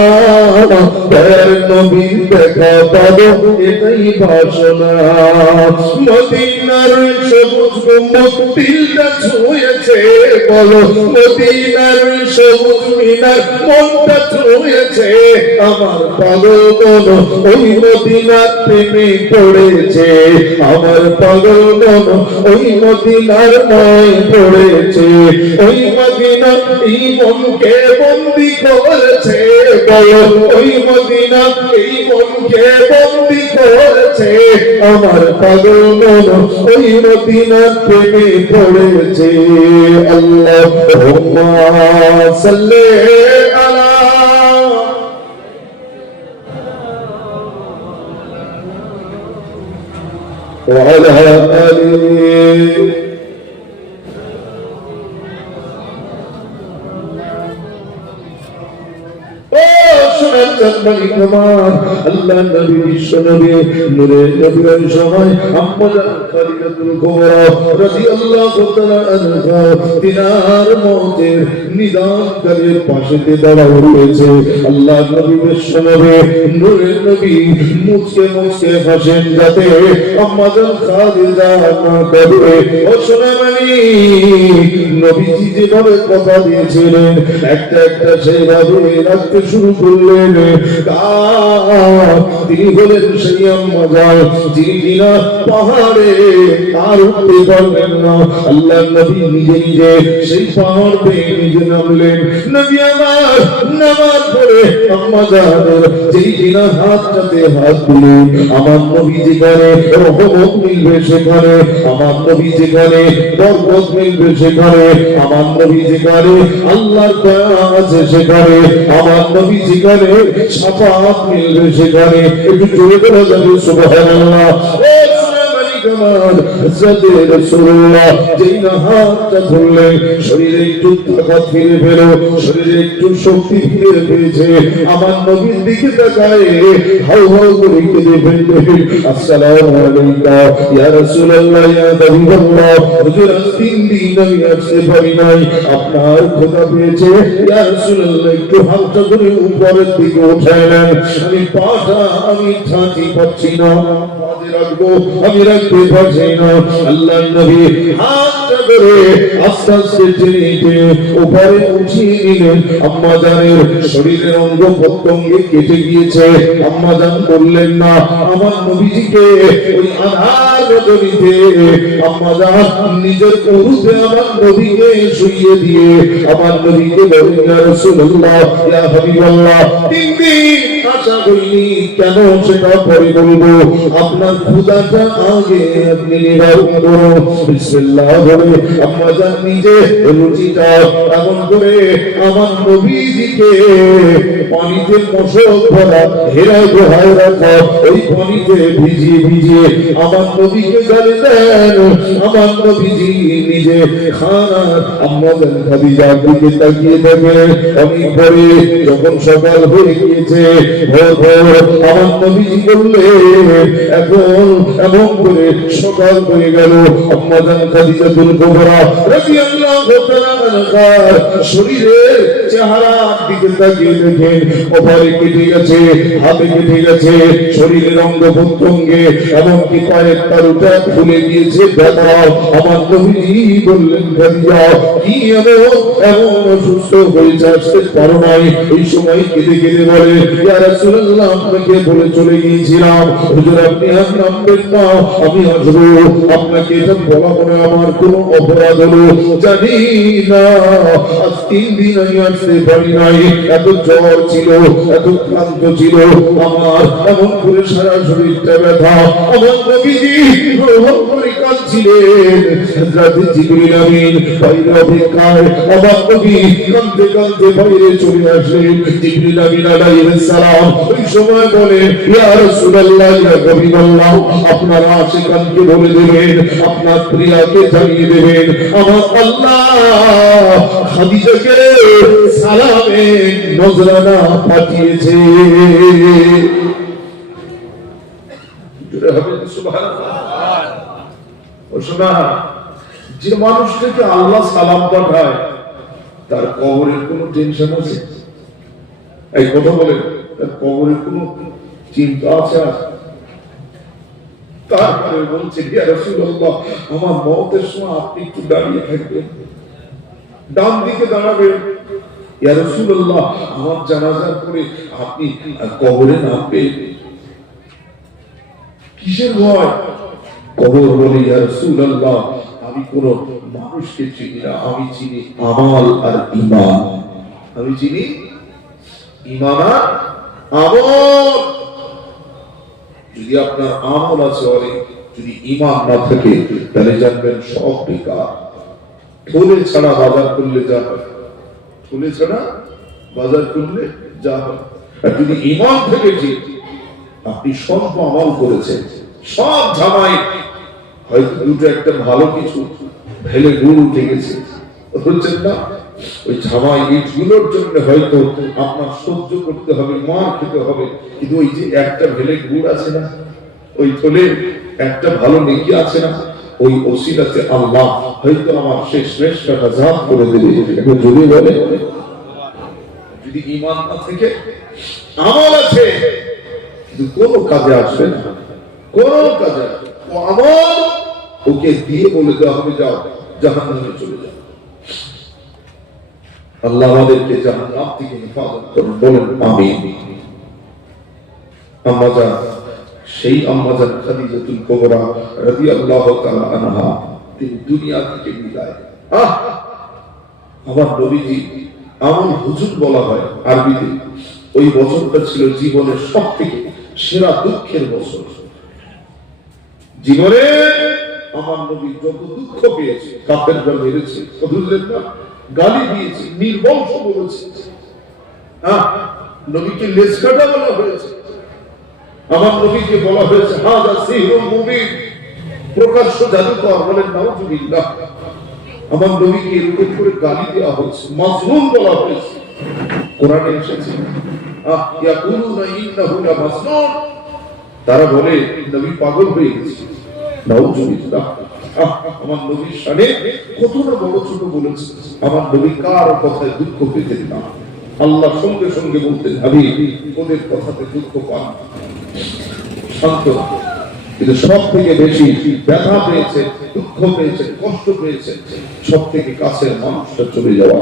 দয়ার নবীর দেখা পাবো এটাই বাসনা মদিনার সবুজ গম্বুজ দিলটা ছুঁয়েছে বলো মদিনার সবুজ মিনার মনটা ছুঁয়েছে আমার পাগল মন ওই মদিনার প্রেমে পড়েছে আমার পাগল মন ওই মদিনার নয় পড়েছে ওই মদিনা এই মনকে বন্দি করেছে বলো ওই মদিনা এই মনকে বন্দি করেছে আমার পাগল মন ওই মদিনার প্রেমে পড়েছে আল্লাহুম্মা সাল্লি আলা وعلى آله আল্লাহ নবী বিশ্ব নবী নূরে নবীর সময় আম্মা খাদিজাতুল কুবরা রাদিয়াল্লাহু তাআলা আনহা তিনার মওতের নিদানকারী পাশেতে দাঁড়ানো রয়েছে আল্লাহ নবী বিশ্ব নবী নূরে নবী মুছকে মুছকে হাসেন যাতে আম্মা খাদিজা না করে ও সোনামণি নবীজি যেভাবে কথা দিয়েছিলেন একটা একটা সেইভাবে রাখতে শুরু করলেন তিনি হলেন সেই আম্মা যিনি কিনা পাহাড়ে আর উঠতে পারবেন না আল্লাহ নবী নিজে নিজে সেই পাহাড় পেয়ে নিজে নামলেন নবী আমার নামাজ পড়ে আম্মা জানের যেই কিনা হাতটাতে হাত দিলে আমার নবী যেখানে রহমত মিলবে সেখানে আমার নবী যেখানে বরকত মিলবে সেখানে আমার নবী যেখানে আল্লাহর দয়া আছে সেখানে আমার নবী যেখানে শাফাআত মিলবে সেখানে একটু জোরে বলা যাবে সুবহানাল্লাহ ও সোনামণি কামাল হযরত রাসূলুল্লাহ যেই না হাতটা ধরলেন শরীরে একটু তাকত ফিরে পেলো শরীরে একটু শক্তি ফিরে পেয়েছে আমার নবীর দিকে তাকায় হাউ হাউ করে কেঁদে ফেললেন আসসালামু আলাইকা ইয়া রাসূলুল্লাহ ইয়া হাবিবাল্লাহ হুজুর আজ 3 দিন আমি আসতে পারি নাই আপনার খোদা পেয়েছে ইয়া রাসূলুল্লাহ একটু হাতটা ধরে উপরের দিকে উঠায় নেন আমি পাটা আমি ঠাঁটি পাচ্ছি না পাতে রাখবো আমি রাখতে পারছি না আল্লাহ নবী হাতটা ধরে আস্তে আস্তে টেনে উপরে উঠিয়ে নিলেন আম্মা জানের শরীরের অঙ্গ প্রত্যঙ্গে কেটে গিয়েছে আম্মা জান বললেন না আমার নবীজিকে ওই আধার রজনীতে আম্মা জান নিজের উরুতে আমার নবীকে শুইয়ে দিয়ে আমার নবীকে বলেন ইয়া রাসূলুল্লাহ ইয়া হাবিবাল্লাহ 3 দিন আশা করিনি কেন সেটা পরে বলবো আপনার ক্ষুধাটা আগে আপনি নিবারণ করুন বিসমিল্লাহ বলে আম্মা জান নিজে রুটিটা এমন করে আমার নবীজিকে পানিতে মশক ভরা হেরা গোহায় রাখা ওই পানিতে ভিজিয়ে ভিজিয়ে আমার নবীকে গালে দেন আমার নবীজি নিজে খানা আম্মা জান খাদিজার দিকে তাকিয়ে দেখেন অনেক পরে যখন সকাল হয়ে গিয়েছে ভোর ভোর আমার নবীজি বললেন এখন এমন করে সকাল হয়ে গেল আম্মা জান খাদিজাতুল কুবরা রাদিয়াল্লাহু তাআলা আনহা শরীরের চেহারার দিকে তাকিয়ে দেখেন ওপারে কেটে গেছে, হাতে কেটে গেছে, শরীরের অঙ্গ প্রত্যঙ্গে এমনকি পায়ের তালুটা ফুলে গিয়েছে ব্যথা। আমার নবীজি বললেন খাদিজা কি এমন অসুস্থ হয়েছে আসতে পারো নাই? এই সময় কেঁদে কেঁদে বলে ইয়া রাসূলুল্লাহ আপনাকে বলে চলে গিয়েছিলাম হুজুর আপনি আর নামবেন না, আমি আসবো। আপনাকে এটা বলা মনে আমার কোনো অপরাধ হলো জানি না। আজ 3 দিন আমি আসতে পারি নাই, এত জ্বর ছিল, এত ক্লান্ত ছিল আমার, এমন করে সারা শরীরটা ব্যথা। আমার নবীজি রোহন করে কাঁদছিলেন। হযরত জিবরিল আমিন বাইরে অপেক্ষায়, আমার নবী কাঁদতে কাঁদতে বাইরে চলে আসলেন। জিবরিল আমিন আলাইহিস সালাম ওই সময় বলেন ইয়া রাসূলুল্লাহ ইয়া হাবিবাল্লাহ আপনারা আশিকানকে বলে দেবেন, আপনার প্রিয়াকে জানিয়ে দেবেন আমার আল্লাহ খাদিজাকে সালামে নজরানা পাঠিয়েছে। জোরে হবে সুবহানাল্লাহ। ও শোনা, যে মানুষটাকে আল্লাহ সালাম পাঠায় তার কবরের কোনো টেনশন আছে? এই কথা বলেন, তার কবরের কোনো চিন্তা আছে? তারপরে বলছে ইয়া রাসূলুল্লাহ আমার মওতের সময় আপনি একটু দাঁড়িয়ে থাকবেন, ডান দিকে দাঁড়াবেন। ইয়া রাসূলুল্লাহ আমার জানাজার পরে আপনি কবরে নামবেন। কিসের ভয়? কবর বলে ইয়া রাসূলুল্লাহ আমি কোন মানুষকে চিনি না, আমি চিনি আমাল আর ঈমান। আমি চিনি ঈমান আর আমল। যদি আপনার আমল আছে অনেক, যদি ঈমান না থাকে তাহলে জানবেন সব বেকার। থলে ছাড়া বাজার করলে যা হয়, থলে ছাড়া বাজার করলে যা হয়। আর যদি ঈমান থেকে ঠিক আপনি স্বল্প আমল করেছেন, সব ঝামাই হয়তো দুটো একটা ভালো কিছু ভেলে গুড় উঠে গেছে, বুঝছেন না? ওই ঝামাই ইটগুলোর জন্য হয়তো আপনার সহ্য করতে হবে, মার খেতে হবে, কিন্তু ওই যে একটা ভেলে গুড় আছে না, ওই থলে একটা ভালো নেকি আছে না, ওই ওসিলাতে আল্লাহ হয়তো আমার শেষ রেশটা জাত করে দেবে। এখন যদি বলে যদি ঈমান না থেকে আমল আছে কিন্তু কোনো কাজে আসবে না, কোনো কাজে ও আমল ওকে দিয়ে বলে দেওয়া হবে যাও জাহান্নামে চলে যাও। আল্লাহ আমাদেরকে জাহান্নাম থেকে হেফাজত করুন, বলেন আমিন। আম্মাজান, সেই আম্মাজান খাদিজাতুল কুবরা রাদিয়াল্লাহু তাআলা আনহা তিনি দুনিয়া থেকে বিদায়। আমার নবীজি আমল হুজুর বলা হয় আরবিতে। ওই বছরটা ছিল জীবনের সবথেকে সেরা দুঃখের বছর। জীবনে আমার নবী যত দুঃখ পেয়েছে, কাফেররা মেরেছে, বুঝলেন না, গালি দিয়েছে, নির্বংশ বলেছে, নবীকে লেজ কাটা বলা হয়েছে, আমার নবীকে বলা হয়েছে হাযা সিহরুম মুবিন, প্রকাশ্য জাদুকর, বলেন নাউযুবিল্লাহ। আমার নবীকে এরকম করে গালি দেওয়া হয়েছে, মাজনুন বলা হয়েছে। কোরআনে এসেছে ইয়াকুলুনা ইন্নাহু লামাজনুন, তারা বলে নবী পাগল হয়ে গেছে। নাউযুবিল্লাহ। আমার নবীর শানে কত না বড় ছোট বলেছে। আমার নবী কার কথায় দুঃখ পেতেন না। আল্লাহ সঙ্গে সঙ্গে বলতেন হাবিব ওদের কথাতে দুঃখ পান, শান্ত। কিন্তু সব থেকে বেশি ব্যথা পেয়েছে, দুঃখ পেয়েছে, কষ্ট পেয়েছে সব থেকে কাছের মানুষটা চলে যাওয়া।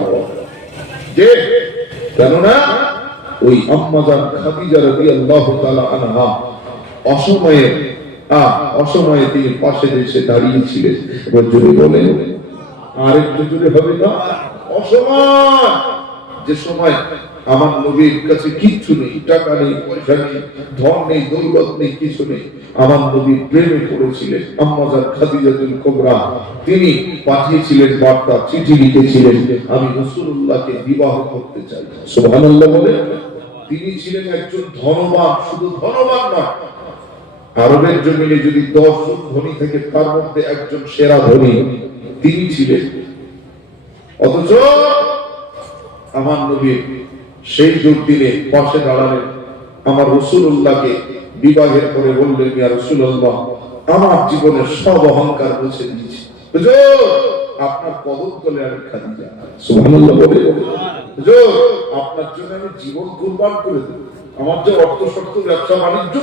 যে কেননা ওই আম্মাজান খাদিজা রাদিয়াল্লাহু তাআলা আনহা অসময়ে তিনি পাশে এসে দাঁড়িয়েছিলেন। এবার জোরে বলেন, আর একটু জোরে হবে না? অসময়, যে সময় আমার নবীর কাছে কিচ্ছু নেই, টাকা নেই, পয়সা নেই, ধন নেই, দৌলত নেই, কিছু নেই, আমার নবী প্রেমে পড়েছিলেন। আম্মাজান খাদিজাতুল কুবরা তিনি পাঠিয়েছিলেন বার্তা, চিঠি লিখেছিলেন আমি রাসূলুল্লাহকে বিবাহ করতে চাই। সুবহানাল্লাহ বলে। তিনি ছিলেন একজন ধনবান, শুধু ধনবান নয়, আরবের জমিনে যদি 10 জন ধনী থেকে তার মধ্যে একজন সেরা ধনী তিনি ছিলেন। অথচ আমার নবী সেই দুর্দিনে পাশে দাঁড়ালেন, আমার রাসূলুল্লাহকে বিবাহের পরে বললেন ইয়া রাসূলুল্লাহ আমার জীবনের সব অহংকার মুছে দিয়েছি, হুজুর আপনার কদম তলে আমি খাদিজা। সুবহানাল্লাহ বলে হুজুর আপনার জন্য আমি জীবন কুরবান করে দেব, আমার যে অর্থ শক্ত ব্যবসা বাণিজ্য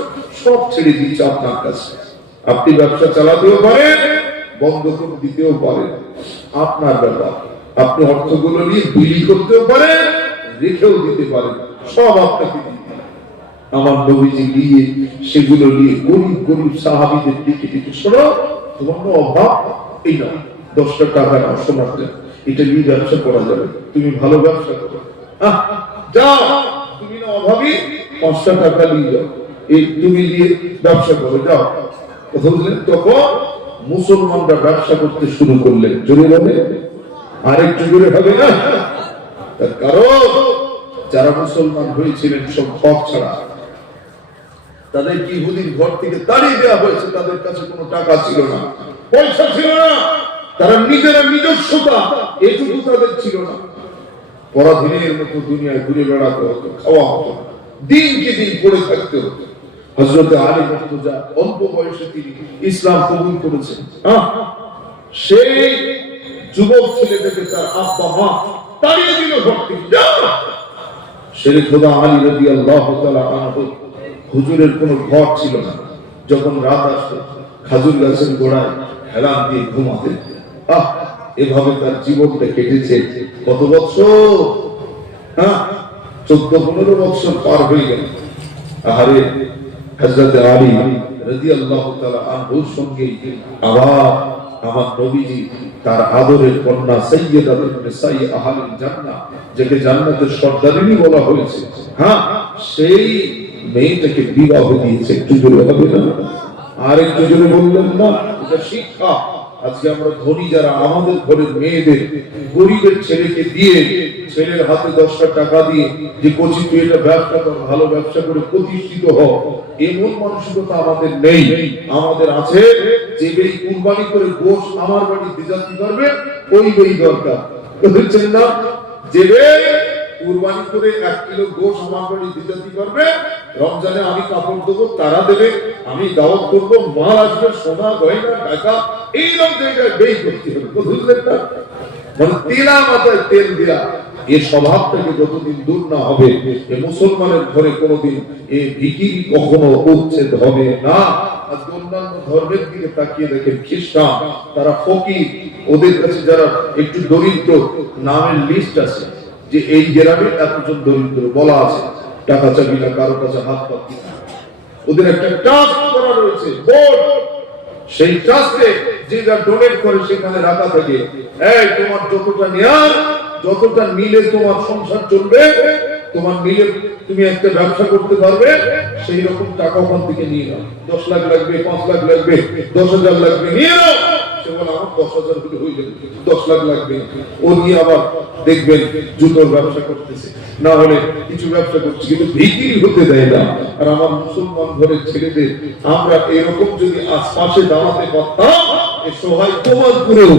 সব ছেড়ে দিয়েছি আপনার কাছে, আপনি ব্যবসা চালাতেও পারেন, বন্ধ করে দিতেও পারেন, আপনার ব্যাপার। আপনি অর্থগুলো নিয়ে বিলি করতেও পারেন, রেখেও দিতে পারেন, সব আপনাকে দিতে। আমার নবীজি নিয়ে সেগুলো নিয়ে গরিব গরিব সাহাবীদের দিকে দিকে, শোনো তোমার কোনো অভাব এই না, 10টা টাকা না শোনার, এটা নিয়ে ব্যবসা করা যাবে, তুমি ভালো ব্যবসা করো, যাও তুমি না অভাবী, 5টা টাকা নিয়ে যাও, এই তুমি নিয়ে ব্যবসা করো, যাও। কথা বুঝলেন? তখন মুসলমানরা ব্যবসা করতে শুরু করলেন, জোরে বলে আরেকটু জোরে হবে না? তার কারণ যারা মুসলমান হয়েছিলেন সব হক ছাড়া, তাদের ইহুদির ঘর থেকে তাড়িয়ে দেওয়া হয়েছে, তাদের কাছে কোনো টাকা ছিল না, পয়সা ছিল না, তারা নিজেরা নিজস্বতা এটুকু তাদের ছিল না, পরাধীনের মতো দুনিয়ায় ঘুরে বেড়াতে হতো, খাওয়া হতো, দিনকে দিন পড়ে থাকতে হতো। হযরত আলী মুর্তজা অল্প বয়সে তিনি ইসলাম কবুল করেছেন। সেই যুবক ছেলেটাকে তার আব্বা মা তাড়িয়ে দিল ঘর থেকে, শেরে খোদা আলী রাদিয়াল্লাহু তাআলা আনহু, হুজুরের কোনো ঘর ছিল না, যখন রাত আসতো খাজুর গাছের গোড়ায় হেলান দিয়ে ঘুমাতেন। এভাবে তার জীবনটা কেটেছে কত বছর, 14-15 বছর পার হয়ে গেল। আহারে হযরত আলী রাদিয়াল্লাহু তাআলা আনহুর সঙ্গে আবার আমার নবীজি তার আদরের কন্যা সাইয়্যিদাতুন নিসাই আহলিল জান্নাহ, যাকে জান্নাতের সর্দারিনী বলা হয়েছে, সেই মেয়েটাকে বিবাহ দিয়েছে। একটু জোরে হবে না? আর একটু জোরে বললেন না? এটা শিক্ষা। আজকে আমরা ধনী যারা, আমাদের ঘরের মেয়েদের গরিবের ছেলেকে দিয়ে, ছেলের হাতে 10টা টাকা দিয়ে যে কচি তুই এটা ব্যবসা কর, ভালো ব্যবসা করে প্রতিষ্ঠিত হ, এমন মানসিকতা আমাদের নেই। আমাদের আছে যে বেই কুরবানি করে গোশ আমার বাড়ি দিজাতি করবে, ওই বেই দরকার, বুঝছেন না? যে বেই কুরবানি করে 1 কিলো গোশ আমার বাড়ি দিজাতি করবে, রমজানে আমি কাপড় দেবো, তারা দেবে, আমি দাওয়াত করবো, মাল আসবে, সোনা গয়না টাকা, এইরকম জায়গায় বেই করতে হবে, বুঝলেন না? মানে তেলা মাথায় তেল দেয়া, এই স্বভাবটাকে যতদিন দূর না হবে, এই মুসলমানের ঘরে কোনোদিন এই ভিখিরি কখনো উচ্ছেদ হবে না। আজকে অন্যান্য ধর্মের দিকে তাকিয়ে দেখেন, খ্রিস্টান তারা ফকির, ওদের কাছে যারা একটু দরিদ্র নামের লিস্ট আছে, যে এই গ্রামে এতজন দরিদ্র বলা আছে, টাকা চাবি না, কারো কাছে হাত পাতি না, ওদের একটা ট্রাস্ট করা রয়েছে, বোর্ড, সেই ট্রাস্টে যে যা ডোনেট করে সেখানে রাখা থাকে, এই তোমার যতটা নেয়া, যতটা নিলে তোমার সংসার চলবে, তোমার নিলে তুমি একটা ব্যবসা করতে পারবে, সেই রকম টাকা ওখান থেকে নিয়ে নাও। 10 লাখ লাগবে, 5 লাখ লাগবে, 10,000 লাগবে, নিয়ে নাও। সে বলে আমার 10,000 হলে হয়ে যাবে, 10 লাখ লাগবে। ও নিয়ে আবার দেখবেন জুতোর ব্যবসা করতেছে, না হলে কিছু ব্যবসা করছে, কিন্তু বিক্রি হতে দেয় না। আর আমার মুসলমান ঘরের ছেলেদের আমরা এরকম যদি আশপাশে দাঁড়াতে পারতাম, এই সহায় তোমার পুরেও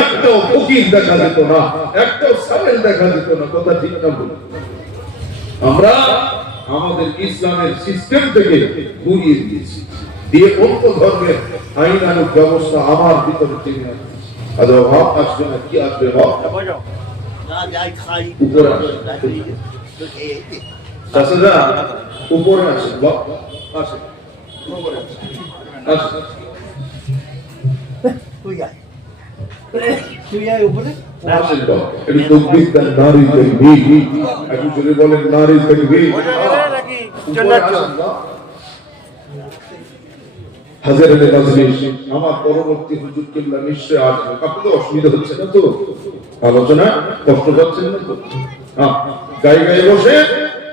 একটাও ফকির দেখা যেত না, একটাও সাবেল দেখা যেত না। কথা ঠিক না বলুন? আমরা আমাদের ইসলামের সিস্টেম থেকে ঘুরিয়ে দিয়েছি, দিয়ে অন্য ধর্মের আইনানুগ ব্যবস্থা আমার ভিতরে টেনে আনছি। আজ ভাব আসবে না, কি আসবে? ভাব না যাই খাই উপরে আসে, চাচারা উপরে আসে, ভাব আসে, আসে। তুই আয়, তুই আয় উপরে। আসেন বাবা, একটু তকবীর দেন, নারী তাকবীর, একটু জোরে বলেন নারী তাকবীর। উপরে আসেন বাবা। হাজারে মাজলিস, আমার পরবর্তী হুজুর কিবলা নিশ্চয় আসবে, আপনাদের অসুবিধা হচ্ছে না তো? আলোচনা কষ্ট পাচ্ছেন না তো? গায়ে গায়ে বসে,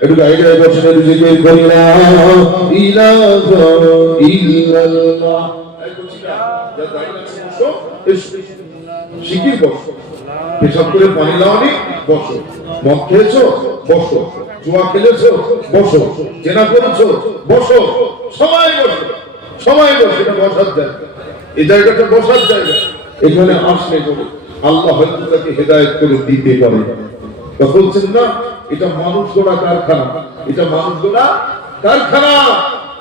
একটু গায়ে গায়ে বসে জিকির করি, লা ইলাহা ইল্লাল্লাহ। এই বলছিনা, যা দাঁড়িয়ে আছে বসো, শিকির বসো, পেশাব করে পানি লাওনি বসো, মদ খেয়েছো বসো, জুয়া খেলেছো বসো, জেনা করেছো বসো, সবাই বসো, সবাই বসে। এটা বসার জায়গা, এই জায়গাটা বসার জায়গা। এখানে আসলে বলে আল্লাহ হয়তো তাকে হেদায়েত করে দিতে পারে। বলছেন না, এটা মানুষ গড়া কারখানা, এটা মানুষ গড়া কারখানা।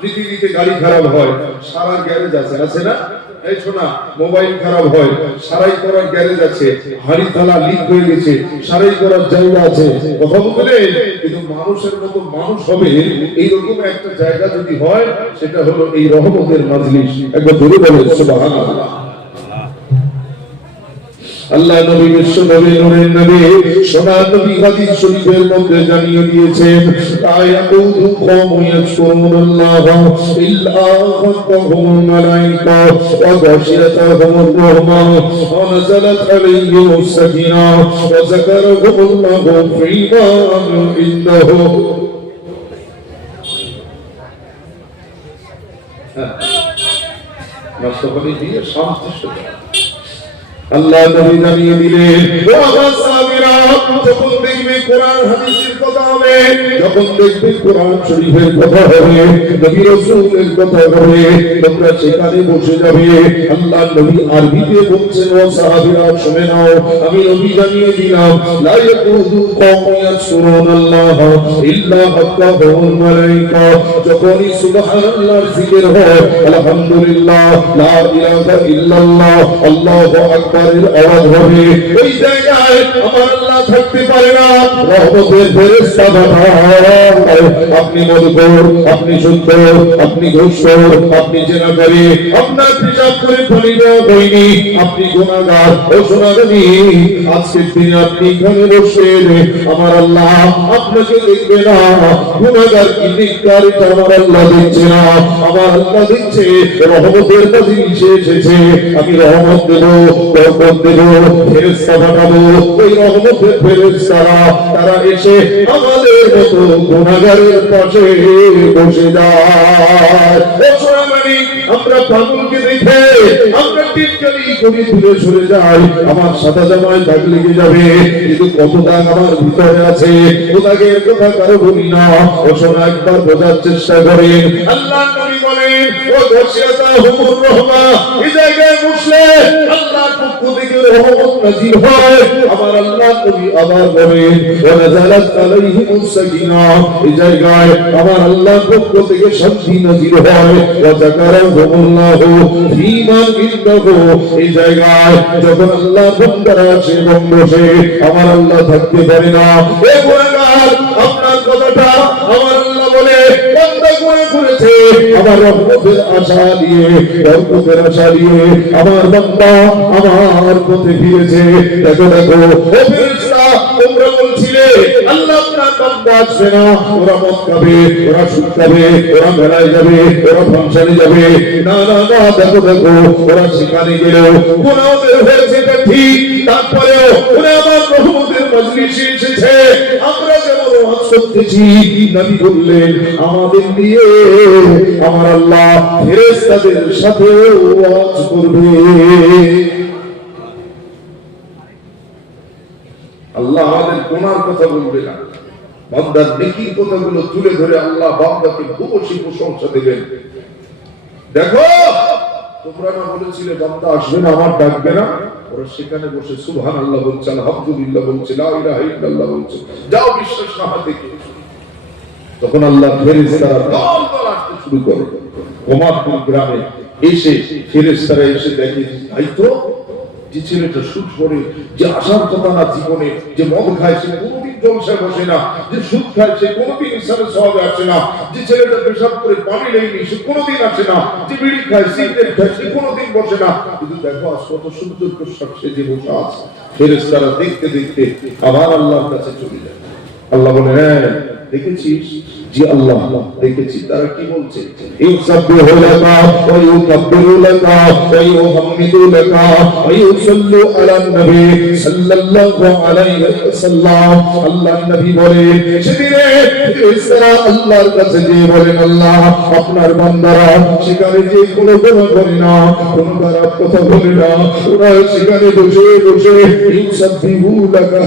পৃথিবীতে গাড়ি খারাপ হয়, সারা গ্যারেজ আছে, আছে না? এই শোনা, মোবাইল খারাপ হয়, সারাই করার গ্যারেজ আছে, হাড়ি থালা লিক হয়ে গেছে, সারাই করার জায়গা আছে, কথা বলতে। কিন্তু মানুষের মতো মানুষ হবে এইরকম একটা জায়গা যদি হয়, সেটা হলো এই রহমতের মাজলিস। একবার ধরে বলেন সুবহানাল্লাহ। আল্লাহ নবী বিশ্ব নবী নূরের নবী সোনার নবী হাদিস শরীফের মধ্যে জানিয়ে দিয়েছেন, আয়াতুহু কওমুন ইয়াশকুরুনাল্লাহ ইল্লা খাতাহুমুল মালায়েকা ওয়া গাশিয়াতাহুমুর রাহমা ওয়া নাযালাত আলাইহিমুস সাকিনাহ ওয়া যাকারাহুমুল্লাহু ফী মান ইনদাহু। রাষ্ট্রপতি দিয়ে সন্তুষ্ট আল্লাহ নবী জানিয়ে দিলেন, ও আমার সাহাবীরা, যখন দেখবে কোরআন হাদিসের কথা হবে, যখন দেখবে কোরআন শরীফের কথা হবে, নবী রাসূলের কথা হবে, তোমরা সেখানে বসে যাবে। আল্লাহ নবী আরবিতে বলছেন, ও সাহাবীরা শুনে নাও, আমি নবী জানিয়ে দিলাম, লা ইয়াকুদু কওমুন ইয়াসকুরুনাল্লাহ ইল্লা হাক্কাহুল মালায়েকা। যখনই সুবহানাল্লাহর জিকির হয়, আলহামদুলিল্লাহ, লা ইলাহা ইল্লাল্লাহ, আল্লাহু আকবার আওয়াজ হবে, ওই জায়গায় আমার আল্লাহ থাকতে পারে না, রহমতের ফেরেশতা পাঠায়। আপনি মদখোর, আপনি সুদখোর, আপনি ঘুষখোর, আপনি জেনাকারী, আপনার পেশাব করে পানি দেওয়া হয়নি, আপনি গুনাহগার, ও সোনাগানি, আজকের দিনে আপনি এখানে বসে আমার আল্লাহ আপনাকে দেখবে না। গুনাহগার কি নিকার, এটা আমার আল্লাহ দেখছে না, আমার আল্লাহ দেখছে রহমতের মাজলিসে এসেছে, আমি রহমত দেবো, ফেরেশতা পাঠাবো। ওই রহমতের ফেরেশতারা তারা এসে আমাদের মতো গুনাহগারের পাশে বসে যায়। আমরা পাগলকে দেখে আমরা টিটকারি করে দূরে সরে যাই, আমার সাদা জামায় দাগ লেগে যাবে, কিন্তু কত দাগ আমার ভিতরে আছে, ও দাগের কথা কারো বলি না। ও শোনা, একবার বোঝার চেষ্টা করেন। আল্লাহ নবী বলেন, ও গাশিয়াতাহুমুর রাহমা, এই জায়গায় বসলে আল্লাহর পক্ষ থেকে রহমত নাযিল হয়। আমার আল্লাহ নবী আবার বলেন, ওয়া নাযালাত আলাইহিমুস সাকিনাহ, এই জায়গায় আমার আল্লাহর পক্ষ থেকে শান্তি নাযিল হয়। ওয়া যাকারাহুমুল্লাহু ফী মান ইনদাহু, এই জায়গায় যখন আল্লাহর বান্দারা আসে এবং বসে, আমার আল্লাহ থাকতে পারে না। এ গুনাহগার, আপনার কথাটা আমার আল্লাহ বলে, বান্দা গুনাহ করেছে, আমার রহমতের আশা দিয়ে, বরকতের আশা দিয়ে আমার বান্দা আমার পথে ফিরেছে। দেখো দেখো, ও ফেরেশতা, তোমরা বলছিলে আল্লাহ আপনার বান্দা আসবে না, ওরা মদ খাবে, ওরা সুদ খাবে, ওরা মেলায় যাবে, ওরা ফাংশনে যাবে। না না না, দেখো দেখো, ওরা সেখানে গেলেও গুনাহ ওদের হয়েছে, এটা ঠিক, তারপরেও ওরা আমার রহমতের মাজলিসে এসেছে। আমরা যেমন ওয়াজ করতেছি, নবী বললেন আমাদের দিয়ে আমার আল্লাহ ফেরেশতাদের সাথে ওয়াজ করবে। আল্লাহ আমাদের গুনার কথা বলবে না, বান্দার নেকির কথাগুলো তুলে ধরে আল্লাহ বান্দাকে খুবই প্রশংসা দেবেন। দেখো, তোমরা না বলেছিলে বান্দা আসবে না, আমার ডাকবে না, ওরা সেখানে বসে সুবহানাল্লাহ বলছে, আলহামদুলিল্লাহ বলছে, লা ইলাহা ইল্লাল্লাহ বলছে। যাও বিশ্বাস না হয় দেখে। তখন আল্লাহ ফেরেশতারা দল দল আসতে শুরু করে। ওমারপুর গ্রামে এসে ফেরেশতারা এসে দেখে, ভাই তো যে ছেলেটা সুদ করে, যে আসার কথা না জীবনে, যে মদ খায় সে কোনোদিন জলসায় বসে না, যে সুদ খায় সে কোনোদিন ইসলামের সওয়াবে আসে না, যে ছেলেটা পেশাব করে পানি নেয়নি সে কোনোদিন আসে না, যে বিড়ি খায়, সিগারেট খায় সে কোনোদিন বসে না। কিন্তু দেখো আজ কত সুন্দর পোশাক সেজে বসে আছে। ফেরেশতারা দেখতে দেখতে আবার আল্লাহর কাছে চলে যায়। আল্লাহ বলে, হ্যাঁ দেখেছিস? জি আল্লাহ দেখেছি। তারা কি বলছে? ইউসাব্বিহু লাকা ওয়া ইউকাব্বিরু লাকা ওয়া ইউহাম্মিদু লাকা ওয়া ইউসাল্লু আলান নবী সাল্লাল্লাহু আলাইহি ওয়াসাল্লাম। আল্লাহর নবী বলেন, সেদিনে ফেরেশতারা আল্লাহর কাছে গিয়ে বলেন, আল্লাহ আপনার বান্দারা সেখানে যে কোনো গুনাহ করে না, কোনো খারাপ কথা বলে না, ওরা সেখানে বসে বসে ইউসাব্বিহু লাকা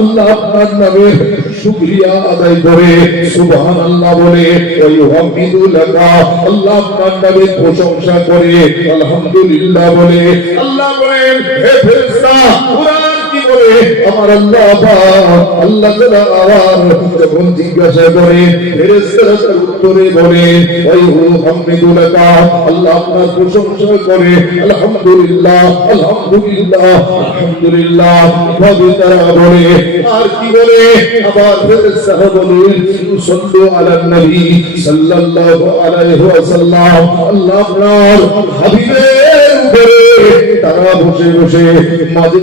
আল্লাহ আপনার নামের শুকরিয়া আদায় করে, সুবহানাল্লাহ বলে, ওয়া ইউহাম্মিদু লাকা আল্লাহ আপনার নামের প্রশংসা করে, আলহামদুলিল্লাহ বলে। আল্লাহ বলেন, হে ফেরেশতা, কুরআন কি করে আমার আল্লাহ পাক আল্লাহ তাআলা আবার যখন জিজ্ঞাসা করে ফেরেশতারা তার উত্তরে বলে হামদুলিল্লাহ আল্লাহ আপনার প্রশংসা করে আলহামদুলিল্লাহ আলহামদুলিল্লাহ আলহামদুলিল্লাহ ভাবে তারা বলে আর কি বলে আবার ফেরেশতারা বলে সাল্লু আলা নবী সাল্লাল্লাহু আলাইহি ওয়াসাল্লাম আল্লাহ আপনার হাবিবের উপরে তারা বসে বসে মাঝে